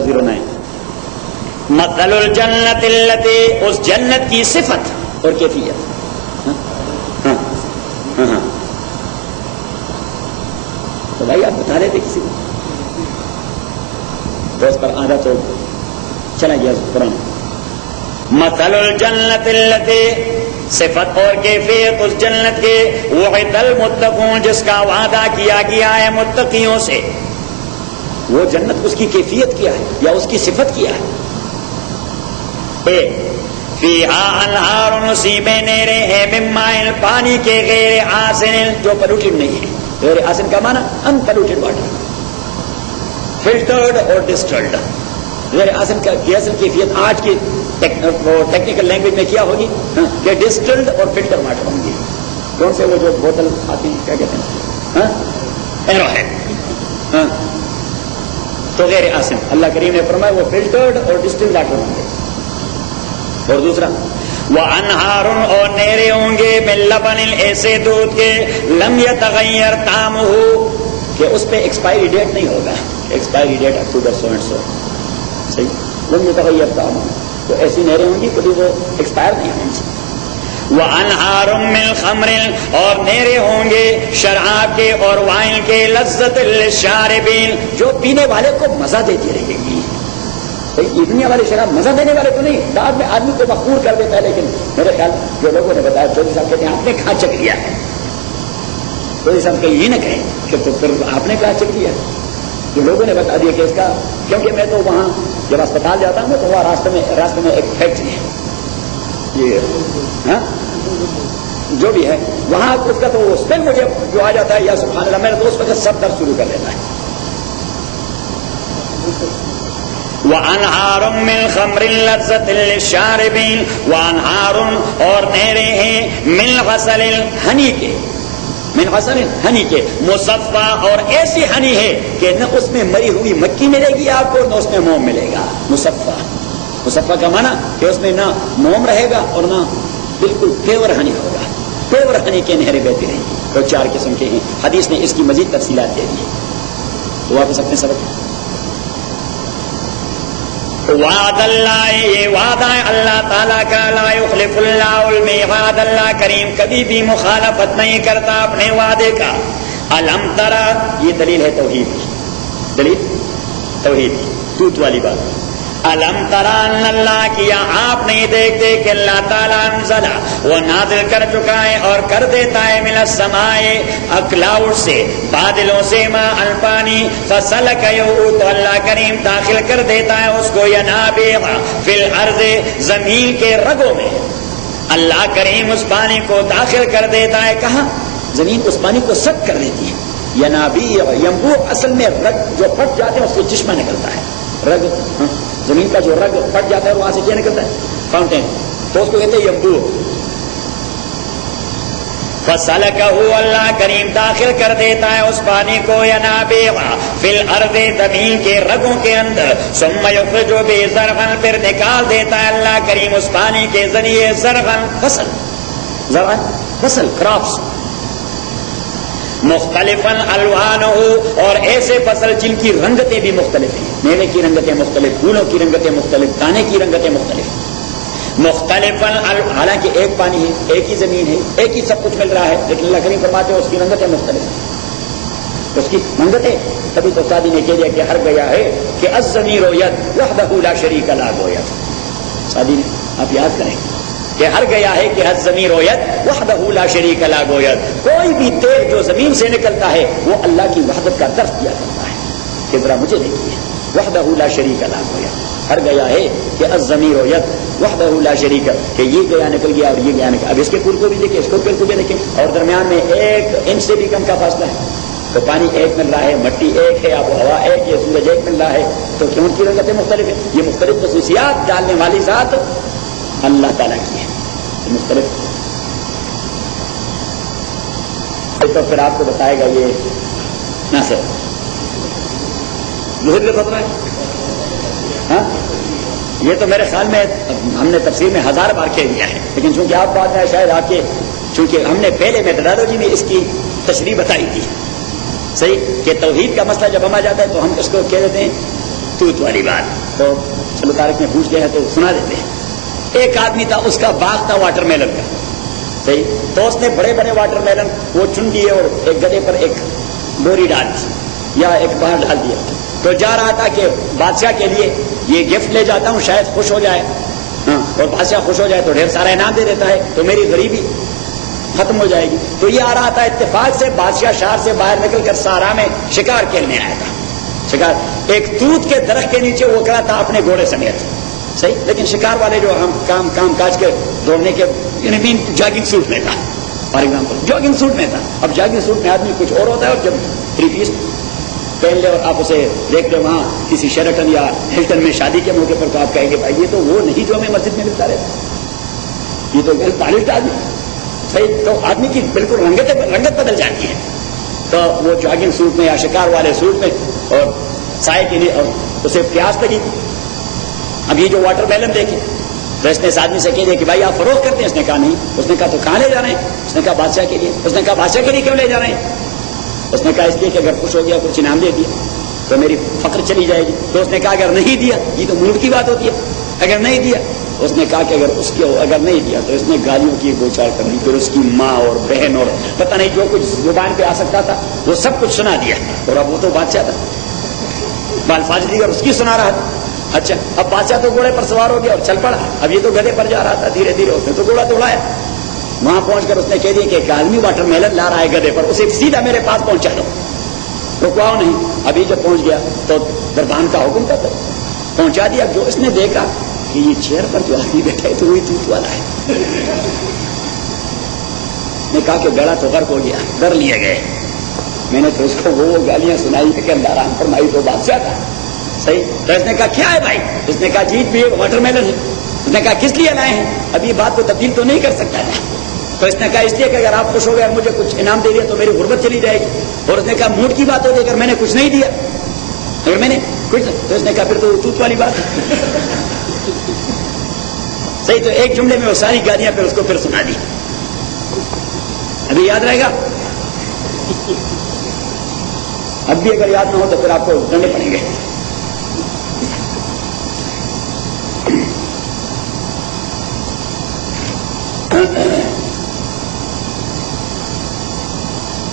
09 مثل الجنت التي، اس جنت کی صفت اور کیفیت. تو بھائی آپ بتا رہے تھے کسی کو تو اس پر آدھا تو چلا گیا قرآن. مثل الجنت التي، صفت اور کیفیت اس جنت کے، وعد المتقون، جس کا وعدہ کیا گیا ہے متقیوں سے. وہ جنت اس کی کیفیت کیا ہے یا اس کی صفت کیا ہے؟ فیہا انہار، اسی میں نہریں ہیں، من ماء، پانی کے، غیر آسن، جو پلوٹڈ نہیں ہے. غیر آسن کا معنی ان پلوٹڈ واٹر، فلٹرڈ اور ڈسٹلڈ. غیر آسن کا اصل کیفیت آج کی ٹیکنیکل لینگویج میں کیا ہوگی کہ ڈسٹلڈ اور فلٹر واٹر ہوں گے. کون سے وہ جو بوتل آتی ہیں کیا کہتے ہیں؟ ایرو ہے. تو غیر آسن اللہ کریم نے فرمایا وہ فلٹرڈ اور ڈسٹلڈ واٹر ہوں گے. اور دوسرا وَأَنْهَارٌ، اور نہریں ہوں گے، مِن لَبَنٍ، ایسے دودھ کے، لم يتغیر طعمہ، کہ اس پہ ایکسپائری ڈیٹ نہیں ہوگا. Expiry date October so and so, صحیح. لم يتغیر طعمہ، تو ایسی نہریں ہوں گی کبھی وہ ایکسپائر نہیں ہوں گی. وَأَنْهَارٌ مِّن خَمْرٍ، اور نہریں ہوں گے شراب کے اور وائن کے، لذت للشاربین، جو پینے والے کو مزہ دیتی رہے گی. یہ دنیا والے شراب مزہ دینے والے تو نہیں، بعد میں آدمی کو مقبول کر دیتا ہے. لیکن میرے خیال جو لوگوں نے بتایا، چودھری صاحب کہتے ہیں آپ نے کہاں چک لیا ہے. چودھری صاحب کہ یہ نہ کہیں کہ تو پھر آپ نے کہاں چک لیا. جو لوگوں نے بتا دیا کہ اس کا، کیونکہ میں تو وہاں جب اسپتال جاتا ہوں تو وہاں راستے میں ایک فیکٹری ہے، یہ جو بھی ہے وہاں اس کا تو اسمیل مجھے جو آ جاتا ہے، یا سبحان اللہ، میرا تو اس وقت سب درد شروع کر دیتا ہے. وَأَنْهَارٌ مِّن خَمْرٍ لَذَّةٍ لِّلشَّارِبِينَ، وَأَنْهَارٌ، اور نہریں ہیں، مِّن عَسَلٍ، ہنی کے، مِّن عَسَلٍ، ہنی کے، مُصَفَّى، اور ایسی ہنی ہے کہ نہ اس میں مری ہوئی مکھی ملے گی آپ کو، نہ اس میں موم ملے گا. مصفا، مصفا کا معنی کہ اس میں نہ موم رہے گا اور نہ بالکل پیور ہنی ہوگا. پیور ہنی کے نہریں بہتی رہیں گی. اور 4 قسم کے ہیں. حدیث نے اس کی مزید تفصیلات دے دی. تو واپس اپنے سبق. وعد اللہ، یہ وعدہ ہے اللہ تعالیٰ کا، لا یخلف اللہ المیعاد، اللہ کریم کبھی بھی مخالفت نہیں کرتا اپنے وعدے کا. الم ترى، یہ دلیل ہے توحید کی، دلیل توحید کی، توت والی بات. الم ترى ان اللہ کیا آپ نہیں دیکھتے کہ اللہ تعالیٰ انزل، وہ نازل کر چکا ہے اور کر دیتا ہے، من السماء، کلاؤڈ سے، بادلوں سے، ماء، پانی، فسلکہ، تو اللہ کریم داخل کر دیتا ہے اس کو، ینابیع فی الارض، زمین کے رگوں میں. اللہ کریم اس پانی کو داخل کر دیتا ہے. کہاں؟ زمین اس پانی کو سک کر دیتی ہے. ینابیع، ینبوع اصل میں رگ جو پھٹ جاتے ہیں اس سے چشمہ نکلتا ہے. رگ، زمین کا جو رگ پھٹ جاتا ہے وہاں سے کیا نکلتا ہے؟ فاؤنٹین. تو اس کو کہتے ہیں ینبوع. فسلکہ، اللہ کریم داخل کر دیتا ہے اس پانی کو، ینابیع فی الارض، زمین کے رگوں کے اندر، ثم یخرج بہ زرعا، پھر نکال دیتا ہے اللہ کریم اس پانی کے ذریعے زرعا، فصل، زرعا فصل، کراپس، مختلفاً الوانہ، اور ایسے فصل جن کی رنگتیں بھی مختلف ہیں. میوے کی رنگتیں مختلف، پھولوں کی رنگتیں مختلف، دانے کی رنگتیں مختلف. مختلفاً، حالانکہ ایک پانی ہے، ایک ہی زمین ہے، ایک ہی سب کچھ مل رہا ہے، لیکن اللہ کریم فرماتے ہیں اس کی رنگتیں مختلف ہیں. اس کی رنگتیں، تبھی تو سعدی نے کہہ دیا کہ ہر گیا ہے کہ الضمیر ید وحدہ لا شریک لہ گوید. سعدی نے، آپ یاد کریں کہ ہر گیا ہے کہ الضمیر ید وحدہ لا شریک لہ گوید. کوئی بھی تیل جو زمین سے نکلتا ہے وہ اللہ کی وحدت کا درس دیا کرتا ہے کہ ذرا مجھے دیکھیے، وحدہ لا شریک لہ گوید. ہر گیا ہے کہ الضمیر ید وحدہ لا شریک، کہ یہ گیا نکل گیا اور یہ گیا نکل. اب اس کے پھول کو بھی دیکھیں، اس کو پھول کو بھی دیکھیں، اور درمیان میں 1 انچ سے بھی کم کا فاصلہ ہے. تو پانی ایک مل رہا ہے، مٹی ایک ہے، آب و ہوا ایک ہے، سورج ایک مل رہا ہے، تو کیوں ان کی رنگتیں مختلف ہیں؟ یہ مختلف خصوصیات ڈالنے والی ذات اللہ تعالیٰ کی ہے، مختلف. تو پھر آپ کو بتائے گا یہ ناصر ظہور کا خطرہ ہے. ہاں، یہ تو میرے خیال میں ہم نے تفسیر میں 1000 بار کہہ دیا ہے، لیکن چونکہ آپ بات میں شاید آپ کے، چونکہ ہم نے پہلے میتھڈالوجی میں اس کی تشریح بتائی تھی، صحیح، کہ توحید کا مسئلہ جب ہم آ جاتا ہے تو ہم اس کو کہہ دیتے ہیں توت والی بات. تو چلو طارق نے پوچھ لیا ہے تو سنا دیتے ہیں. ایک آدمی تھا, اس کا باغ تھا واٹر میلن کا, صحیح. تو اس نے بڑے بڑے واٹر میلن وہ چن لیے اور ایک گدے پر ایک بوری ڈال دی یا ایک باہر ڈال دیا. تو جا رہا تھا کہ بادشاہ کے لیے یہ گفٹ لے جاتا ہوں, شاید خوش ہو جائے, اور بادشاہ خوش ہو جائے تو ڈھیر سارا انعام دے دیتا ہے, تو میری غریبی ختم ہو جائے گی. تو یہ آ رہا تھا, اتفاق سے بادشاہ شہر سے باہر نکل کر سہارا میں شکار کھیلنے آیا تھا. شکار ایک توت کے درخت کے نیچے وہ کھڑا تھا اپنے گھوڑے سمیت, صحیح. لیکن شکار والے جو ہم کام کاج کے دوڑنے کے جاگنگ سوٹ میں تھا, فار ایگزامپل جاگنگ سوٹ میں تھا. اب جاگنگ سوٹ میں آدمی کچھ اور ہوتا ہے, اور جب 3 پیس پہن لے اور آپ اسے دیکھ لیں وہاں کسی شیرٹن یا ہلٹن میں شادی کے موقع پر, تو آپ کہیں گے بھائی یہ تو وہ نہیں جو ہمیں مسجد میں ملتا رہتا, یہ تو پالش آدمی, صحیح. تو آدمی کی بالکل رنگت بدل جاتی ہے. تو وہ جاگنگ سوٹ میں یا شکار والے سوٹ میں, اور سائے کے لیے, اور اسے پیاس لگی. اب یہ جو واٹر میلن دیکھے تو اس نے اس آدمی سے کہہ دیا کہ بھائی آپ فروخت کرتے ہیں؟ اس نے کہا نہیں. اس نے کہا تو کہاں لے جا رہے ہیں؟ اس نے کہا بادشاہ کے لیے. اس نے کہا بادشاہ کے لیے کیوں لے جا رہے ہیں؟ اس نے کہا اس لیے کہ اگر خوش ہو گیا کچھ انعام دے دیا تو میری فقر چلی جائے گی. تو اس نے کہا اگر نہیں دیا, یہ تو ملک کی بات ہوتی ہے, اگر نہیں دیا. اس نے کہا کہ اگر نہیں دیا تو اس نے گالیوں کی بوچھار کر دی. پھر اس کی ماں اور بہن اور پتہ نہیں جو کچھ زبان پہ آ سکتا تھا وہ سب کچھ سنا دیا. اور اب وہ تو بادشاہ تھا, بالفاظ دیگر اس کی سنا رہا تھا. اچھا, اب بادشاہ تو گھوڑے پر سوار ہو گیا اور چل پڑا. اب یہ تو گدھے پر جا رہا تھا. دھیرے دھیرے اس نے تو گھوڑا دوڑایا. وہاں پہنچ کر اس نے کہہ دیا کہ ایک آدمی واٹر میلن لا رہا ہے گدھے پر, اسے سیدھا میرے پاس پہنچا دو. رکواؤ نہیں. ابھی جب پہنچ گیا تو دربان کا حکم تھا, تو پہنچا دیا. جو اس نے دیکھا کہ یہ چیئر پر جو آدمی بیٹھا ہے تو وہی توت والا ہے. نے کہا کہ گڑا تو غرق ہو گیا, ڈر لیے گئے. میں نے تو اس کو وہ گالیاں سنائی کہ اللہ رام فرمائی تو بادشاہ تھا, صحیح. تو اس نے کہا کیا ہے بھائی؟ اس نے کہا جیت بھی واٹر میلن ہے. اس نے کہا کس لیے لائے ہیں؟ اب یہ بات کو تبدیل تو نہیں کر سکتا تھا. تو اس نے کہا اس لیے کہ اگر آپ خوش ہو گئے اور مجھے کچھ انعام دے دیا تو میری غربت چلی جائے گی. اور اس نے کہا موڈ کی بات ہوتی ہے, اگر میں نے کچھ نہیں دیا, اگر میں نے کچھ, تو اس نے کہا پھر تو توت والی بات ہے, صحیح. تو ایک جملے میں وہ ساری گالیاں پھر اس کو پھر سنا دی. ابھی یاد رہے گا؟ اب بھی اگر یاد نہ ہو تو پھر آپ کو ڈنڈے پڑیں گے.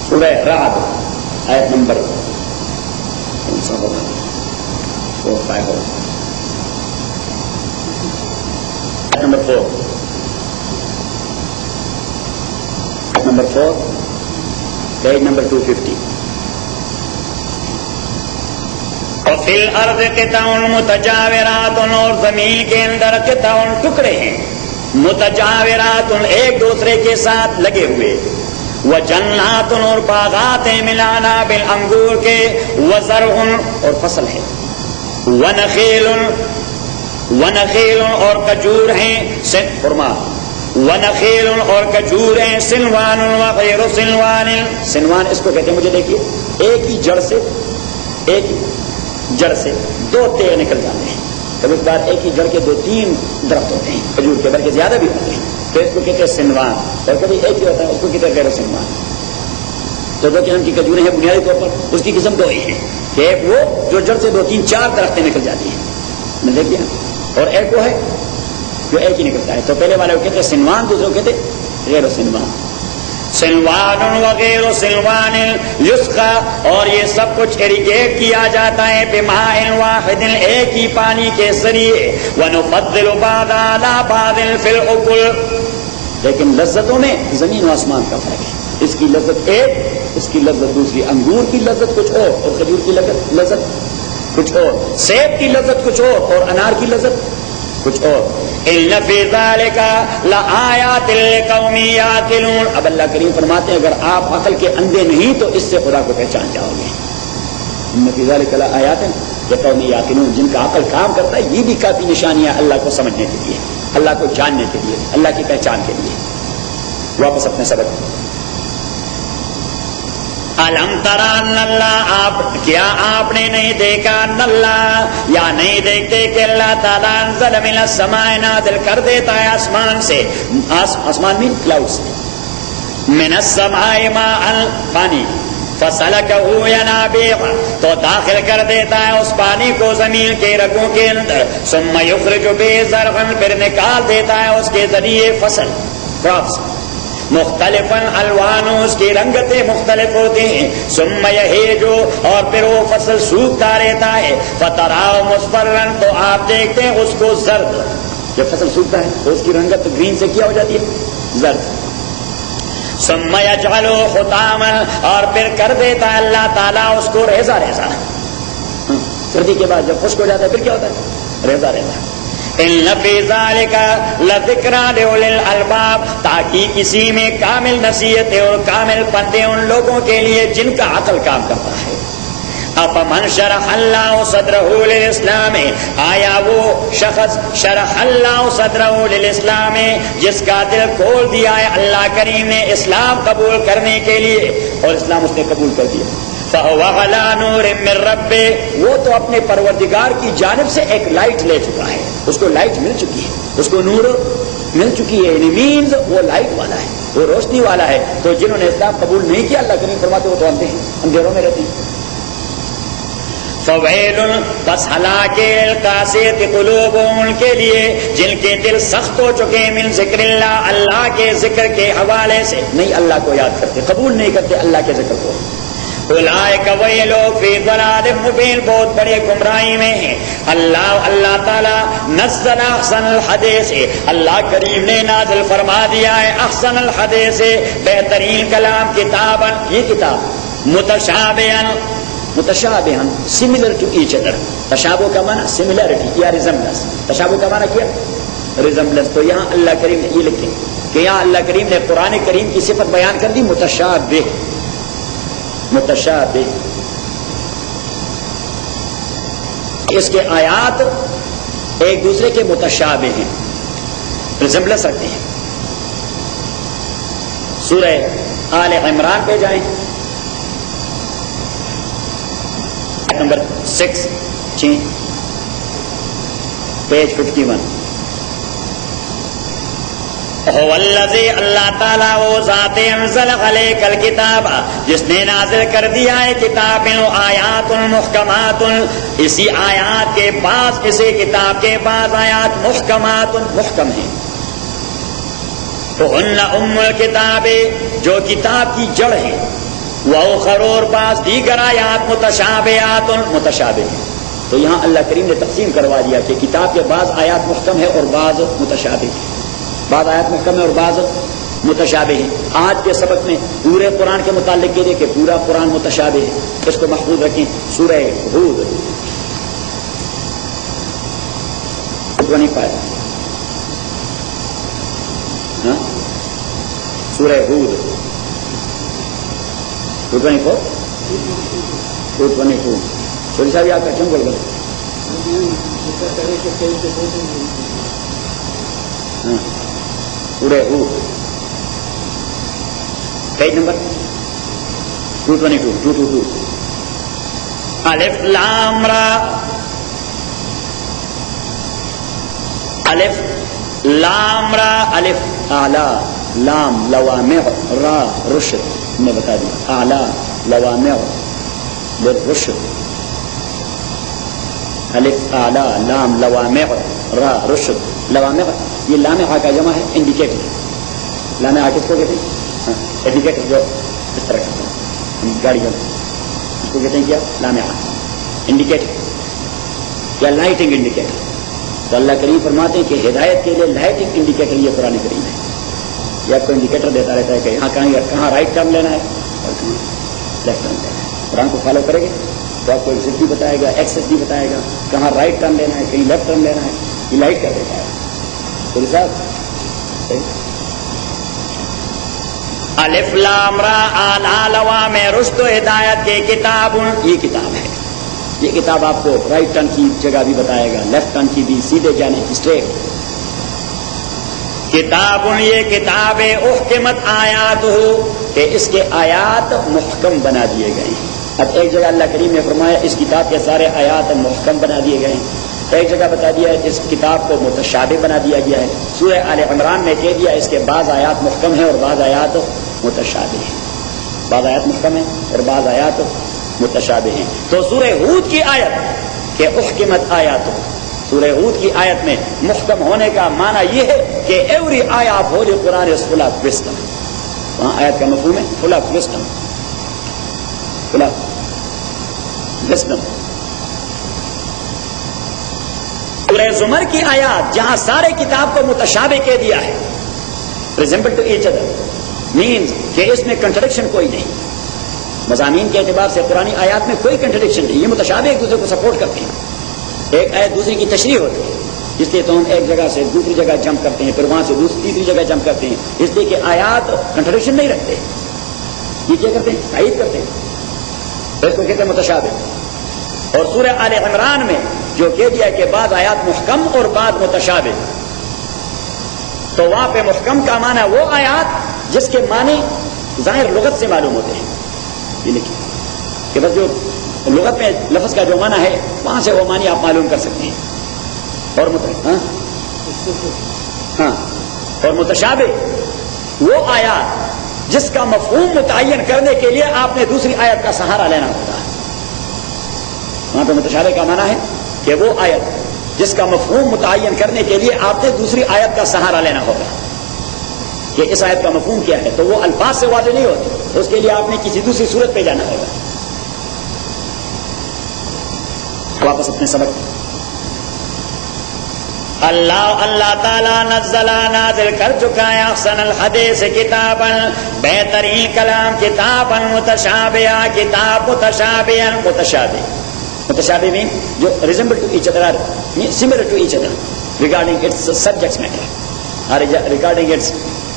سورہ رعد آیت نمبر 4 پیج نمبر 250. وفی الارض قطع متجاورات, اور زمین کے اندر قطع ٹکڑے ہیں, متجاورات ایک دوسرے کے ساتھ لگے ہوئے, وجنات اور باغات ہیں, من عناب انگور کے, وزرع اور فصل ہے, ونخیل اور کجور ہیں, فرما ونخیل اور کجور ہیں, سنوان وغیر سنوان. سنوان اس کو کہتے ہیں, مجھے دیکھیے, ایک ہی جڑ سے 2 تیغ نکل جاتے ہیں. کبھی بار ایک ہی جڑ کے 2-3 درخت ہوتے ہیں کھجور کے, بلکہ زیادہ بھی ہوتے ہیں, تو اس کو کہتے ہیں سنوان. اور کبھی ایک ہی ہوتا ہے, اس کو کہتے ہیں غیر سنوان. تو 2 قسم کی کھجوریں ہیں بنیادی طور پر. اس کی قسم 2 ہی ہیں, کہ ایک وہ جو جڑ سے 2-3-4 درختیں نکل جاتی ہیں, میں دیکھیے, اور ایک وہ ہے جو ایک ہی نکلتا ہے. تو پہلے والے کو کہتے ہیں سنوان, دوسرے کو کہتے ہیں غیر سنوان. سنوان وغیر سنوان یسقا, اور یہ سب کچھ ایریگیٹ کیا جاتا ہے, بماء واحد, ایک ہی پانی کے ذریعے, ونفضل بعض علی بعض فی الاکل. لیکن لذتوں میں زمین و آسمان کا فرق ہے. اس کی لذت ایک, اس کی لذت دوسری. انگور کی لذت کچھ اور کھجور کی لذت کچھ اور, سیب کی لذت کچھ اور انار کی لذت کچھ اور. ان فی ذلک لآیات لقوم یعقلون. اب اللہ کریم فرماتے ہیں اگر آپ عقل کے اندھے نہیں تو اس سے خدا کو پہچان جاؤ گے. ان فی ذلک لآیات لقوم یعقلون, جن کا عقل کام کرتا ہے, یہ بھی کافی نشانیاں اللہ کو سمجھنے کے لیے, اللہ کو جاننے کے لیے, اللہ کی پہچان کے لیے. واپس اپنے سبق. الم ترى اللہ, آپ کیا آپ نے نہیں دیکھا, اللہ یا نہیں دیکھتے کہ اللہ تعالیٰ انزل من السماء, نازل کر دیتا ہے آسمان سے, آسمان میں کلاؤڈ سے, من السماء ماء, پانی, فسلكه ينابيع، تو داخل کر دیتا ہے اس پانی کو زمین کے رگوں کے اندر، ثم يخرج به زرعا، پھر نکال دیتا ہے اس کے ذریعے فصل، کراپس، مختلف الوان، اس کی رنگتیں مختلف ہوتی ہیں، ثم یہیج، اور پھر وہ فصل سوکھتا رہتا ہے، فتراه مصفرا، تو آپ دیکھتے ہیں اس کو زرد، جب فصل سوکھتا ہے تو اس کی رنگت گرین سے کیا ہو جاتی ہے؟ زرد۔ ثم یجعلہ حطاما، اور پھر کر دیتا ہے اللہ تعالیٰ اس کو ریزہ ریزہ، سردی کے بعد جب خشک ہو جاتا ہے پھر کیا ہوتا ہے؟ ریزہ ریزہ۔ ان فی ذلک لذکری لاولی الالباب، تاکہ کسی میں کامل نصیحت اور کامل پندے ان لوگوں کے لیے جن کا عقل کام کرتا ہے۔ افمن شرح اللہ صدرہ للاسلام، آیا وہ شخص شرح اللہ صدرہ للاسلام جس کا دل کھول دیا ہے اللہ کریم نے اسلام قبول کرنے کے لیے، اور اسلام اس نے قبول کر دیا، فہو علی نور من ربہ، وہ تو اپنے پروردگار کی جانب سے ایک لائٹ لے چکا ہے، اس کو لائٹ مل چکی ہے، اس کو نور مل چکی ہے، یعنی مینز وہ لائٹ والا ہے، وہ روشنی والا ہے۔ تو جنہوں نے اسلام قبول نہیں کیا اللہ کریم فرماتے وہ تو اندھے ہیں، اندھیروں میں رہتے ہیں۔ فویل، بس ہلاک القاسیۃ قلوبہم، ان کے لیے جن کے دل سخت ہو چکے ہیں، من ذکر اللہ، اللہ کے ذکر کے حوالے سے، نہیں اللہ کو یاد کرتے، قبول نہیں کرتے اللہ کے ذکر کو۔ اولئک، وہی لوگ، فی ضلال مبین، بہت بڑے گمراہی میں ہیں۔ اللہ تعالیٰ نزل احسن الحدیث، اللہ کریم نے نازل فرما دیا ہے احسن الحدیث، بہترین کلام، کتابا، یہ کتاب، متشابہن سملر ٹو ایچ ادر، تشابہ کا معنی سملیرٹی یا ریزمبلنس، تشابہ کا معنی کیا؟ ریزمبلنس۔ تو یہاں اللہ کریم نے یہ لکھے کہ یہاں اللہ کریم نے قرآن کریم کی صفت بیان کر دی متشابہ، متشابہ، اس کے آیات ایک دوسرے کے متشابہ ہیں، ریزمبلنس رکھتے ہیں۔ سورہ آل عمران پہ جائیں، نمبر 6 پیج 51۔ هو الذی، اللہ تعالیٰ وہ ذات، انزل علیک الکتاب، جس نے نازل کر دیا ہے کتاب، آیات محکمات، اسی آیات کے بعض، اسی کتاب کے بعض آیات محکمات، محکم ہیں۔ وہن ام الکتاب، جو کتاب کی جڑ ہے، وَأُخَرُ، اور بعض دیگر آیات متشابہات، متشابہ ہیں۔ تو یہاں اللہ کریم نے تقسیم کروا دیا کہ کتاب کے بعض آیات محکم ہے اور بعض متشابہ ہیں، بعض آیات محکم ہے اور بعض متشابہ ہیں۔ آج کے سبق میں پورے قرآن کے متعلق یہ کہ پورا قرآن متشابہ ہے، اس کو محفوظ رکھیں۔ سورہ ہود 25، سورہ ہود 224 222۔ چھوٹی صاحب آپ کا کیوں بول گئے؟ پورے پیج نمبر 222۔ الف لام را، الف لام را، الف اعلی، لام لوامع، را رشد، نے بتا دیا، اعلی لوامع للرشد، الف اعلی، لام لوامع، را رشد۔ لوامع یہ لامع کا جمع ہے انڈیکیٹر، لامع کس کو کہتے ہیں؟ انڈیکیٹر جو اس طرح کرتے ہیں گاڑی کا، اس کو کہتے ہیں کیا؟ لامع انڈیکیٹر یا لائٹنگ انڈیکیٹر۔ تو اللہ کریم فرماتے ہیں کہ ہدایت کے لیے لائٹنگ انڈیکیٹر یہ قرآن کریم ہے، یہ آپ کو انڈیکیٹر دیتا رہتا ہے کہ یہاں کہاں رائٹ ٹرن لینا ہے اور کہاں لیفٹ ٹرن لینا ہے۔ قرآن کو فالو کرے گے تو آپ کو ایگزٹ بھی بتائے گا، ایکسس بھی بتائے گا، کہاں رائٹ ٹرن لینا ہے، کہیں لیفٹ ٹرن لینا ہے، یہ لائٹ کر دیتا ہے۔ تو الف لام را، اعلی لوامع رشد، ہدایت کی کتاب، یہ کتاب ہے، یہ کتاب آپ کو رائٹ ٹرن کی جگہ بھی بتائے گا، لیفٹ ٹرن کی بھی، سیدھے جانے کی، اسٹریٹ۔ کتاب، یہ کتاب احکمت آیات ہو، کہ اس کے آیات محکم بنا دیے گئے ہیں۔ اب ایک جگہ اللہ کریم نے فرمایا اس کتاب کے سارے آیات محکم بنا دیے گئے ہیں، ایک جگہ بتا دیا ہے اس کتاب کو متشابہ بنا دیا گیا ہے۔ سورہ آل عمران میں کہہ دیا اس کے بعض آیات محکم ہیں اور بعض آیات متشابہ ہیں۔ بعض آیات محکم ہیں اور بعض آیات متشابہ ہیں. تو سورہ ہود کی آیت کہ احکمت آیات، سورہ ہود کی آیت میں محکم ہونے کا معنی یہ ہے کہ ایوری آیا of holy Quran is full of wisdom. وہاں آیت کا مفہوم ہے full of wisdom, full of wisdom. سورہ زمر کی آیات جہاں سارے کتاب کو متشابہ کہہ دیا ہے، resemble to each other, means کہ اس میں کنٹرڈکشن کوئی نہیں. مضامین کے اعتبار سے قرآن آیات میں کوئی کنٹرڈکشن نہیں، یہ متشابہ ایک دوسرے کو سپورٹ کرتے ہیں. ایک آیت دوسری کی تشریح ہوتی ہے، اس لیے تو ہم ایک جگہ سے دوسری جگہ جمپ کرتے ہیں، پھر وہاں سے تیسری جگہ جمپ کرتے ہیں، اس لیے کہ آیات کنٹرڈکشن نہیں رکھتے. یہ کیا کرتے ہیں؟ تائید کرتے ہیں. اس کو کہتے ہیں متشابہ. اور سورہ آل عمران میں جو کہہ دیا کہ بعض آیات محکم اور بعض متشابہ، تو وہاں پہ محکم کا معنی وہ آیات جس کے معنی ظاہر لغت سے معلوم ہوتے ہیں. یہ لکھیں کہ بس جو لغت میں لفظ کا جو معنی ہے وہاں سے وہ معنی آپ معلوم کر سکتے ہیں. اور متشابہ وہ آیات جس کا مفہوم متعین کرنے کے لیے آپ نے دوسری آیت کا سہارا لینا ہوگا. وہاں پہ متشابہ کا معنی ہے کہ وہ آیت جس کا مفہوم متعین کرنے کے لیے آپ نے دوسری آیت کا سہارا لینا ہوگا کہ اس آیت کا مفہوم کیا ہے. تو وہ الفاظ سے واضح نہیں ہوتی، اس کے لیے آپ نے کسی دوسری صورت پہ جانا ہوگا. واپس اپنے سبق. اللہ تعالیٰ نازل کر چکا ہے احسن الحدیث کتابا، بہترین کلام کتابا متشابہ، کتاب متشابہ. متشابہ مین جو resemble to each other, similar to each other regarding its subjects matter, regarding its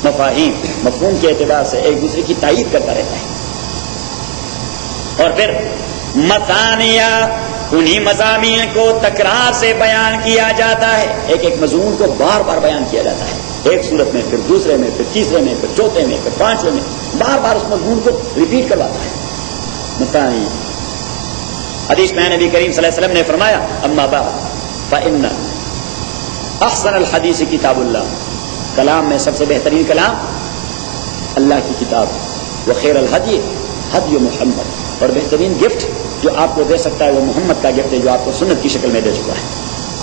مفاہیم، مفہوم کے اعتبار سے ایک دوسرے کی تائید کرتا رہتا ہے. اور پھر مثانیہ، انہی مضامین کو تکرار سے بیان کیا جاتا ہے. ایک ایک مضمون کو بار بار بیان کیا جاتا ہے، ایک صورت میں، پھر دوسرے میں، پھر تیسرے میں، پھر چوتھے میں، پھر پانچویں میں، بار بار اس مضمون کو ریپیٹ کرواتا ہے. مثانیہ. حدیث میں نبی کریم صلی اللہ علیہ وسلم نے فرمایا اما بعد فإن احسن الحدیث کتاب اللہ، کلام میں سب سے بہترین کلام اللہ کی کتاب، وخیر الہدی ہدی محمد، اور بہترین گفٹ جو آپ کو دے سکتا ہے وہ محمد کا گفٹ ہے جو آپ کو سنت کی شکل میں دے چکا ہے.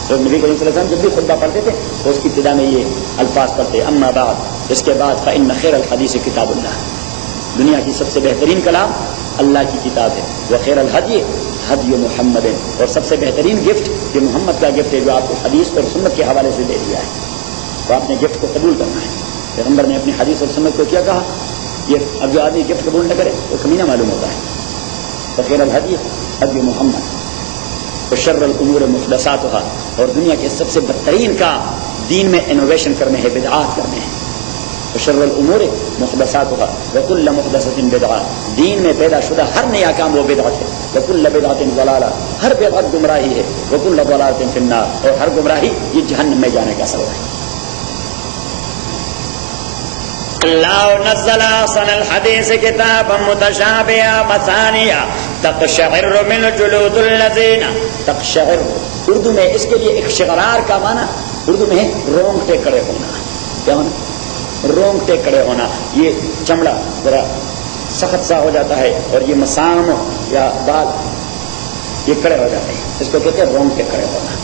تو نبی کریم صلی اللہ علیہ وسلم جب بھی خطبہ پڑھتے تھے تو اس کی ابتدا میں یہ الفاظ پڑھتے اما بعد، اس کے بعد فإن خیر الحدیث کتاب اللہ، دنیا کی سب سے بہترین کلام اللہ کی کتاب ہے، وخیر الہدی ہدی محمد، اور سب سے بہترین گفٹ یہ محمد کا گفٹ ہے جو آپ کو حدیث اور سنت کے حوالے سے دے دیا ہے. تو آپ نے گفٹ کو قبول کرنا ہے. پیغمبر نے اپنی حدیث اور سنت کو کیا کہا؟ یہ اب جو آدمی گفٹ قبول نہ کرے وہ کمینہ معلوم ہوتا ہے. وخیر الہدی ہدی محمد وشر الامور محدثاتها، اور دنیا کے سب سے بدترین کام دین میں انوویشن کرنے ہے، بدعات کرنے ہیں. وشر الامور محدثاتها وكل محدثۃ بدعہ، دین میں پیدا شدہ ہر نیا کام وہ بدعت ہے. وكل بدعۃ ضلالہ، ہر بدعت گمراہی ہے. وكل ضلالۃ فی النار، اور ہر گمراہی یہ جہنم میں جانے کا سبب ہے. اللہ نزل احسن الحدیث کتابا متشابہا مثانیہ تقشعر من جلود الذین، تقشعر اردو میں اس کے لیے اقشعرار کا معنی اردو میں ہے رونگٹے کھڑے ہونا. کیا ہونا؟ رونگٹے کھڑے ہونا. یہ چمڑا ذرا سخت سا ہو جاتا ہے اور یہ مسام یا بال یہ کھڑے ہو جاتے ہیں، اس کو کہتے ہیں رونگٹے کھڑے ہونا.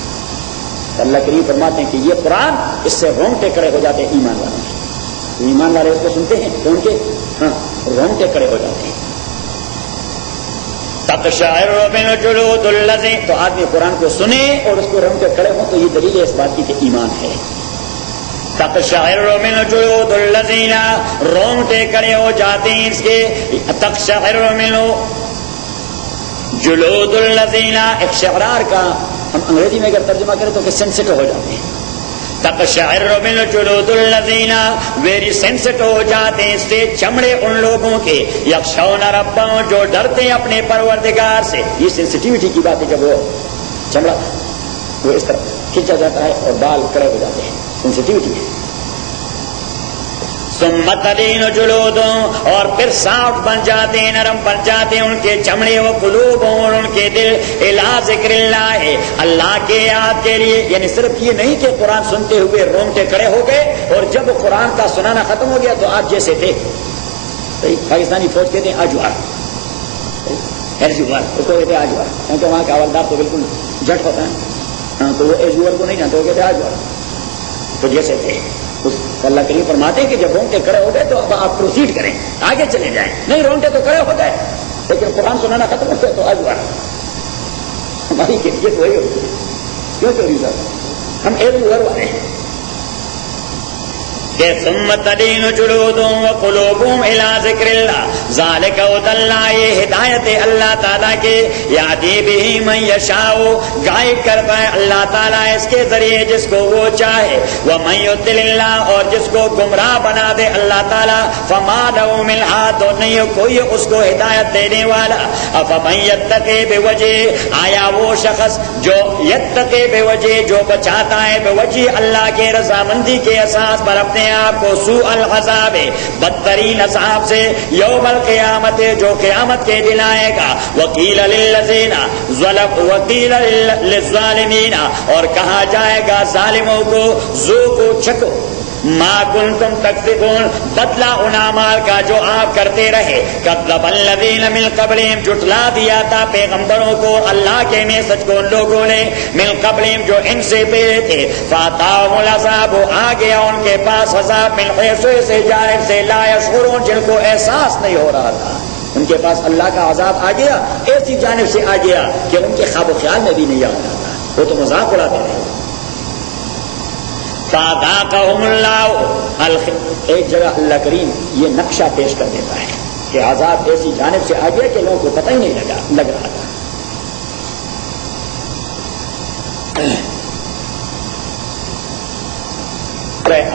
اللہ کریم فرماتے ہیں کہ یہ قرآن اس سے رونگٹے کھڑے ہو جاتے ہیں ایمان والوں کے. ایمان والے اس کو سنتے ہیں تو ان کے رونگٹے کھڑے ہو جاتے ہیں. تقشعر من جلود الذین، تو آدمی قرآن کو سنے اور اس کو رونگٹے کھڑے ہوں تو یہ دلیل ہے اس بات کی کہ ایمان ہے. تقشعر من جلود الذین، رونگٹے کھڑے ہو جاتے ہیں اس کے. تقشعر من جلود الذین، اقشعرار کا ہم انگریزی میں اگر ترجمہ کریں تو کہ سینسٹو ہو جاتے ہیں. تقشعر من جلود الذین، ویری سینسٹو ہو جاتے ہیں اس سے چمڑے ان لوگوں کے، یخشون ربهم، جو ڈرتے ہیں اپنے پروردگار سے. یہ سینسٹیوٹی کی بات ہے، جب وہ چمڑا وہ اس طرح کھینچا جاتا ہے اور بال کڑے ہو جاتے ہیں، سینسٹیوٹی ہے. ثم تلین جلودهم، اور پھر صاف بن جاتے ہیں، نرم بن جاتے ہیں ان کے چمڑے، و قلوبهم، اور ان کے دل، الی ذکر اللہ، اللہ کے یاد کے لیے. یعنی صرف یہ نہیں کہ قرآن سنتے ہوئے رونگٹے کھڑے ہو گئے اور جب قرآن کا سنانا ختم ہو گیا تو آپ جیسے تھے. پاکستانی فوج کہتے ہیں آجوار، ایجوار اس کو کہتے ہیں آجوار، کیونکہ وہاں کا حوالدار تو بالکل جٹ ہوتا ہے، تو وہ ایجوار کو نہیں جانتے، وہ کہتے ہیں آجوار. تو جیسے تھے اس اللہ کریم فرماتے ہیں کہ جب رونگٹے کھڑے ہو گئے تو اب آپ پروسیڈ کریں، آگے چلے جائیں. نہیں رونگٹے تو کھڑے ہو گئے لیکن قرآن سنانا ختم ہو گیا تو آجوار. ہماری کیفیت وہی ہوتی ہے. کیوں چوری صاحب ہم ایجوار والے ہیں کہ ثم تدین جلودهم وقلوبهم الى ذکر اللہ ذالک ھدی اللہ، یہ ہدایت اللہ تعالیٰ کے یہدی بہ من یشاء، گائیڈ کرتا ہے اللہ تعالیٰ اس کے ذریعے جس کو وہ چاہے. ومن یضلل اللہ، اور جس کو گمراہ بنا دے اللہ تعالیٰ، فما لہ من ہاد، اور نہیں کوئی اس کو ہدایت دینے والا. افمن یتقی بوجہ، آیا وہ شخص جو یتقی بوجہ، جو بچاتا ہے بوجہ اللہ کے رضامندی کے اساس پر اپنے آپ کو سوء العذاب، بدترین عذاب سے، یوم القیامت، جو قیامت کے دن آئے گا. وقیل للذین للظالمین، اور کہا جائے گا ظالموں کو ذوقوا، چکھو ما کنتم تکذبون، بدلہ ان اعمال کا جو آپ کرتے رہے. کذب الذین من قبلہم، جھٹلا دیا تھا پیغمبروں کو اللہ کے میسج کو ان لوگوں نے، من قبلہم جو ان سے پہلے تھے. فاتاہم العذاب، آ گیا ان کے پاس عذاب، من حیث سے جانب سے لا یشعرون، جن کو احساس نہیں ہو رہا تھا. ان کے پاس اللہ کا عذاب آ گیا، ایسی جانب سے آ گیا کہ ان کے خواب و خیال میں بھی نہیں آ رہا تھا. وہ تو مذاق اڑاتے رہے. فَذَاقَهُمُ اللَّهُ، ایک جگہ اللہ کریم یہ نقشہ پیش کر دیتا ہے کہ عذاب ایسی جانب سے آ گیا کہ لوگوں کو پتہ ہی نہیں لگ رہا تھا.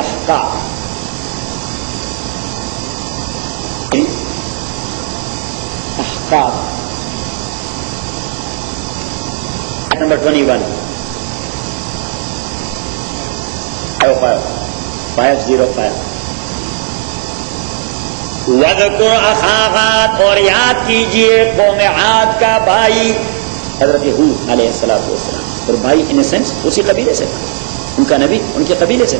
احقاف، احقاف نمبر 21 505. وَاذْكُرْ أَخَا عَادٍ، اور یاد کیجئے قوم عاد کا بھائی حضرت ہود علیہ السلام. اور بھائی ان سینس اسی قبیلے سے، ان کا نبی ان کے قبیلے سے.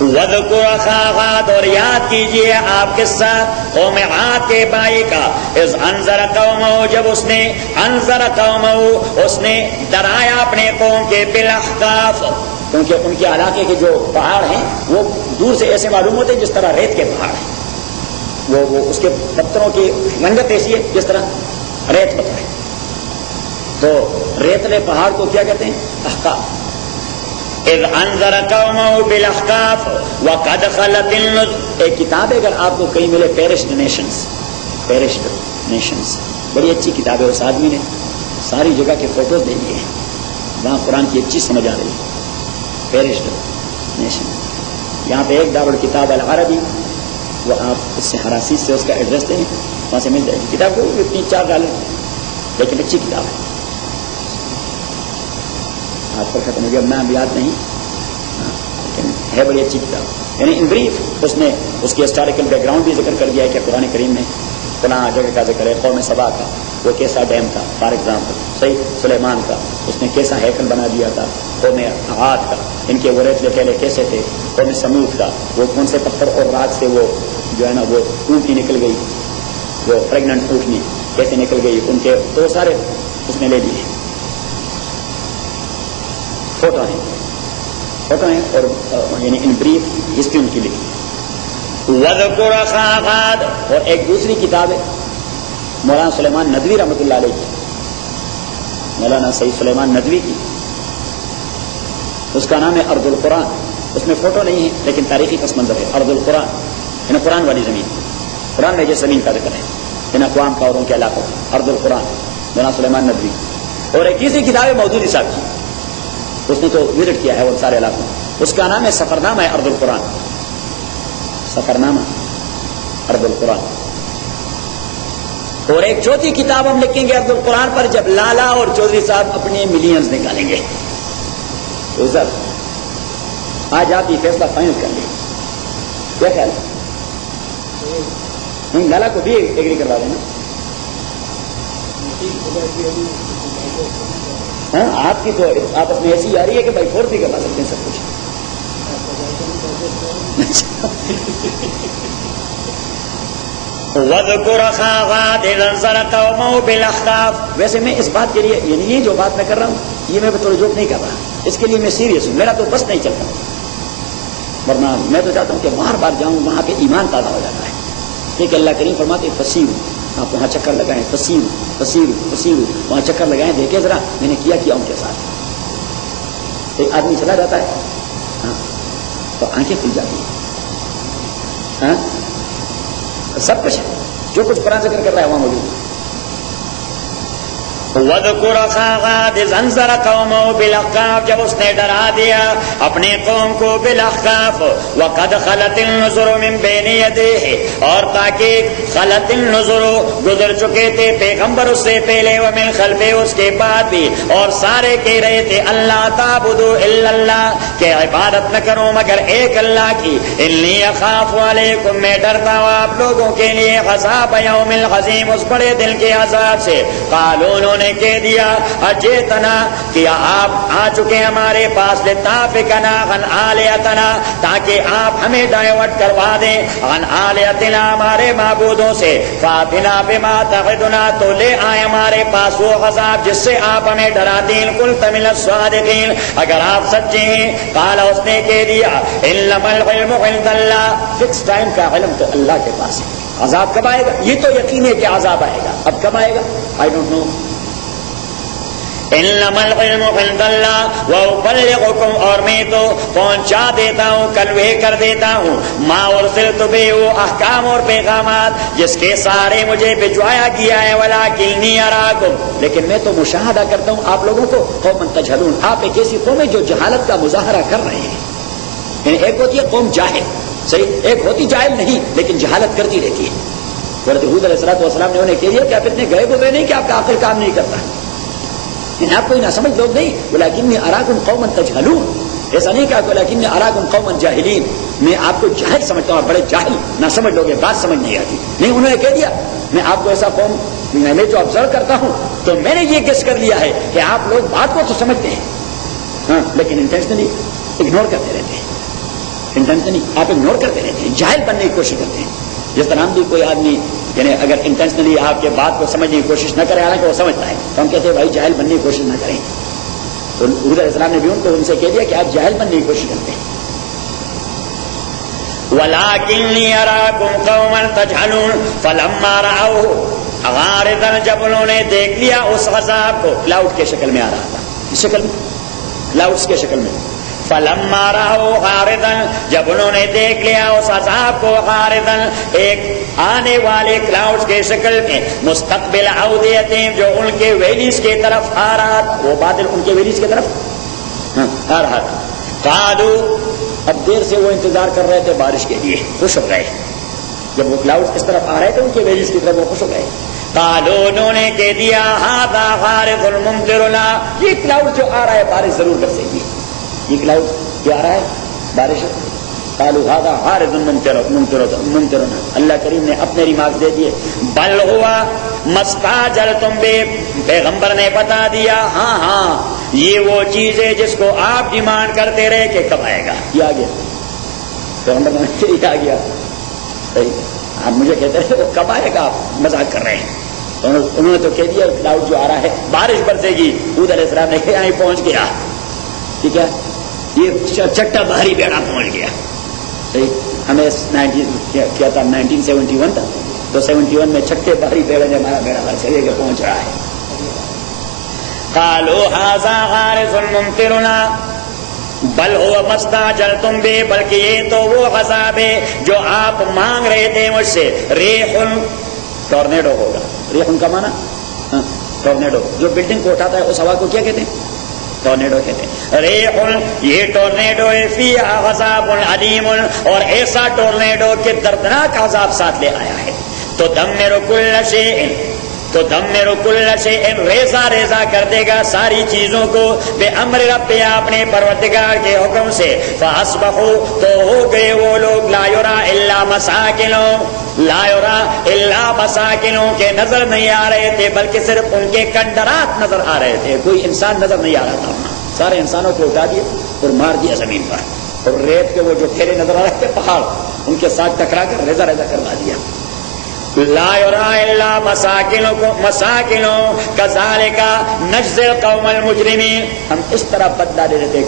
وَاذْكُرْ أَخَا عَادٍ، اور یاد کیجئے آپ قصہ قوم عاد کے بھائی کا. اذ انذر قومہ، جب اس نے انذر قومہ، اس نے ڈرایا اپنے قوم کے بالاحقاف، کیونکہ ان کے علاقے کے جو پہاڑ ہیں وہ دور سے ایسے معلوم ہوتے ہیں جس طرح ریت کے پہاڑ ہیں. وہ اس کے پتھروں کی رنگت ایسی ہے جس طرح ریت پتھر ہے. تو ریتلے پہاڑ کو کیا کہتے ہیں؟ احقاف. اذ انذر قومہ بالاحقاف وقد خلت النذر، ایک کتاب ہے اگر آپ کو کہیں ملے، پیرشڈ نیشنز، پیرشڈ نیشنز، بڑی اچھی کتاب ہے. اس آدمی نے ساری جگہ کے فوٹوز دے دیے ہیں، وہاں قرآن کی ایک چیز سمجھ آ رہی ہے. پیرشڈ نیشن. یہاں پہ ایک دارالکتاب العربی، وہ آپ اس سے حراسیس سے اس کا ایڈریس دیں، وہاں سے مل جائے گی. کتاب کو $3-4 لیکن اچھی کتاب ہے. آپ پر ختم ہو گیا، نام یاد نہیں لیکن ہے بڑی اچھی کتاب. یعنی ان بریف اس نے اس کی ہسٹوریکل بیک گراؤنڈ بھی ذکر کر دیا ہے کہ قرآن کریم میں فلاں جگہ کا ذکر ہے. قوم سبا کا وہ کیسا ڈیم تھا فار ایگزامپل، صحیح. سلیمان کا اس نے کیسا ہیکل بنا دیا تھا. قوم عاد کا ان کے وہ ریتلے پہلے کیسے تھے. قوم سمود کا وہ کون سے پتھر اور رات سے وہ جو ہے نا وہ اونٹنی نکل گئی، وہ پریگننٹ اونٹنی کیسے نکل گئی، ان کے تو سارے اس نے لے لیے. فوٹو ہیں اور یعنی ان بریف ہسٹری ان کی لکھی. وَاذْكُرْ أَخَا عَادٍ، اور ایک دوسری کتاب ہے مولانا سلیمان ندوی رحمۃ اللہ علیہ کی، مولانا سید سلیمان ندوی کی. اس کا نام ہے ارض القرآن. اس میں فوٹو نہیں ہے لیکن تاریخی پس منظر ہے. ارض القرآن یعنی قرآن والی زمین، قرآن میں جس زمین کا ذکر ہے ان اقوام کا اور ان کے علاقوں کا. ارض القرآن مولانا سلیمان ندوی. اور ایک تیسری کتاب ہے مودودی صاحب کی، اس نے تو وزٹ کیا ہے وہ سارے علاقوں. اس کا نام ہے سفرنامہ ارض القرآن. سفرنامہ ارض القرآن. اور ایک چوتھی کتاب ہم لکھیں گے ارض القرآن پر جب لالا اور چودھری صاحب اپنے ملینز نکالیں گے. تو سر آج آپ یہ فیصلہ فائنل کر لیں، کیا خیال ہے؟ لالا کو بھی ایگری کروا دینا. ہاں آپ کی تو آپس میں ایسی آ رہی ہے کہ بھائی فورس بھی کروا سکتے ہیں سب کچھ. وَاذْكُرْ أَخَا عَادٍ إِذْ أَنذَرَ قَوْمَهُ بِالْأَحْقَافِ. ویسے میں اس بات کے لیے یعنی یہ جو بات میں کر رہا ہوں یہ میں بطور جوک نہیں کر رہا, اس کے لیے میں سیریس ہوں, میرا تو بس نہیں چلتا, ورنہ میں تو چاہتا ہوں کہ بار بار جاؤں, وہاں پہ ایمان تازہ ہو جاتا ہے. ٹھیک ہے, اللہ کریم فرماتے فسیرو, آپ وہاں چکر لگائیں, فسیرو فسیرو فسیرو, وہاں چکر لگائیں, دیکھیں ذرا میں نے کیا ان کے ساتھ. ایک آدمی چلا جاتا ہے تو آنکھیں کھل جاتی ہیں, سب کچھ ہے, جو کچھ قرآن ذکر کر رہا ہے وہاں موجود. وَاذْكُرْ أَخَا عَادٍ إِذْ أَنذَرَ قَوْمَهُ بِالْأَحْقَافِ. جب اس نے ڈرا دیا اپنے قوم کو بالأحقاف. وَقَدْ خَلَتِ النُّذُرُ مِن بَيْنِ يَدَيْهِ, اور تاکہ خلت النذر گزر چکے تھے پیغمبر اس سے پہلے, ومن خلفہ اس کے بعد بھی, اور سارے کہہ رہے تھے اللہ تعبدوا الا اللہ, کہ عبادت نہ کرو مگر ایک اللہ کی. انی اخاف علیکم, میں ڈرتا ہوں آپ لوگوں کے لیے عذاب یوم العظیم, اس بڑے دل کے عذاب سے. قالوا, انہوں نے کہہ دیا اجیتنا, کیا آپ آ چکے ہمارے پاس, لتافکنا عن آلیتنا, تاکہ آپ ہمیں ڈائیورٹ کروا دیں, عن آلیتنا ہمارے معبودوں سے. فاتنا بما تعدنا, تو لے آئے ہمارے پاس وہ عذاب جس سے آپ ہمیں ڈراتے ہیں. قلت من الصادقین, اگر آپ سچے ہیں. قال, اس نے کہہ دیا انما العلم عند اللہ, فکس ٹائم کا علم تو اللہ کے پاس ہے. عذاب کب آئے گا یہ تو یقین ہے کہ عذاب آئے گا, اب کب آئے گا آئی ڈونٹ نو. انما العلم عند اللہ وابلغکم, اور میں تو پہنچا دیتا ہوں, کنوے کر دیتا ہوں, ما ارسلت بہ, وہ احکام اور پیغامات جس کے سارے مجھے بھجوایا گیا ہے. ولکنی اراکم, لیکن میں تو مشاہدہ کرتا ہوں آپ لوگوں کو, قوم تجہلون, آپ ایک ایسی قوم ہے جو جہالت کا مظاہرہ کر رہے ہیں. یعنی ایک ہوتی ہے قوم جاہل, صحیح, ایک ہوتی جاہل نہیں لیکن جہالت کرتی رہتی ہے. حضرت ہود علیہ السلام نے انہیں کہہ دیا کہ آپ اتنے گئے ہوئے نہیں کہ آپ کا عقل کام نہیں کرتا, آپ کوئی نہ سمجھ لوگ نہیں. ولکنی اراکم قوما تجہلون, ایسا نہیں کہا ولکنی اراکم قوما جاہلین, میں آپ کو جاہل سمجھتا ہوں, آپ بڑے جاہل نہ سمجھ لوگے, بات سمجھ نہیں آتی. نہیں, انہوں نے کہہ دیا میں آپ کو ایسا قوم, میں جو آبزرو کرتا ہوں تو میں نے یہ گیس کر لیا ہے کہ آپ لوگ بات کو تو سمجھتے ہیں, ہاں, لیکن انٹینشنلی اگنور کرتے رہتے ہیں. انٹینشنلی آپ اگنور کرتے رہتے ہیں, جاہل بننے کی کوشش کرتے ہیں. جس طرح بھی کوئی آدمی یعنی اگر انٹینشنلی آپ کے بات کو سمجھنے کی کوشش نہ کرے, حالانکہ وہ سمجھتا ہے, تو ہم کہتے ہیں بھائی جاہل بننے کی کوشش نہ کریں. تو حضور علیہ السلام نے بھی ان سے کہہ دیا کہ آپ جاہل بننے کی کوشش کرتے ہیں. وَلَٰكِنِّي أَرَاكُمْ قَوْمًا تَجْهَلُونَ فَلَمَّا رَأَوْهُ عَارِضًا, جب انہوں نے دیکھ لیا اس عذاب کو, کلاؤڈ کے شکل میں آ رہا تھا, اس شکل میں, کلاؤڈس کے شکل میں. فَلَمَّا رَأَوْهُ عَارِضًا, جب انہوں نے دیکھ لیا اس عذاب کو, عارضًا, ایک آنے والے کلاؤڈ کے شکل میں, مستقبل اودیتہم, جو ان کے ویلیز کی طرف آ رہا تھا, وہ بادل ان کے ویلیز کی طرف آ رہا تھا. قالوا, اب دیر سے وہ انتظار کر رہے تھے بارش کے لیے, خوش ہو گئے. جب وہ کلاؤڈ اس طرف آ رہے تھے ان کے ویلیز کی طرف, وہ خوش ہو گئے. قالوا, انہوں نے کہہ دیا ھذا عارض ممطرنا, یہ کلاؤڈ جو آ رہا ہے بارش ضرور برسے گی. یہ کلاؤڈ کیا آ رہا ہے بارش. قالوا ھذا عارض ممطرنا, اللہ کریم نے اپنے ریمارکس دے دیے. بل ہوا مستعجلتم بہ, پیغمبر نے بتا دیا ہاں ہاں یہ وہ چیز ہے جس کو آپ ڈیمانڈ کرتے رہے کہ کب آئے گا. یہ آ گیا, پیغمبر نے یہ آ گیا. آپ مجھے کہتے رہے وہ کب آئے گا, آپ مذاق کر رہے ہیں. انہوں نے تو کہہ دیا کلاؤڈ جو آ رہا ہے بارش برسے گی. حود علیہ السلام نے کہا یہیں پہنچ گیا, ٹھیک ہے, یہ چٹا بھاری بیڑا پہنچ گیا. ہمیں کیا تھا 1971 تھا, تو 71 میں چھٹے بھاری بیڑے نے ہمارا بیڑا بھر چلے کے پہنچ رہا ہے. قالوا ھذا عارض ممطرنا بل هو مستعجلتم بہ, بلکہ یہ تو وہ عذاب ہے جو آپ مانگ رہے تھے مجھ سے. ریح, ٹورنیڈو ہوگا. ریح کا معنی ٹورنیڈو, جو بلڈنگ کو اٹھاتا ہے اس ہوا کو کیا کہتے ہیں, ٹورنیڈو کہتے ہیں. ریح, یہ ٹورنیڈو ہے, فیہا عذاب علیم, اور ایسا ٹورنیڈو کہ دردناک عذاب ساتھ لے آیا ہے. تدمر کل شیء, ریزہ ریزہ کر دے گا ساری چیزوں کو, بے امر رب, اپنے پروردگار کے حکم سے. فاصبحوا, تو ہو گئے وہ لوگ, لا یرا الا مساکنوں, کے نظر نہیں آ رہے تھے بلکہ صرف ان کے کنڈرات نظر آ رہے تھے, کوئی انسان نظر نہیں آ رہا تھا. سارے انسانوں کو اٹھا دیا اور مار دیا زمین پر, اور ریت کے وہ جو ٹھیلے نظر آ رہے تھے پہاڑ, ان کے ساتھ ٹکرا کر ریزہ ریزہ کروا دیا. لا يرى الا مساکنو کذالک نجزی القوم المجرمین. ہم اس طرح بدلہ دے دیتے ہیں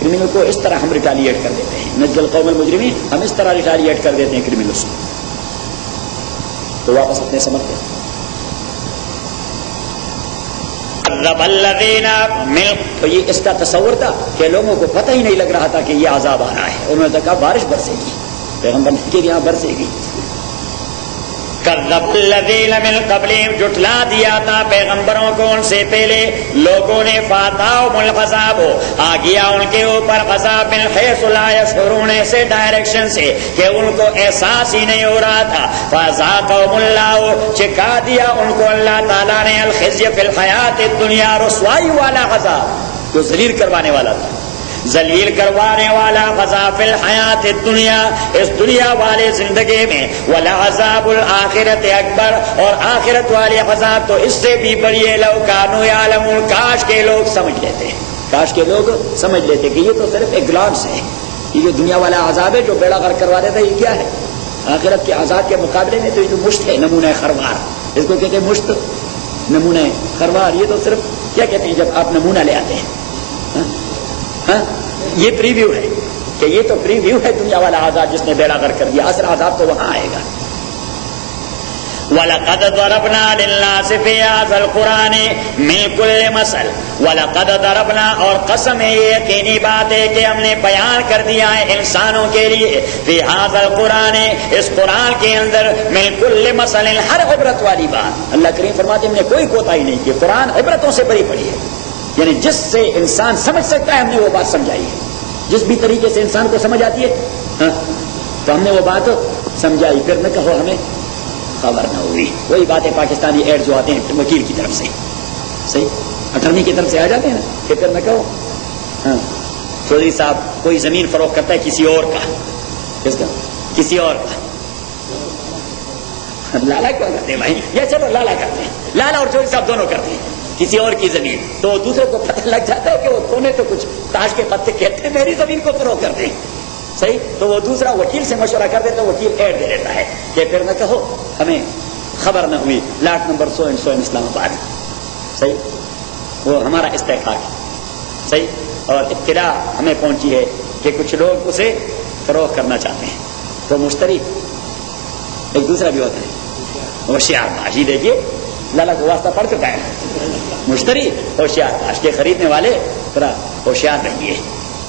کرمنل کو اس طرح ہم ریٹالیٹ کر دیتے ہیں. نجزی القوم المجرمین، ہم اس طرح ریٹالیٹ کر دیتے ہیں کرمنلز کو. تو واپس اپنے سمجھتے ہیں. تو یہ اس کا تصور تھا کہ لوگوں کو پتہ ہی نہیں لگ رہا تھا کہ یہ عذاب آ رہا ہے. انہوں نے کہا بارش برسے گی، پیغمبر کے یہاں برسے گی. کذب الذین من قبلہم، جھٹلا دیا تھا پیغمبروں کو ان سے پہلے لوگوں نے. فاتاہم العذاب، آ گیا ان کے اوپر عذاب من حیث لا یشعرون، ایسے ڈائریکشن سے کہ ان کو احساس ہی نہیں ہو رہا تھا. فذاقہم اللہ، چکھا دیا ان کو اللہ تعالیٰ نے الخزی فی الحیات الدنیا، رسوائی والا عذاب جو ذلیل کروانے والا تھا، ذلیل کروانے والا عذاب فی الحیات الدنیا، اس دنیا والے زندگی میں. ولعذاب الآخرت اکبر، اور آخرت والے عذاب تو اس سے بھی بڑی ہے. لو کانوا یعلمون، کاش کے لوگ سمجھ لیتے، کاش کے لوگ سمجھ لیتے کہ یہ تو صرف ایک گلانس ہے. یہ جو دنیا والا عذاب ہے جو بیڑا غرق کروا دیتا ہے، یہ کیا ہے آخرت کے عذاب کے مقابلے میں؟ تو یہ جو مشت ہے، نمونہ خروار، اس کو کہتے ہیں مشت، نمونہ خروار. یہ تو صرف کیا کہتے ہیں جب آپ نمونہ لے آتے ہیں. ہاں یہ پریویو ہے کہ یہ تو پریویو ہے دنیا والا عذاب جس نے بیڑا غرق کر دیا. اصل عذاب تو وہاں آئے گا. وَلَقَدْ ضَرَبْنَا لِلنَّاسِ فِي هَذَا الْقُرْآنِ مِنْ كُلِّ مَثَلٍ. وَلَقَدْ ضَرَبْنَا، اور قسم ہے یہ یقینی بات ہے کہ ہم نے بیان کر دیا ہے انسانوں کے لیے فی هَذَا الْقُرْآنِ، اس قرآن کے اندر مِنْ كُلِّ مَثَلٍ، ہر عبرت والی بات. اللہ کریم فرماتے ہیں ہم نے کوئی کوتاہی نہیں کی. قرآن عبرتوں سے بری پڑی ہے، یعنی جس سے انسان سمجھ سکتا ہے ہم نے وہ بات سمجھائی ہے. جس بھی طریقے سے انسان کو سمجھ آتی ہے تو ہم نے وہ بات سمجھائی. پھر نہ کہو ہمیں خبر نہ ہوئی. وہی بات ہے پاکستانی ایڈ جو آتے ہیں وکیل کی طرف سے، صحیح اٹارنی کی طرف سے آ جاتے ہیں نا کہ پھر نہ کہو چودھری صاحب کوئی زمین فروخت کرتا ہے کسی اور کا، کس کا؟ کسی اور کا. لالا کیوں کرتے ہیں بھائی؟ یا چلو لالا کرتے ہیں، لالا اور چودھری صاحب دونوں کرتے ہیں کسی اور کی زمین. تو دوسرے کو پتہ لگ جاتا ہے کہ وہ کونے تو کچھ تاش کے پتے کہتے ہیں میری زمین کو فروخت کر دیں، صحیح. تو وہ دوسرا وکیل سے مشورہ کر دیتا ہے، وکیل ایڈ دے دیتا ہے کہ پھر نہ کہو ہمیں خبر نہ ہوئی. لاٹ نمبر 100 اسلام آباد، صحیح، وہ ہمارا استحقاق ہے، صحیح. اور اطلاع ہمیں پہنچی ہے کہ کچھ لوگ اسے فروخت کرنا چاہتے ہیں. تو مشتری ایک دوسرا بھی ہوتا ہے ہوشیار باش. ہی دیکھیے لالا کو واسطہ پڑ چکا ہے. مشتری ہوشیار باش کے خریدنے والے ذرا ہوشیار رہیے،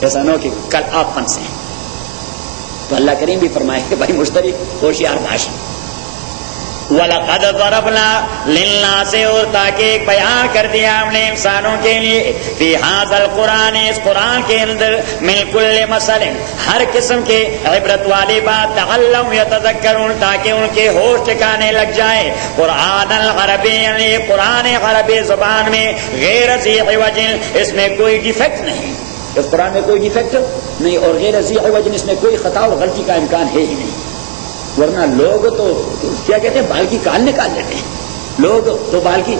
ایسا نہ ہو کہ کل آپ پھنسیں. تو اللہ کریم بھی فرمائے کہ بھائی مشتری ہوشیار باش. وَلَقَدْ ضَرَبْنَا لِلنَّاسِ، اور تاکہ ایک بیان کر دیا ہم نے انسانوں کے لیے فی هَذَا الْقُرْآنِ، اس قرآن کے اندر مِنْ كُلِّ مَثَلٍ، ہر قسم کے عبرت والی بات. لَعَلَّهُمْ يَتَذَكَّرُونَ، تاکہ ان کے ہوش ٹھکانے لگ جائے. قرآن العربی، یعنی قرآن عربی زبان میں غیر ذی عوج، اس میں کوئی ڈیفیکٹ نہیں، اس قرآن میں کوئی ڈیفیکٹ نہیں، اور غیر ذی عوج، اس میں کوئی خطا اور غلطی کا امکان ہے ہی نہیں. ورنہ لوگ تو کیا کہتے ہیں بال کی کال نکال لیتے ہیں. لوگ تو بال کی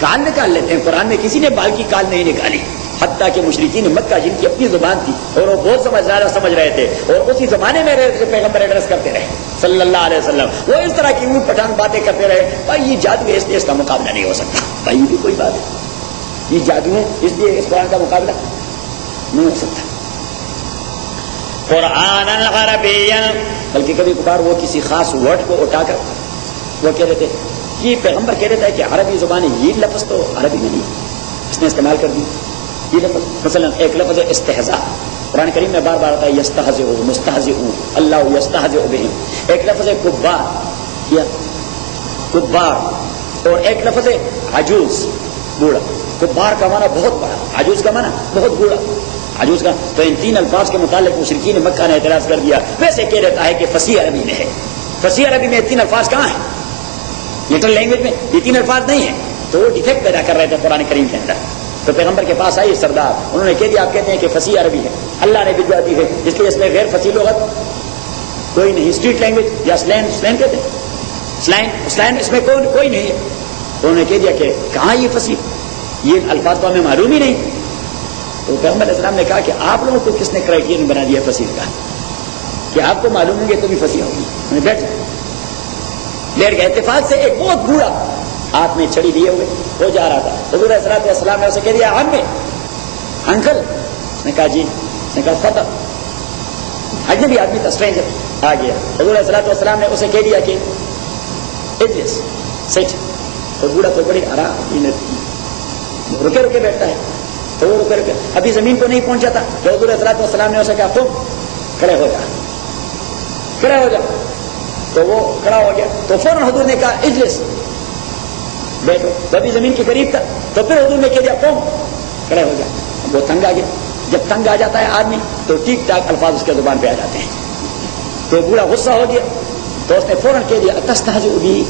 کال نکال لیتے ہیں. قرآن میں کسی نے بال کی کال نہیں نکالی، حتیٰ کہ مشرکین مکہ جن کی اپنی زبان تھی اور وہ بہت زیادہ سمجھ رہے تھے اور اسی زمانے میں پیغمبر ایڈریس کرتے رہے صلی اللہ علیہ وسلم، وہ اس طرح کی اونٹ پٹھان باتیں کرتے رہے. بھائی یہ جادو ہے اس لیے اس کا مقابلہ نہیں ہو سکتا. بھائی یہ بھی کوئی بات ہے، یہ جادو ہے اس لیے اس قرآن کا مقابلہ نہیں ہو سکتا. قرآن العربی، بلکہ کبھی کبھار وہ کسی خاص ورڈ کو اٹھا کر وہ کہہ دیتے، یہ پیغمبر کہہ دیتا ہے کہ عربی زبان ہے، یہ لفظ تو عربی میں نہیں، اس نے استعمال کر دی یہ لفظ. مثلا ایک لفظ ہے استہزاء، قرآن کریم میں بار بار آتا ہے یستہزئ مستہزئ اللہ یستہزئ بہم. ایک لفظ ہے کبار، یا کبار، اور ایک لفظ ہے عجوز، بوڑھا. کبار کا معنی بہت بڑا، عجوز کا معنی بہت بوڑھا. عجوز کا تو ان تین الفاظ کے متعلق مشرکین مکہ نے اعتراض کر دیا. ویسے کہہ دیتا ہے کہ فصیح عربی میں ہے. فصیح عربی میں تین الفاظ کہاں ہیں؟ لٹل لینگویج میں یہ تین الفاظ نہیں ہیں. تو وہ ڈیفیکٹ پیدا کر رہے تھے قرآن کریم کے اندر. تو پیغمبر کے پاس آئی سردار، انہوں نے کہہ دیا آپ کہتے ہیں کہ فصیح عربی ہے، اللہ نے بھجوا دی ہے، اس لیے اس میں غیر فصیح لغت کوئی نہیں. اسٹریٹ لینگویج یا سلینگ کہتے ہیں، سلینگ اس میں کوئی نہیں ہے. انہوں نے کہہ دیا کہ کہاں یہ فصیح، یہ الفاظ تو ہمیں معلوم ہی نہیں. تو پیغمبر علیہ السلام نے کہا کہ آپ لوگوں کو کس نے کرائیٹیرین بنا دیا فصیح کا، کہ آپ کو معلوم ہوں گے تو بھی فصیح ہوگی. بیٹھ لیٹ گئے. اتفاق سے ایک بہت بوڑھا ہاتھ میں چھڑی لیے ہوئے وہ جا رہا تھا. حضور علیہ الصلوۃ والسلام نے اسے کہہ دیا عمے انکل. نے کہا جی. نے کہا فتح. اجنبی آدمی تھا, اسٹرینجر آ گیا. حضور علیہ الصلوۃ والسلام نے اسے کہہ دیا کہ اجلس سیٹ. تو بوڑھا تو بڑی آرام رکے رکے بیٹھتا ہے. تو وہ رکے رکے ابھی زمین کو نہیں پہنچا تھا تو حضور علیہ الصلوۃ والسلام نے اسے کہا تم کھڑے ہو جا, کھڑے ہو جا. تو وہ کھڑا ہو گیا. تو فوراً حضور نے کہا اجلس بیٹھو. ابھی زمین کے قریب تھا تو پھر حضور نے کہہ دیا تم کھڑے ہو جا. وہ تنگ آ گیا. جب تنگ آ جاتا ہے آدمی تو ٹھیک ٹاک الفاظ اس کے زبان پہ آ جاتے ہیں. تو بوڑھا غصہ ہو گیا تو اس نے فوراً کہہ دیا تستہزئ بی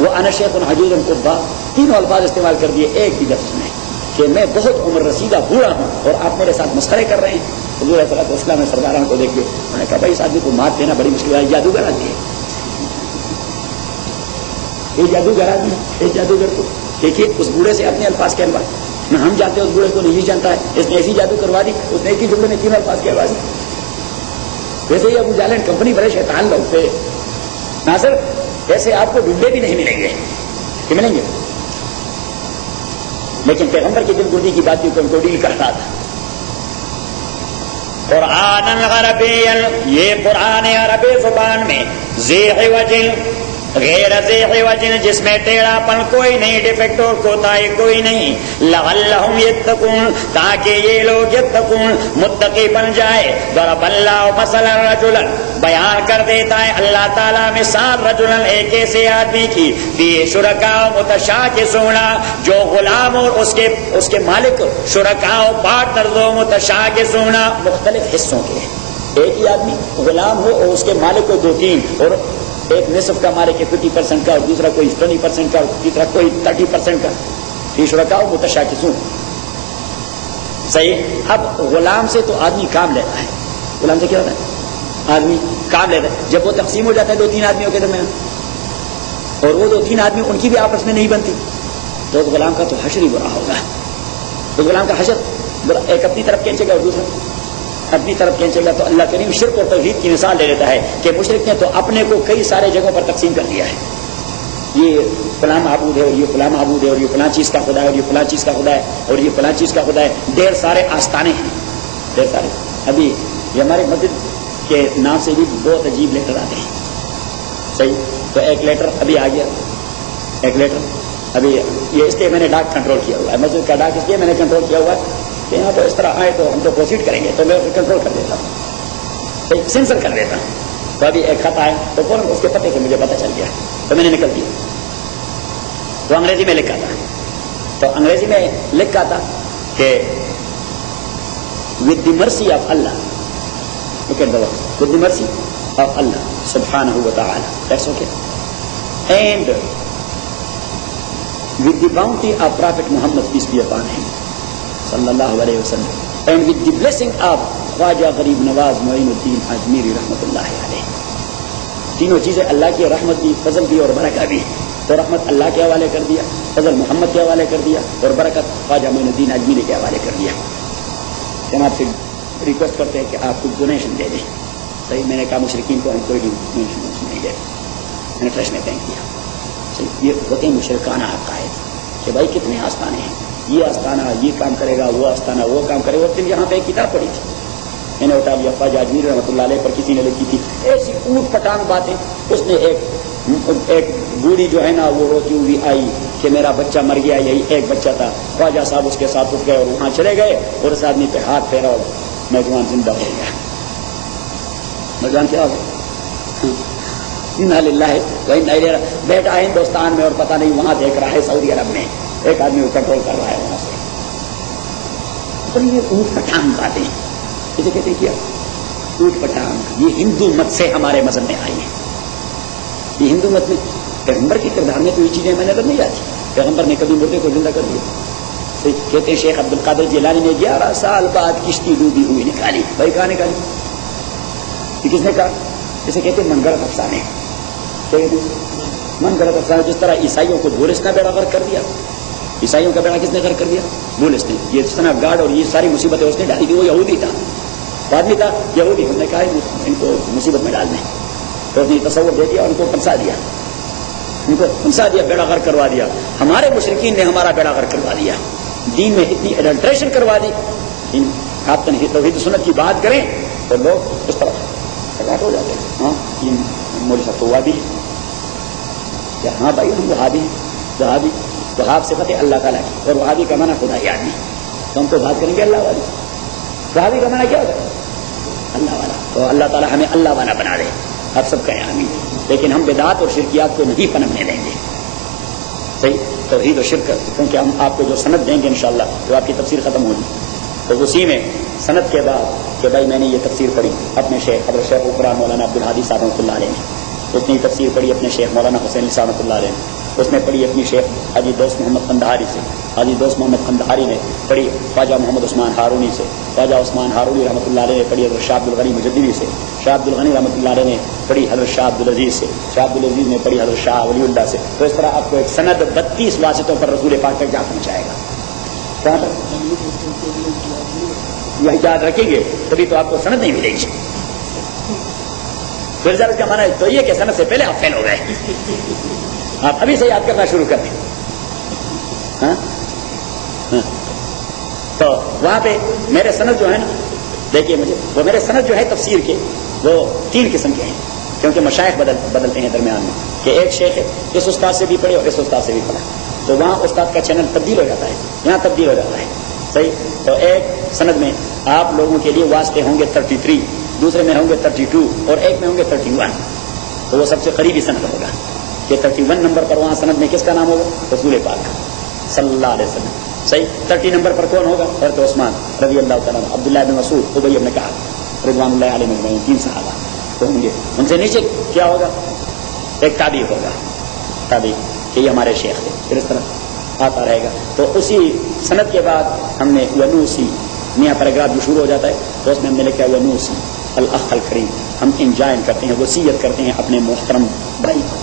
وانا شیخ عجوز قبا. تینوں الفاظ استعمال کر دیے ایک ہی لفظ میں کہ میں بہت عمر رسیدہ بوڑھا ہوں اور آپ میرے ساتھ مسخرے کر رہے ہیں. حضور علیہ السلام نے سرداروں کو دیکھ کے انہوں نے کہا بھائی اس آدمی کو مات دینا بڑی مشکل ہے. جادوگر آدمی ہے, یہ جادوگر آدمی ہے. ایک جادوگر کو دیکھیے اس بوڑھے سے اپنے الفاظ کہلوا. نہ ہم جانتے اس بوڑھے کو نہیں جانتا ہے. اس نے ایسی جادو کروا دی, اس نے ایک ہی جملے میں تین الفاظ کہلوا دی. ویسے ہی ابو جہل کمپنی بڑے شیطان لوگ تھے. ناصر ایسے آپ کو ڈنڈے بھی نہیں ملیں گے کہ ملیں گے, لیکن پیغمبر کی دل گردی کی باتوں کو ان کو ڈیل کرتا تھا. قرآن عربی, یہ قرآن عربی زبان میں ذی عوج غیر ذی عوج جس میں ٹیڑھا پن کوئی نہیں, ڈیفیکٹ اور کوتاہی کوئی نہیں. لعلہم یتقون تاکہ یہ لوگ یتقون متقی بن جائے. ضرب اللہ مثلا رجلا بیان کر دیتا ہے اللہ تعالیٰ مثال رجلا ایک ایسے آدمی کی فی شرکاء متشاکسون جو غلام اور اس کے مالک شرکاء پارٹنرز و متشاکسون مختلف حصوں کے. ایک ہی آدمی غلام ہو اور اس کے مالک کو 2-3 اور ایک نصف کا مالک 50% کا اور دوسرا کوئی 20% کا اور تیسرا کوئی 30% کا. فی شرکاء متشاکسون صحیح. اب غلام سے تو آدمی کام لیتا ہے. غلام سے کیا ہوتا ہے؟ آدمی کام لیتا ہے. جب وہ تقسیم ہو جاتا ہے 2-3 آدمیوں کے درمیان اور وہ 2-3 آدمی ان کی بھی آپس میں نہیں بنتی تو اس غلام کا تو حشر ہی برا ہوگا. تو غلام کا حشر ایک اپنی طرف کھینچے گا اور دوسرا اپنی طرف کھینچے گا. تو اللہ کریم شرک اور توحید کی مثال دے دیتا ہے کہ مشرک نے تو اپنے کو کئی سارے جگہوں پر تقسیم کر دیا ہے. یہ فلاں معبود ہے اور یہ فلاں معبود ہے اور یہ فلاں چیز کا خدا ہے اور یہ فلاں چیز کا خدا ہے اور یہ فلاں چیز کا خدا ہے. ڈھیر سارے آستانے ہیں, ڈھیر سارے. ابھی یہ ہمارے مسجد کے نام سے بھی بہت عجیب لیٹر آتے ہیں. صحیح. تو ایک لیٹر ابھی آ گیا, ایک لیٹر ابھی یہ اس لیے میں نے ڈاک کنٹرول کیا ہوا ہے. مسجد کا ڈاک اس لیے میں نے کنٹرول کیا ہوا ہے کہ یہاں تو اس طرح آئے تو ہم تو پروسیڈ کریں گے, تو میں اسے کنٹرول کر دیتا ہوں, سینسر کر دیتا ہوں. تو ابھی ایک خط آیا تو فوراً اس کے پتے سے مجھے پتہ چل گیا تو میں نے نکل دیا. تو انگریزی میں لکھا تھا, تو انگریزی میں لکھا تھا کہ with the mercy of Allah, with the mercy of اللہ سبحانہ و تعالی, that's okay, and with the bounty of Prophet Muhammad peace be upon him صلی اللہ علیہ وسلم, and with the blessing of Khwaja Gharib Nawaz معین الدین اجمیری رحمۃ اللہ علیہ. تینوں چیزیں اللہ کی رحمت بھی, فضل بھی اور برکت بھی. تو رحمت اللہ کے حوالے کر دیا, فضل محمد کے حوالے کر دیا اور برکت خواجہ معین الدین اجمیری کے حوالے کر دیا. ہم آپ سے ریکویسٹ کرتے ہیں کہ آپ کچھ ڈونیشن دے دیں. صحیح. میں نے کہا مشرکین کو ہم کوئی ڈونیشن نہیں دے, میں نے ٹرسٹ میں تھینک کیا. صحیح. یہ ہوتے ہیں مشرکانہ عقائد کہ بھائی کتنے آستانے ہیں, یہ آستانہ یہ کام کرے گا, وہ آستانہ وہ کام کرے گا. پھر یہاں پہ ایک کتاب پڑھی تھی میں نے اٹھا لیا, خواجہ اجمیر رحمۃ اللہ علیہ پر کسی نے لکھی تھی ایسی اونٹ پٹان باتیں. اس نے ایک بوڑھی جو ہے نا وہ روتی ہوئی آئی کہ میرا بچہ مر گیا, یہی ایک بچہ تھا. خواجہ صاحب اس کے ساتھ اٹھ گئے اور وہاں چلے گئے اور اس آدمی پہ ہاتھ پھیرا اور نوجوان زندہ ہو گیا. نوجوان کیا ہو انا للہ و انا الیہ راجعون. بیٹا ہے ہندوستان میں اور پتہ نہیں وہاں دیکھ رہا ہے سعودی عرب میں ایک آدمی کو کنٹرول کر رہا ہے وہاں سے. تو یہ اونٹ پٹھان باتیں اسے کہتے ہیں کیا اونٹ پٹھان. یہ ہندو مت سے ہمارے مذہب میں آئی ہے. یہ ہندو مت میں پیغمبر کے کردار میں تو یہ چیزیں ہمیں نظر نہیں آتی. پیغمبر نے کبھی مردے کو زندہ کر دیا. کہتے ہیں شیخ عبد القادر جیلانی نے 11 سال بعد کشتی ڈوبی ہوئی نکالی. بھائی کہاں نکالی؟ یہ کس نے کہا؟ اسے کہتے ہیں من گھڑت افسانے. من گھڑت افسانے. جس طرح عیسائیوں کو بولس کا بیڑا غرق کر دیا, عیسائیوں کا بیڑا کس نے غرق کر دیا؟ بولس نے. یہ جس طرح گاڈ اور یہ ساری مصیبتیں اس نے ڈالی تھی. وہ یہودی تھا, آدمی تھا یہودی. انہوں نے کہا ان کو مصیبت میں ڈال دیں تو اس نے تصور دے دیا اور ان کو پھنسا دیا. ان کو پھنسا دیا، بیڑا غرق کروا دیا. ہمارے مشرکین نے ہمارا بیڑا غرق کروا دیا، دین میں اتنی ایڈلٹریشن کروا دی. آپ توحید سنت کی بات کریں تو لوگ اس طرح ہو جاتے ہیں. ہاں یہ مولوی صاحب تو وہابی ہے. ہاں بھائی ہم وہابی ہیں. وہاب صفت ہے اللہ تعالیٰ کی، اور وہابی کا معنی خدا ہی آدمی. تو ہم تو بات کریں گے اللہ والی. وہابی کا معنی کیا ہوگا؟ اللہ والا. تو اللہ تعالیٰ ہمیں اللہ والا بنا دے. آپ سب کہیں آمین. لیکن ہم بدعات اور شرکیات کو نہیں پنپنے دیں گے. صحیح توحید و شرک، کیونکہ ہم آپ کو جو سند دیں گے انشاءاللہ تو آپ کی تفسیر ختم ہوگی. تو اسی میں سند کے بعد کہ بھائی میں نے یہ تفسیر پڑھی اپنے شیخ حضرت شیخ اقرا مولانا عبدالحادی صاحب رحمۃ اللہ علیہ نے، اس نے تفسیر پڑھی اپنے شیخ مولانا حسین صاحب رحمۃ اللہ علیہ نے، اس نے پڑھی اپنی شیخ حاجی دوست محمد قندہاری سے، حاجی دوست محمد قندہاری نے پڑھی خواجہ محمد عثمان ہارونی سے، خواجہ عثمان ہارونی رحمۃ اللہ علیہ نے پڑھی حضرت شاہ عبد الغنی مجددی سے، شاہ عبد الغنی رحمۃ اللہ علیہ نے پڑھی حضرت شاہ عبد العزیز سے، شاہ عبد العزیز نے پڑھی حضرت شاہ ولی اللہ سے. تو اس طرح آپ کو ایک سند 32 واسطوں پر رسول پاک تک جا پہنچائے گا. یہ یاد رکھیں گے تبھی تو آپ کو سند نہیں ملے گی. پھر جب اس کا معنی تو یہ کہ سند سے پہلے آپ فیل ہو گئے. آپ ابھی سے یاد کرنا شروع کر دیں. ہاں تو وہاں پہ میرے سند جو ہے نا، دیکھیے مجھے وہ میرے سند جو ہے تفسیر کے وہ 3 قسم کے ہیں، کیونکہ مشائخ بدلتے ہیں درمیان میں، کہ ایک شیخ ہے اس استاد سے بھی پڑھے اور اس استاد سے بھی پڑھا، تو وہاں استاد کا چینل تبدیل ہو جاتا ہے، یہاں تبدیل ہو جاتا ہے. صحیح. تو ایک سند میں آپ لوگوں کے لیے واسطے ہوں گے 33، دوسرے میں ہوں گے 32 اور ایک میں ہوں گے 31. تو وہ سب سے قریبی سند ہوگا کہ 31 نمبر پر وہاں سند میں کس کا نام ہوگا؟ رسول پاک صلی اللہ علیہ وسلم. صحیح. 30 نمبر پر کون ہوگا؟ حضرت عثمان رضی اللہ تعالیٰ عنہ، عبداللہ بن مسعود، ابی بن کعب رضوان اللہ علیہ مجمعین، 3 صحابہ تو ہوں گے. ان سے نیچے کیا ہوگا؟ ایک تابعی ہوگا، تابعی کہ یہ ہمارے شیخ تھے. پھر اس طرح آتا رہے گا. تو اسی سند کے بعد ہم نے ونوسی نیا پیراگراف جو شروع ہو جاتا ہے تو اس میں ہم نے لکھا ونوسی الاخ الکریم. ہم انجائن کرتے ہیں، وصیت کرتے ہیں اپنے محترم بھائی کو،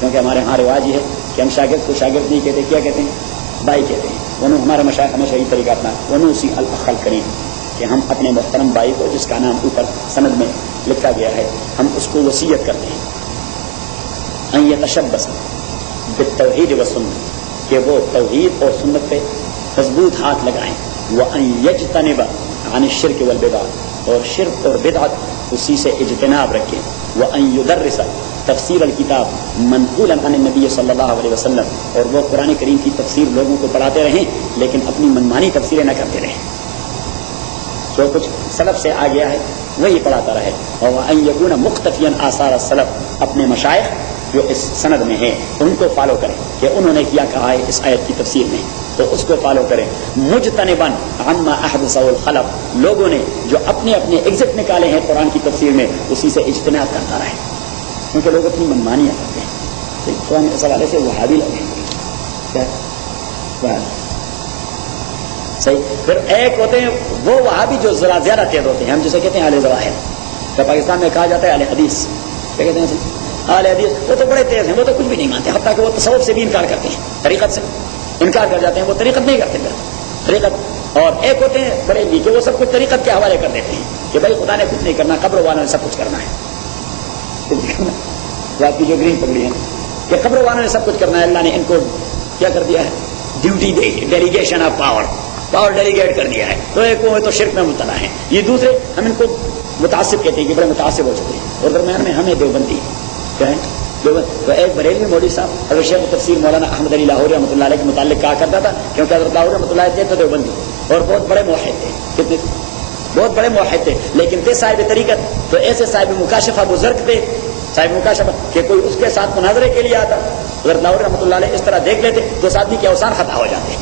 کیونکہ ہمارے ہاں رواج یہ ہے کہ ہم شاگرد کو شاگرد نہیں کہتے، کیا کہتے ہیں؟ بھائی کہتے ہیں. ہمارے مشائخ ہمیشہ یہ طریقہ اپنا ونوسی الاخ الکریم کہ ہم اپنے محترم بھائی کو جس کا نام اوپر سند میں لکھا گیا ہے ہم اس کو وصیت کرتے ہیں ان یتشبث بالتوحید والسنت، کہ وہ توحید اور سنت پہ مضبوط ہاتھ لگائیں. وان یجتنب عن الشرک والبدع، اور شرک اور بدعت اسی سے اجتناب رکھیں. وان یدرس تفسیر الکتاب منقولا عن النبی صلی اللہ علیہ وسلم، اور وہ قرآن کریم کی تفسیر لوگوں کو پڑھاتے رہیں لیکن اپنی منمانی تفسیریں نہ کرتے رہیں. جو کچھ سلف سے آ گیا ہے وہی پڑھاتا رہے. اور وان یکون مقتفیا آثار السلف، اپنے مشائخ جو اس سند میں ہیں ان کو فالو کریں کہ انہوں نے کیا کہا ہے اس آیت کی تفسیر میں، تو اس کو فالو کریں. مجتنباً عما احدثه الخلف، لوگوں نے جو اپنے اپنے ایگزٹ نکالے ہیں قرآن کی تفسیر میں اسی سے اجتناب کرتا رہے، کیونکہ لوگ اپنی منمانیاں کرتے ہیں. قرآن اس حوالے سے وہابی لگیں گے. صحیح. پھر ایک ہوتے ہیں وہ وہابی جو ذرا زیادہ تیز ہوتے ہیں، ہم جسے کہتے ہیں اہل ظواہر. تو پاکستان میں کہا جاتا ہے اہل حدیث، کیا کہتے ہیں؟ اہل حدیث. وہ تو بڑے تیز ہیں، وہ تو کچھ بھی نہیں مانتے، حتیٰ کہ وہ تصوف سے بھی انکار کرتے ہیں، طریقت سے انکار کر جاتے ہیں، وہ طریقت نہیں کرتے طریقت. اور ایک ہوتے ہیں بڑے بھی کہ وہ سب کچھ طریقت کے حوالے کر دیتے ہیں کہ بھائی خدا نے کچھ نہیں کرنا، قبر والوں نے سب کچھ کرنا ہے. وہ آپ کی جو گرین پکڑی ہے کہ قبر والوں نے سب کچھ کرنا ہے، اللہ نے ان کو کیا کر دیا ہے؟ Duty they, delegation of power delegate کر دیا ہے. تو ایک وہ تو شرک میں مبتلا ہیں، یہ دوسرے ہم ان کو متعصب کہتے ہیں کہ بڑے متعصب ہو چکے ہیں. اور درمیان میں ہمیں دیوبندی کیا ہے؟ تو ایک بریلوی مولوی صاحب حضرت شیخ تفسیر مولانا احمد علی لاہوری رحمۃ اللہ علیہ کے متعلق کہا کرتا تھا، کیونکہ حضرت لاہوری رحمۃ اللہ علیہ تھے تو دیوبندی اور بہت بڑے موحد تھے. کتنے بہت بڑے موحد تھے، لیکن تھے صاحب طریقت. تو ایسے صاحب مکاشفہ بزرگ تھے، صاحب مکاشفہ کہ کوئی اس کے ساتھ مناظرے کے لیے آتا، حضرت لاہوری رحمۃ اللہ علیہ اس طرح دیکھ لیتے تو اس آدمی کے اوسان خطا ہو جاتے.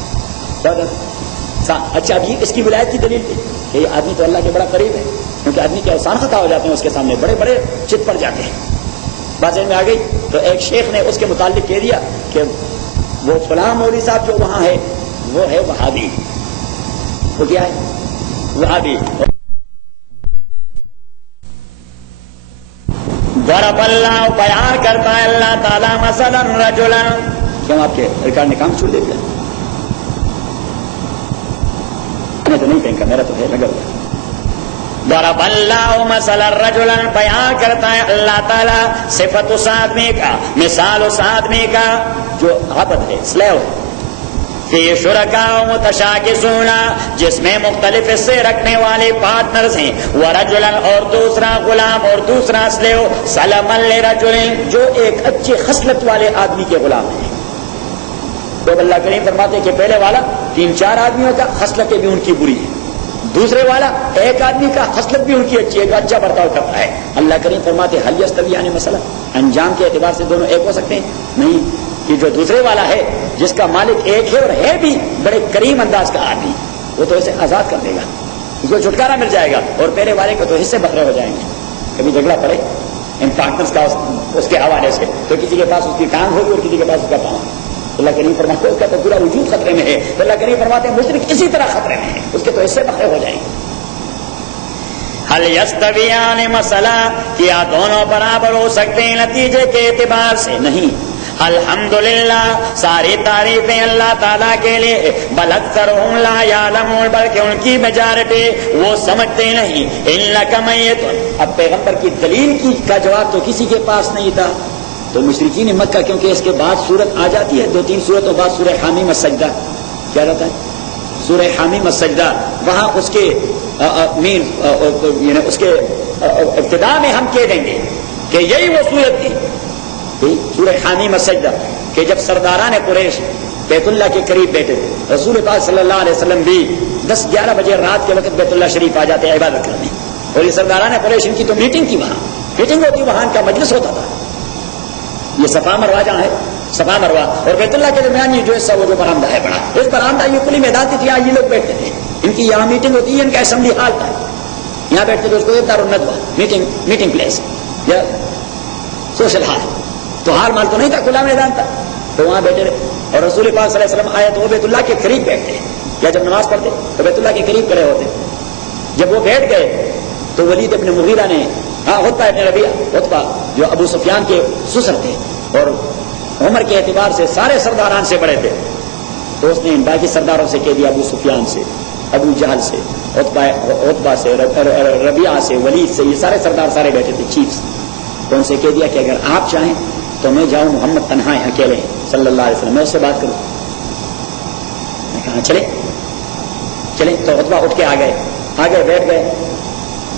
اچھا اب یہ اس کی ولایت کی دلیل تھی کہ یہ آدمی تو اللہ کے بڑا قریب ہے، کیونکہ آدمی کے اوسان خطا ہو جاتے ہیں، اس کے سامنے بڑے بڑے چت پڑ جاتے ہیں. بات میں آ گئی. تو ایک شیخ نے اس کے متعلق کہہ دیا کہ وہ فلاں مولوی صاحب جو وہاں ہے وہ ہے وہابی. وہ کیا ہے؟ وہابی. ضرب اللہ، بیان کرتا ہے اللہ تعالیٰ مثلا رجلا. کیوں آپ کے ریکارڈ نے کام چھوڑ دے دیا؟ میں تو نہیں پھینکا، میرا تو ہے لگا ہوا. ضرب اللہ مثلا رجلا، بیان کرتا ہے اللہ تعالیٰ صفت اس آدمی کا، مثال اس آدمی کا جو عبد ہے، سلیو ہے، فی شرکاء متشاکسون، جس میں مختلف حصے رکھنے والے پارٹنرز ہیں، ورجلا، اور دوسرا غلام اور دوسرا سلیو، سلما لرجل، جو ایک اچھے خصلت والے آدمی کے غلام ہیں۔ تو اللہ کریم فرماتے ہیں کہ پہلے والا 3-4 آدمیوں کا خصلتیں بھی ان کی بری ہیں، دوسرے والا ایک آدمی کا خصلت بھی ان کی اچھی ہے، ایک اچھا برتاؤ کرتا ہے۔ اللہ کریم فرماتے ہیں حل یستویان مثلا، انجام کے اعتبار سے دونوں ایک ہو سکتے ہیں؟ نہیں، کہ جو دوسرے والا ہے جس کا مالک ایک ہے اور ہے بھی بڑے کریم انداز کا آدمی، وہ تو اسے آزاد کر دے گا، اس کو چھٹکارا مل جائے گا، اور پہلے والے کو تو حصے بکھرے ہو جائیں گے۔ کبھی جھگڑا پڑے ان پارٹنرز کا اس کے حوالے سے، تو کسی کے پاس اس کی ٹانگ ہوگی اور کسی کے پاس اس کا پاؤں۔ اللہ کریم فرماتے ہیں اس کا تو پورا وجود خطرے میں ہے، تو اللہ کریم فرماتے ہیں مشرک اسی طرح خطرے میں ہے، اس کے تو حصے بکھرے ہو جائیں گے۔ حل یستویان مثلا، کیا دونوں برابر ہو سکتے ہیں نتیجے کے اعتبار سے؟ نہیں۔ الحمدللہ، ساری تعریفیں اللہ تعالیٰ کے لیے، بل اکثرهم لا یعلمون، بلکہ ان کی میجارٹی وہ سمجھتے نہیں۔ انک میت، اب پیغمبر کی دلیل کا جواب تو کسی کے پاس نہیں تھا، تو مشرکین مکہ، کیونکہ اس کے بعد سورت آ جاتی ہے 2-3 سورتوں بعد، سورہ حامیم السجدہ، کیا رہتا ہے؟ سورہ حامیم السجدہ، وہاں اس کے اس کے ابتدا میں ہم کہہ دیں گے کہ یہی وہ سورت تھی، سورہ حامیم السجدہ، کہ جب سرداران قریش بیت اللہ کے قریب بیٹھے تھے، رسول پاک صلی اللہ علیہ وسلم بھی 10-11 بجے رات کے وقت بیت اللہ شریف آ جاتے عبادت کرنے، اور یہ سرداران قریش ان کی تو میٹنگ تھی، وہاں میٹنگ ہوتی، وہاں ان کا مجلس ہوتا تھا۔ یہ صفا مروہ جہاں ہے، صفا مروہ اور بیت اللہ کے درمیان یہ جو ہے وہ جو برآمدہ ہے بڑا، اس برآمدہ یہ کھلی میدان تھی، یہاں یہ لوگ بیٹھتے تھے، ان کی یہاں میٹنگ ہوتی ہے، ان کا اسمبلی ہال تھا، یہاں بیٹھتے تھے، اس کو دار الندوہ، میٹنگ پلیس یا سوشل ہال، تو ہال مال تو نہیں تھا، کھلا میدان تھا، تو وہاں بیٹھے رہے، اور رسول پاک صلی اللہ علیہ وسلم آئے تو وہ بیت اللہ کے قریب بیٹھتے، یا جب نماز پڑھتے تو بیت اللہ کے قریب کھڑے ہوتے۔ جب وہ بیٹھ گئے تو ولید ابن مغیرہ نے، عتبہ ابن ربیعہ، عتبہ جو ابو سفیان کے سسر تھے اور عمر کے اعتبار سے سارے سرداران سے بڑے تھے، تو اس نے ان باقی سرداروں سے کہہ دیا، ابو سفیان سے، ابو جہل سے، عتبہ سے، ربیعہ سے، ولید سے، یہ سارے سردار سارے بیٹھے تھے چیفز، تو ان سے کہہ دیا کہ اگر آپ چاہیں تو میں جاؤں، محمد تنہا ہے، اکیلے ہیں صلی اللہ علیہ وسلم، میں اس سے بات کروں۔ میں کہا چلیں، تو عتبہ اٹھ کے آگے بیٹھ گئے۔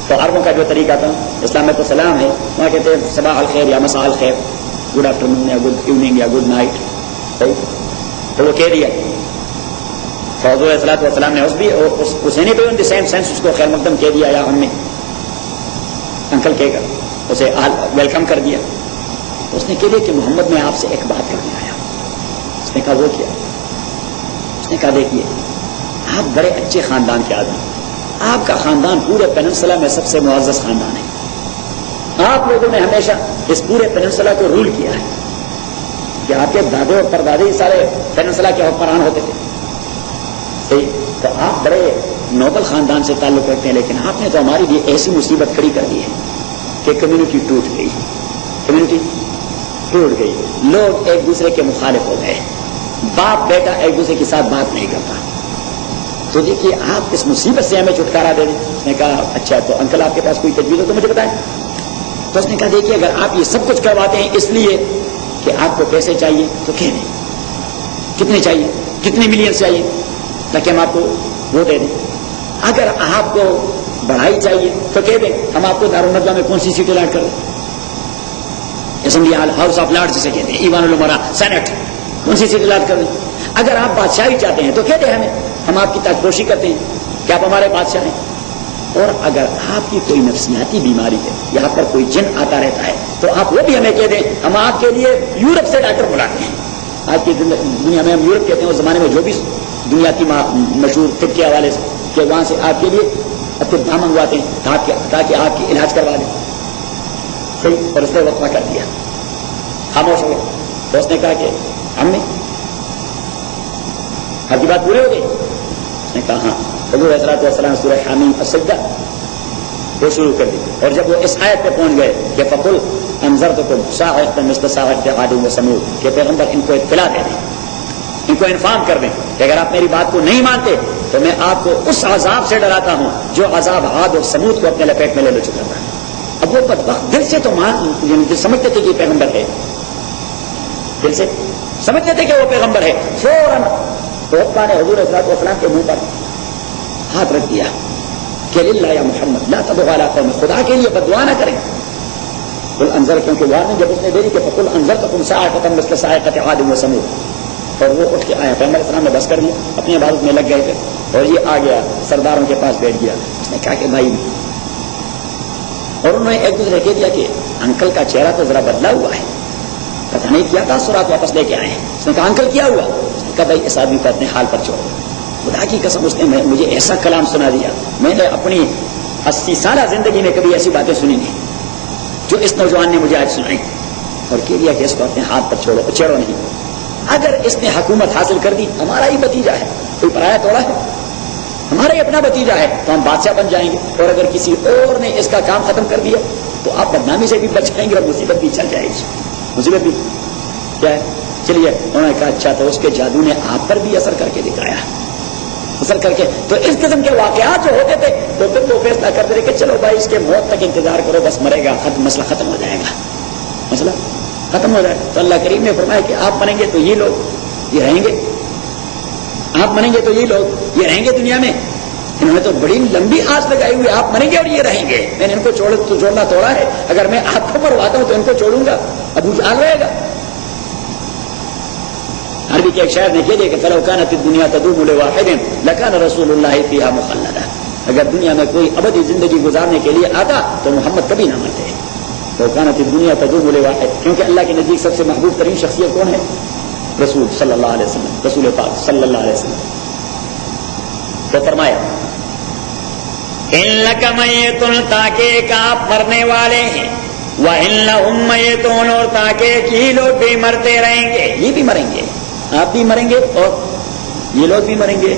تو عربوں کا جو طریقہ تھا، اسلام میں تو سلام ہے، وہاں کہتے ہیں صباح الخیر یا مساء الخیر، گڈ آفٹرنون یا گڈ ایوننگ یا گڈ نائٹ، صحیح؟ تو وہ کہہ دیا، حضور علیہ الصلوۃ والسلام نے حسینی پہ ان دی سیم سینس اس کو خیر مقدم کہہ دیا، یا امی، انکل کہہ کر اسے ویلکم کر دیا۔ اس نے کہہ دیا کہ محمد میں آپ سے ایک بات کرنے آیا۔ اس نے کہا وہ کیا؟ اس نے کہا دیکھیے، آپ بڑے اچھے خاندان کے آدمی، آپ کا خاندان پورے پیننسلا میں سب سے معزز خاندان ہے، آپ لوگوں نے ہمیشہ اس پورے پیننسلا کو رول کیا ہے، کہ آپ کے دادے اور پردادے سارے پیننسلا کے حکمران ہوتے تھے، صحیح؟ تو آپ بڑے نوبل خاندان سے تعلق رکھتے ہیں، لیکن آپ نے تو ہماری لیے ایسی مصیبت کھڑی کر دی ہے کہ کمیونٹی ٹوٹ گئی، لوگ ایک دوسرے کے مخالف ہو گئے، باپ بیٹا ایک دوسرے کے ساتھ بات نہیں کرتا، تو دیکھیے آپ اس مصیبت سے ہمیں چھٹکارا دے دیں۔ اس نے کہا اچھا، تو انکل آپ کے پاس کوئی تجویز ہو تو مجھے بتائیں۔ تو اس نے کہا دیکھیے، اگر آپ یہ سب کچھ کرواتے ہیں اس لیے کہ آپ کو پیسے چاہیے تو کہہ دیں، کتنے چاہیے، کتنے ملین چاہیے، تاکہ ہم آپ کو وہ دے دیں۔ اگر آپ کو بڑھائی چاہیے تو کہہ دیں، ہم آپ کو دارالندوہ میں کون سی سیٹیں الاٹ کر دیں، assembly hall, house of lord جسے کہتے ہیں، ایوان الامراء، سینٹ، کون سی سیٹ الاٹ کر دیں۔ اگر آپ بادشاہی چاہتے ہیں تو کہہ دیں ہمیں، ہم آپ کی تاجپوشی کرتے ہیں کہ آپ ہمارے بادشاہ ہیں۔ اور اگر آپ کی کوئی نفسیاتی بیماری ہے، یہاں پر کوئی جن آتا رہتا ہے، تو آپ وہ بھی ہمیں کہہ دیں، ہم آپ کے لیے یورپ سے ڈاکٹر بلاتے ہیں۔ آج کی دنیا میں ہم یورپ کہتے ہیں، اس زمانے میں جو بھی دنیا کی مشہور طب کے حوالے سے، کہ وہاں سے آپ کے لیے طب منگواتے ہیں تاکہ آپ کی علاج کروا دیں، صحیح؟ اور اس نے وقفہ کر دیا، خاموش ہو گئے۔ تو اس نے کہا کہ ہم نے آپ کی بات پوری ہو گئی؟ اس نے کہا ہاں۔ حضور علیہ الصلوۃ والسلام سورہ حامیم السجدہ وہ شروع کر دی، اور جب وہ اس آیت پہ پہنچ گئے کہ فقل انذرتکم صاعقۃ مثل صاعقۃ عاد وثمود، کہ پیغمبر ان کو اطلاع دے دیں، ان کو انفارم کر دیں کہ اگر آپ میری بات کو نہیں مانتے تو میں آپ کو اس عذاب سے ڈراتا ہوں جو عذاب عاد اور سمود کو اپنے لپیٹ میں لے لے چکا تھا. اب وہ بدبخت دل سے تو سمجھتے تھے کہ یہ پیغمبر ہے، دل سے سمجھتے تھے کہ وہ پیغمبر ہے. فوراً عقبہ نے حضور صلی اللہ علیہ وسلم کے منہ پر ہاتھ رکھ دیا کہ للہ یا محمد لا تدعوا علی قوم، خدا کے لیے بددعا نہ کریں. قل انذر، کیونکہ وارننگ جب اس نے دے دی کہ فقل انذرتکم صاعقۃ مثل صاعقۃ عاد وثمود، اور وہ اٹھ کے آیا. پیغمبر علیہ السلام نے بس کر لیا، اپنی عبادت میں لگ گئے تھے، اور یہ آ گیا سرداروں کے پاس بیٹھ گیا. اس نے کہا کہ بھائی، اور انہوں نے ایک دوسرے کہہ دیا کہ انکل کا چہرہ تو ذرا بدلا ہوا ہے، پتہ نہیں کیا تھا، سورات واپس لے کے آئے ہیں. اس نے کہا انکل کیا ہوا؟ اس نے کہا بھائی اس آدمی کو اپنے حال پر چھوڑو. خدا کی قسم اس نے مجھے ایسا کلام سنا دیا، میں نے اپنی 80 سالہ زندگی میں کبھی ایسی باتیں سنی نہیں جو اس نوجوان نے مجھے آج سنائی. اور کہہ دیا کہ اس کو اپنے ہاتھ پر چھوڑو، چھیڑو نہیں. اگر اس نے حکومت حاصل کر دی، ہمارا ہی بھتیجا ہے، کوئی پرایا توڑا ہے، ہمارا ہی اپنا بھتیجا ہے، تو ہم بادشاہ بن جائیں گے. اور اگر کسی اور نے اس کا کام ختم کر دیا تو آپ بدنامی سے بھی بچ جائیں گے اور مصیبت بھی چل جائے گی. مصیبت بھی کیا ہے؟ چلیے. انہوں نے کہا اچھا تو اس کے جادو نے آپ پر بھی اثر کر کے دکھایا، اثر کر کے. تو اس قسم کے واقعات جو ہوتے تھے تو پھر وہ فیصلہ کرتے تھے کہ چلو بھائی اس کے موت تک انتظار کرو، بس مرے گا، مسئلہ ختم ہو جائے گا، مسئلہ ختم ہو جائے. تو اللہ کریم نے فرمایا کہ آپ مریں گے تو یہ لوگ یہ رہیں گے، آپ مریں گے تو یہ لوگ یہ رہیں گے دنیا میں. انہوں نے تو بڑی لمبی آس لگائی ہوئی، آپ مریں گے اور یہ رہیں گے. میں نے ان کو چھوڑنا توڑا ہے، اگر میں آپ کو مرواتا ہوں تو ان کو چھوڑوں گا، ابو جہل رہے گا. عربی کے ایک شاعر نے کہہ دیا کہ فلو کانت الدنیا تدوم لواحد لکان رسول اللہ فیہا مخلدا. اگر دنیا میں کوئی ابدی زندگی گزارنے کے لیے آتا تو محمد کبھی نہ مرتے. فلو کانت الدنیا تدوم لواحد، کیونکہ اللہ کے نزدیک سب سے محبوب ترین شخصیت کون ہے؟ رسول صلی اللہ علیہ وسلم، رسول پاک صلی اللہ علیہ وسلم. تو فرمایا انک میت، تاکہ کہ آپ مرنے والے ہیں، وانہم میتون، اور تاکہ کہ یہ لوگ بھی مرتے رہیں گے، یہ بھی مریں گے، آپ بھی مریں گے اور یہ لوگ بھی مریں گے.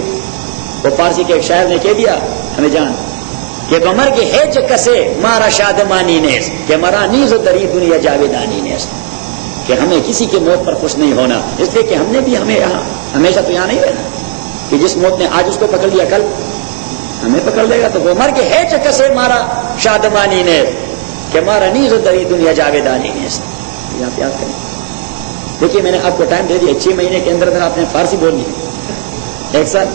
وہ فارسی کے ایک شاعر نے کہہ دیا ہمیں جان کہ بمر کے ہیچ کسے مارا شادمانی نیس، کہ مرا نیز دری دنیا جاویدانی نیس، کہ ہمیں کسی کی موت پر خوش نہیں ہونا، اس لیے کہ ہم نے بھی ہمیں یہاں ہمیشہ تو یہاں نہیں رہنا، کہ جس موت نے آج اس کو پکڑ لیا کل ہمیں پکڑ لے گا. تو وہ مر کے ہیچ کسے مارا شادمانی نیس، کہ مارا نیز دری دنیا جاویدانی نیس. یہ آپ یاد کریں. دیکھیے میں نے آپ کو ٹائم دے دیا، 6 مہینے کے اندر اگر آپ نے فارسی بول لی ایک سال،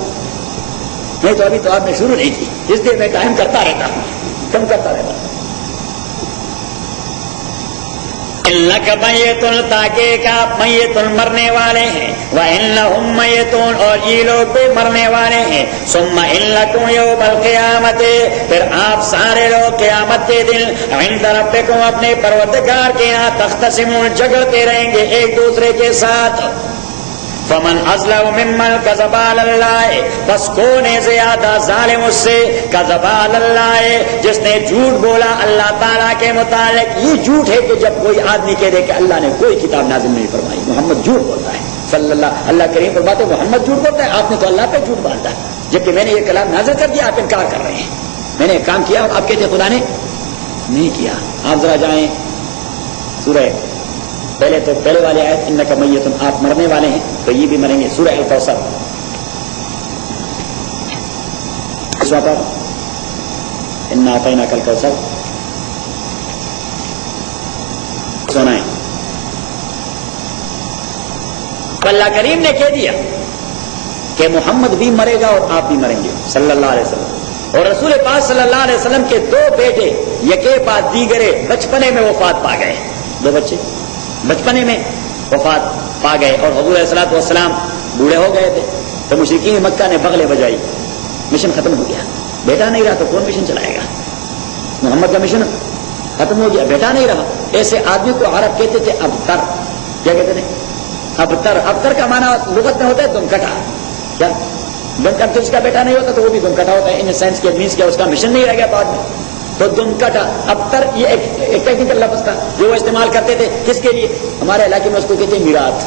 نہیں تو ابھی تو آپ نے شروع نہیں کی، اس لیے میں ٹائم کرتا رہتا ہوں، کم کرتا رہتا ہوں. انک میتون، تاکہ کہ آپ میتون مرنے والے ہیں، وانہم میتون، اور یہ لوگ بھی مرنے والے ہیں. ثم انکم یوم القیامت، پھر آپ سارے لوگ قیامت کے دن عند ربکم، اپنے پروردگار کے یہاں تختصمون، جھگڑتے رہیں گے ایک دوسرے کے ساتھ. فمن اظلم ممن کذب علی اللہ، بس کون ہے زیادہ ظالم اس سے، کذب علی اللہ، جس نے جھوٹ بولا اللہ تعالیٰ کے متعلق. یہ جھوٹ ہے کہ جب کوئی آدمی کہہ دے کہ اللہ نے کوئی کتاب نازل نہیں فرمائی، محمد جھوٹ بولتا ہے صلی اللہ کریم فرماتے محمد جھوٹ بولتا ہے، آپ نے تو اللہ پہ جھوٹ باندھا، جبکہ میں نے یہ کلام نازل کر دیا، آپ انکار کر رہے ہیں. میں نے ایک کام کیا، آپ کہتے خدا نے نہیں کیا. آپ ذرا جائیں سورہ، پہلے تو پہلے والے آیت انک میتون، آپ مرنے والے ہیں تو یہ بھی مریں گے. سورہ الکوثر اس وقت انا اعطیناک الکوثر سنائیں. اللہ کریم نے کہہ دیا کہ محمد بھی مرے گا اور آپ بھی مریں گے صلی اللہ علیہ وسلم. اور رسول پاک صلی اللہ علیہ وسلم کے 2 بیٹے یکے بعد دیگرے بچپنے میں وفات پا گئے. 2 بچے بچپنے میں وفات پا گئے اور حضور علیہ الصلوۃ والسلام بوڑھے ہو گئے تھے. تو مشرکین مکہ نے بغلیں بجائی، مشن ختم ہو گیا. بیٹا نہیں رہا تو کون مشن چلائے گا؟ محمد کا مشن ختم ہو گیا، بیٹا نہیں رہا. ایسے آدمی کو عرب کہتے تھے ابتر. کیا کہتے تھے؟ ابتر. ابتر کا معنی لغت میں ہوتا ہے دم کٹا. کیا دم کٹ؟ تو اس کا بیٹا نہیں ہوتا تو وہ بھی دم کٹا ہوتا ہے. ان سینس کے مینس کیا اس کا مشن نہیں رہ گیا بعد میں. تو دم کٹا ابتر یہ ایک ٹیکنیکل لفظ تھا جو وہ استعمال کرتے تھے. کس کے لیے؟ ہمارے علاقے میں اس کو کہتے ہیں میراث.